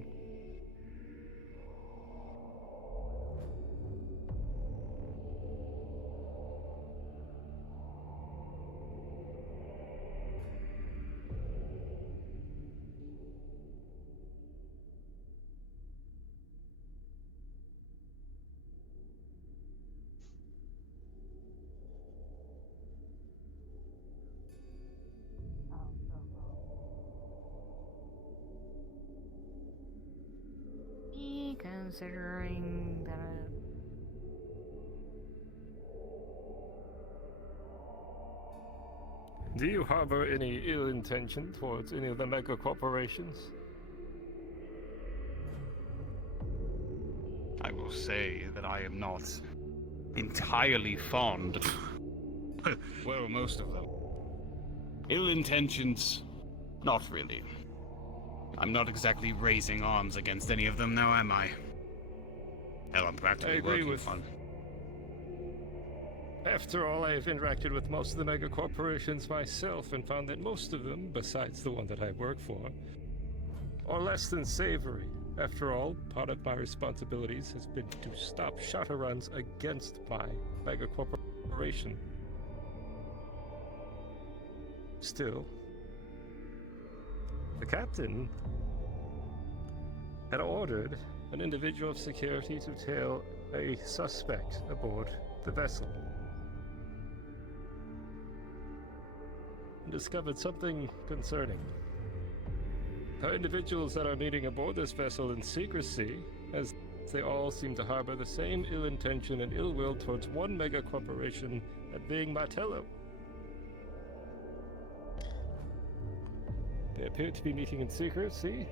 Considering that Do you harbor any ill intention towards any of the mega corporations? I will say that I am not entirely fond. Well, most of them. Ill intentions? Not really. I'm not exactly raising arms against any of them now, am I? Hell, I'm practically I agree working with- on. After all, I have interacted with most of the mega corporations myself and found that most of them, besides the one that I work for, are less than savory. After all, part of my responsibilities has been to stop Shadowruns against my mega corporation. Still, the captain had ordered an individual of security to tail a suspect aboard the vessel. And discovered something concerning. The individuals that are meeting aboard this vessel in secrecy, as they all seem to harbor the same ill intention and ill will towards one mega corporation, that being Martello. They appear to be meeting in secrecy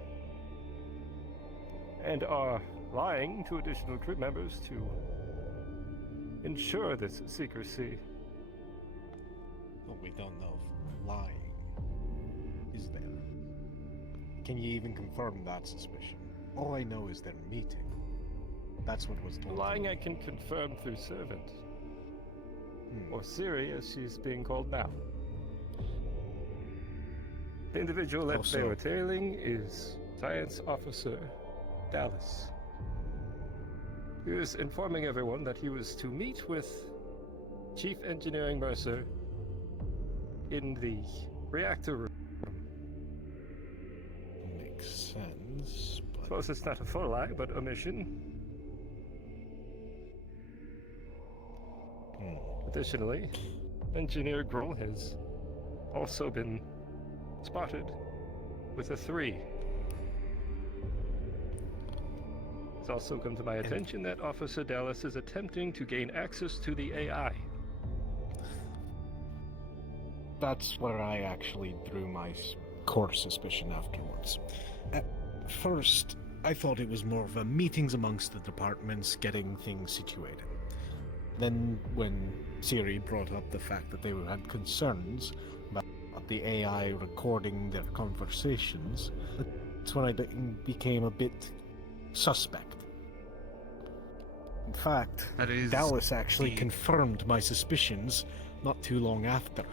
and are lying to additional crew members to ensure this secrecy. Well, we don't know if lying is there. Can you even confirm that suspicion? All I know is they're meeting. That's what was told. Lying I can confirm through Servant. Or Siri, as she's being called now. The individual that they were tailing is Science Officer Dallas. He was informing everyone that he was to meet with Chief Engineering Mercer in the reactor room. Makes sense, but... Suppose it's not a full lie, but omission. Additionally, Engineer Grull has also been spotted with a 3. It's also come to my attention that Officer Dallas is attempting to gain access to the AI. That's where I actually drew my core suspicion afterwards. At first, I thought it was more of a meetings amongst the departments, getting things situated. Then, when Siri brought up the fact that they had concerns about the AI recording their conversations, that's when I became a bit suspect. In fact, Dallas actually confirmed my suspicions not too long after,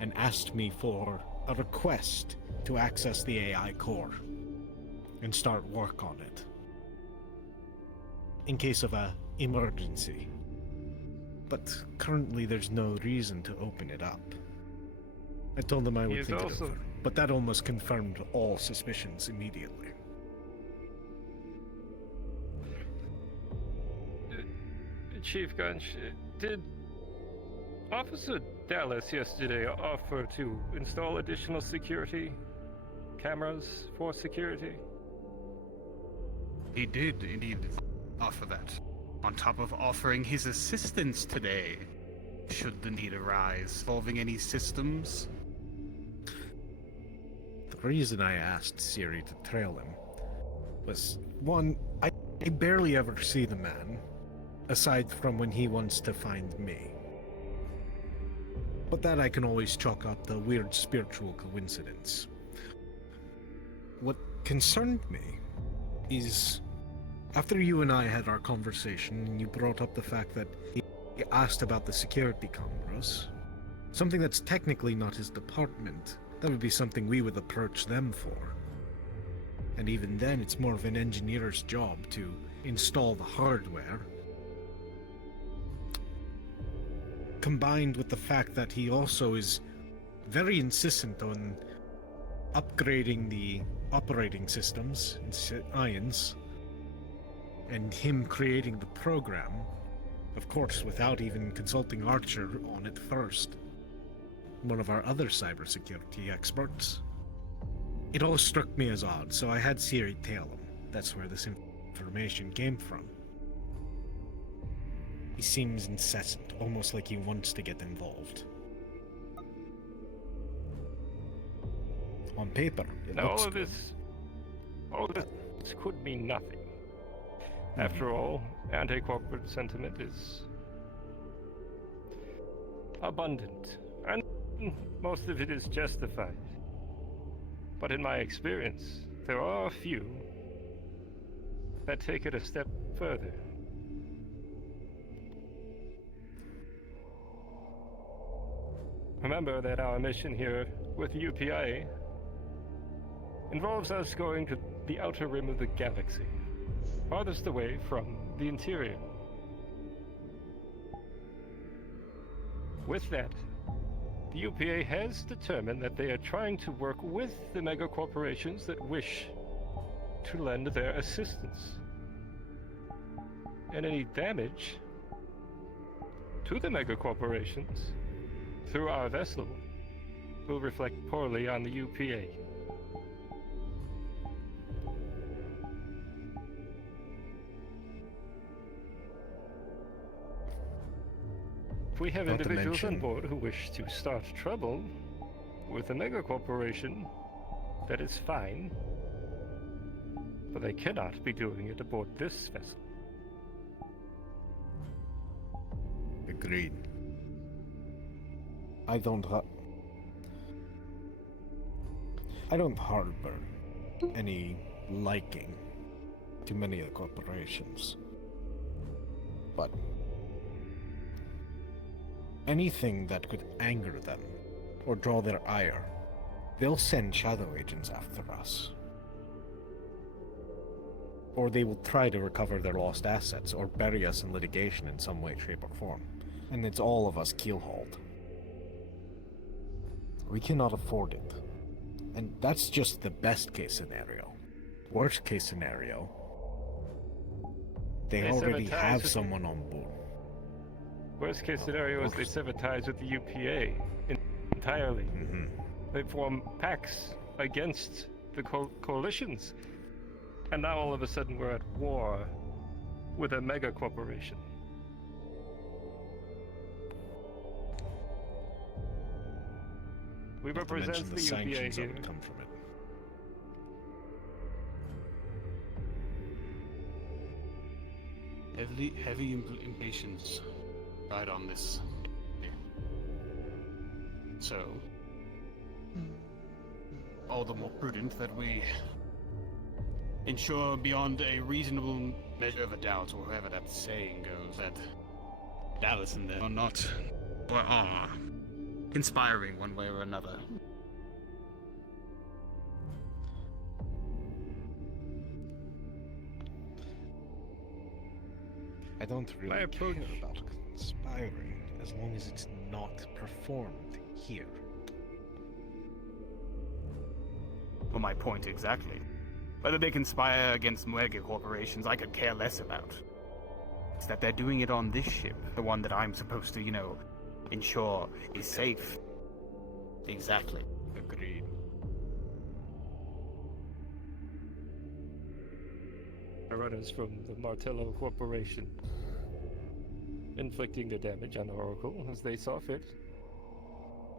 and asked me for a request to access the AI core and start work on it in case of a emergency. But currently there's no reason to open it up. I told them I would think it over, but that almost confirmed all suspicions immediately. Chief Gunch, did Officer Dallas yesterday offer to install additional security cameras for security? He did indeed offer that, on top of offering his assistance today, should the need arise, involving any systems. The reason I asked Siri to trail him was, one, I barely ever see the man, aside from when he wants to find me. But that I can always chalk up the weird spiritual coincidence. What concerned me is, after you and I had our conversation and you brought up the fact that he asked about the security cameras, something that's technically not his department, that would be something we would approach them for. And even then, it's more of an engineer's job to install the hardware, combined with the fact that he also is very insistent on upgrading the operating systems in Ions, and him creating the program, of course without even consulting Archer on it first, one of our other cybersecurity experts. It all struck me as odd, so I had Siri tail him. That's where this information came from. He seems incessant, almost like he wants to get involved. On paper, it looks good. All of this could mean nothing. After all, anti-corporate sentiment is abundant, and most of it is justified. But in my experience, there are a few that take it a step further. Remember that our mission here with UPI involves us going to the outer rim of the galaxy, farthest away from the interior. With that, the UPA has determined that they are trying to work with the megacorporations that wish to lend their assistance. And any damage to the megacorporations through our vessel will reflect poorly on the UPA. If we have Not to individuals on mention- board who wish to start trouble with a megacorporation, that is fine. But they cannot be doing it aboard this vessel. Agreed. I don't harbor any liking to many of the corporations. But anything that could anger them or draw their ire, they'll send shadow agents after us. Or they will try to recover their lost assets or bury us in litigation in some way, shape, or form. And it's all of us keelhauled. We cannot afford it. And that's just the best case scenario. Worst case scenario, they already have someone on board. Worst case scenario is they sever ties with the UPA entirely. They form pacts against the coalitions. And now all of a sudden we're at war with a mega corporation. We represent the UPA here. Come from it. Heavy implications right on this. So, all the more prudent that we ensure beyond a reasonable measure of a doubt, or however that saying goes, that Dallas and them are not, or are, conspiring one way or another. I don't really care about conspiring as long as it's not performed here. Well, my point exactly. Whether they conspire against mega corporations, I could care less about. It's that they're doing it on this ship, the one that I'm supposed to, ensure is safe. Exactly. Agreed. Runners from the Martello Corporation, inflicting the damage on Oracle as they saw fit.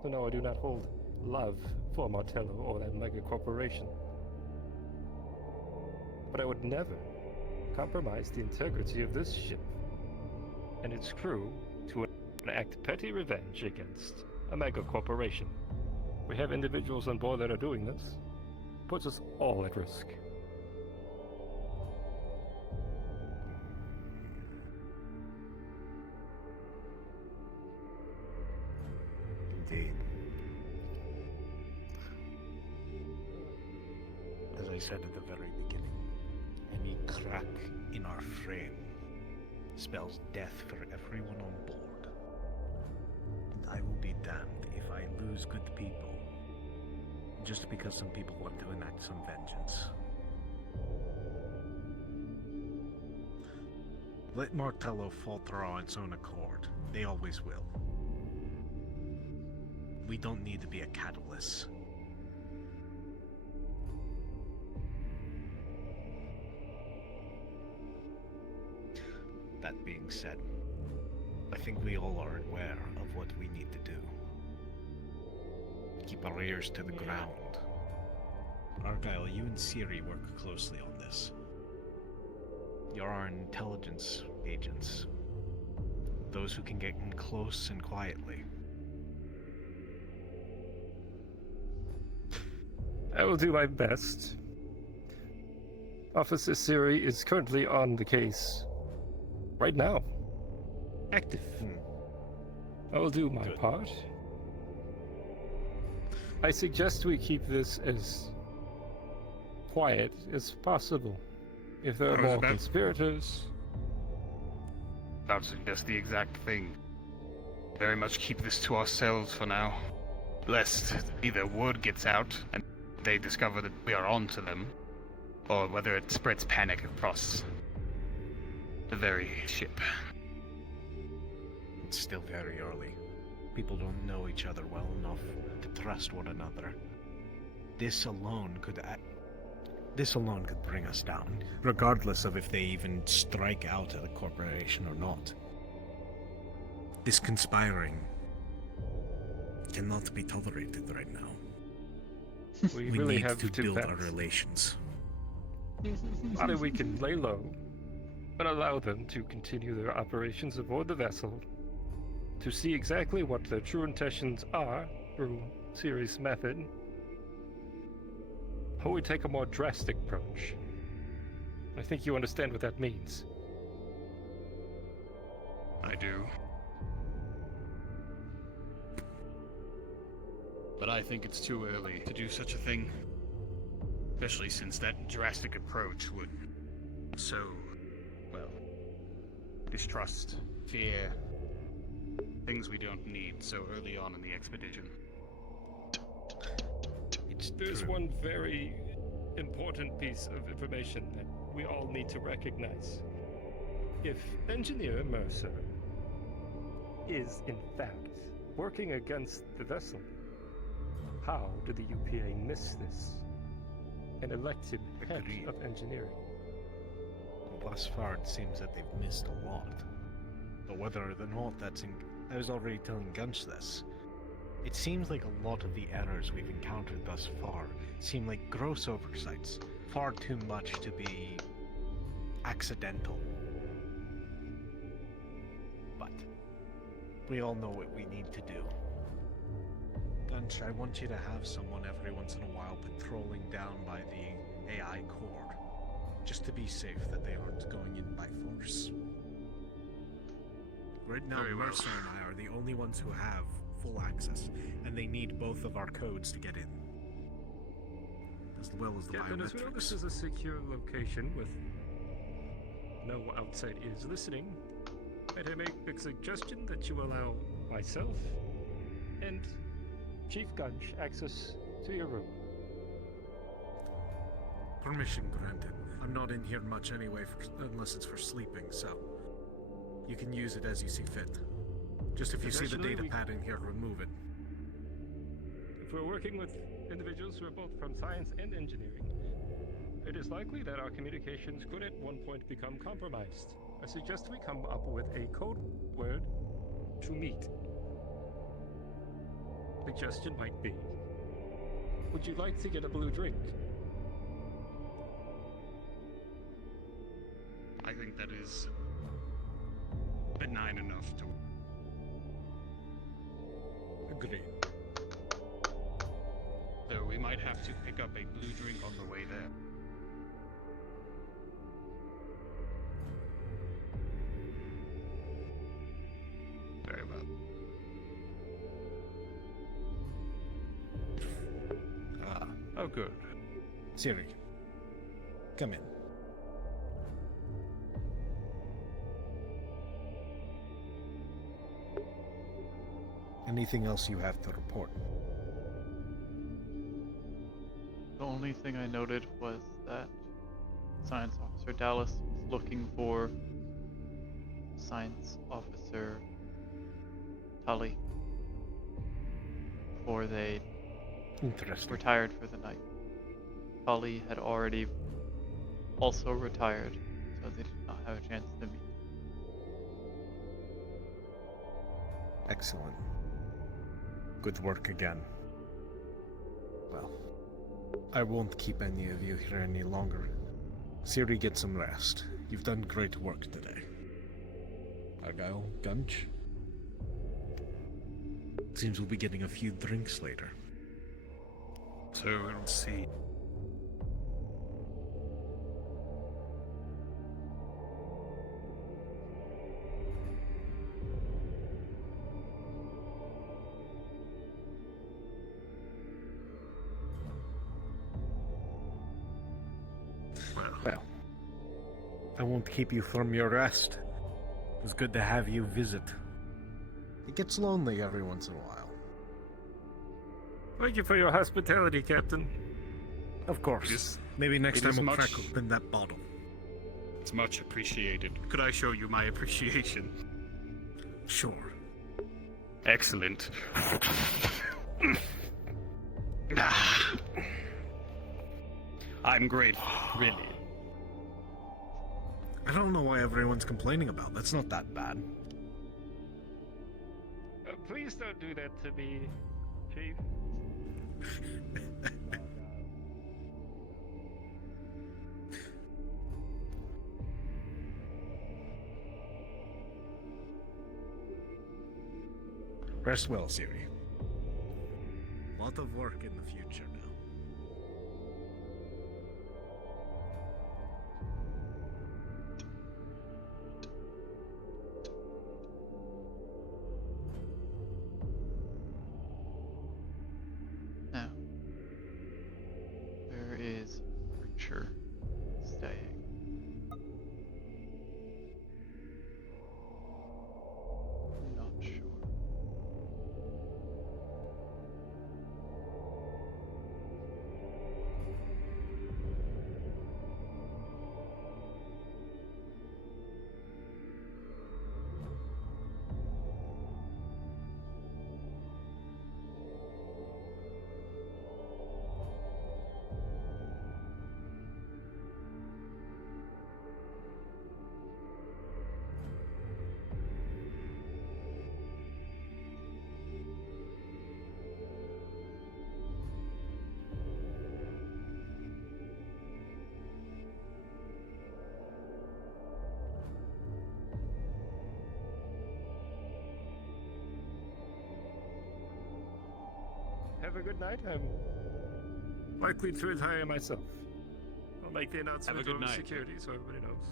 So no, I do not hold love for Martello or that mega corporation. But I would never compromise the integrity of this ship and its crew to enact petty revenge against a mega corporation. We have individuals on board that are doing this. Puts us all at risk. Indeed. As I said at the very beginning, any crack in our frame spells death for everyone on board. And I will be damned if I lose good people just because some people want to enact some vengeance. Let Martello falter on its own accord. They always will. We don't need to be a catalyst. That being said, I think we all are aware of what we need to do. Keep our ears to the ground. Argyle, you and Siri work closely on this. You're our intelligence agents. Those who can get in close and quietly. I will do my best. Officer Siri is currently on the case. Right now. Active. I will do my part. I suggest we keep this as quiet as possible. If there are more conspirators... I would suggest the exact thing. Very much keep this to ourselves for now. Lest either word gets out and they discover that we are onto them, or whether it spreads panic across the very ship. It's still very early. People don't know each other well enough to trust one another. This alone could bring us down, regardless of if they even strike out at a corporation or not. This conspiring cannot be tolerated right now. We We really need have to two build our paths. relations. Either we can lay low and allow them to continue their operations aboard the vessel to see exactly what their true intentions are through serious method, or we take a more drastic approach. I think you understand what that means. I do. But I think it's too early to do such a thing. Especially since that drastic approach would sow, well, distrust, fear, things we don't need so early on in the expedition. There's one very important piece of information that we all need to recognize. If Engineer Mercer is, in fact, working against the vessel, how did the UPA miss this and elect him head of engineering? Well, thus far, it seems that they've missed a lot. But whether or not that's I was already telling Gunch this. It seems like a lot of the errors we've encountered thus far seem like gross oversights, far too much to be accidental. But we all know what we need to do. Gunch, I want you to have someone every once in a while patrolling down by the AI core, just to be safe that they aren't going in by force. Right now, Very well. Mercer and I are the only ones who have full access, and they need both of our codes to get in. As well as the Captain, as we know this biometrics. is a secure location with no outside ears listening, might I make a suggestion that you allow myself and Chief Gunch access to your room? Permission granted. I'm not in here much anyway, unless it's for sleeping, so you can use it as you see fit. Just if you see the Potentially data we- pad in here, remove it. If we're working with individuals who are both from science and engineering, it is likely that our communications could at one point become compromised. I suggest we come up with a code word to meet. Suggestion might be, would you like to get a blue drink? I think that is benign enough to. Agreed. Though we might have to pick up a blue drink on the way there. Very well. Oh, good. Siri, come in. Anything else you have to report? The only thing I noted was that Science Officer Dallas was looking for Science Officer Tully before they Interesting. retired for the night. Tully had already also retired, so they did not have a chance to meet. Excellent. Good work again. Well, I won't keep any of you here any longer. Siri, get some rest. You've done great work today. Argyle, Gunch? Seems we'll be getting a few drinks later. So we'll see. Well, I won't keep you from your rest. It was good to have you visit. It gets lonely every once in a while. Thank you for your hospitality, Captain. Of course. Maybe next it time is we'll much- crack open that bottle. It's much appreciated. Could I show you my appreciation? Sure. Excellent. I'm grateful, really. I don't know why everyone's complaining about. That's not that bad. Please don't do that to me, Chief. Rest well, Siri. Lot of work in the future now. Now, where is Archer staying? Not sure. Have a good night. I'm likely to retire myself. I'll make the announcement Have a good over night. security so everybody knows.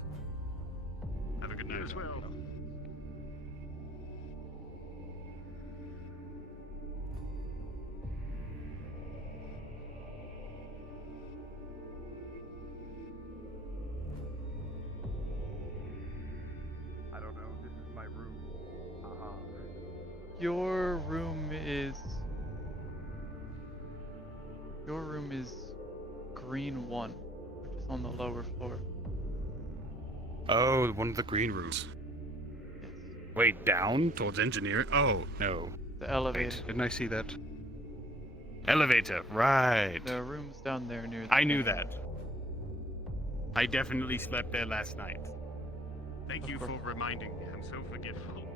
Have a good night as well. I don't know. This is my room. Haha. Your room is green 1, which is on the lower floor. Oh, one of the green rooms. Wait, down towards engineer? Oh, no. The elevator. Wait, didn't I see that? Elevator, right. There are rooms down there near the I knew that. I definitely slept there last night. Thank you for reminding me. I'm so forgetful.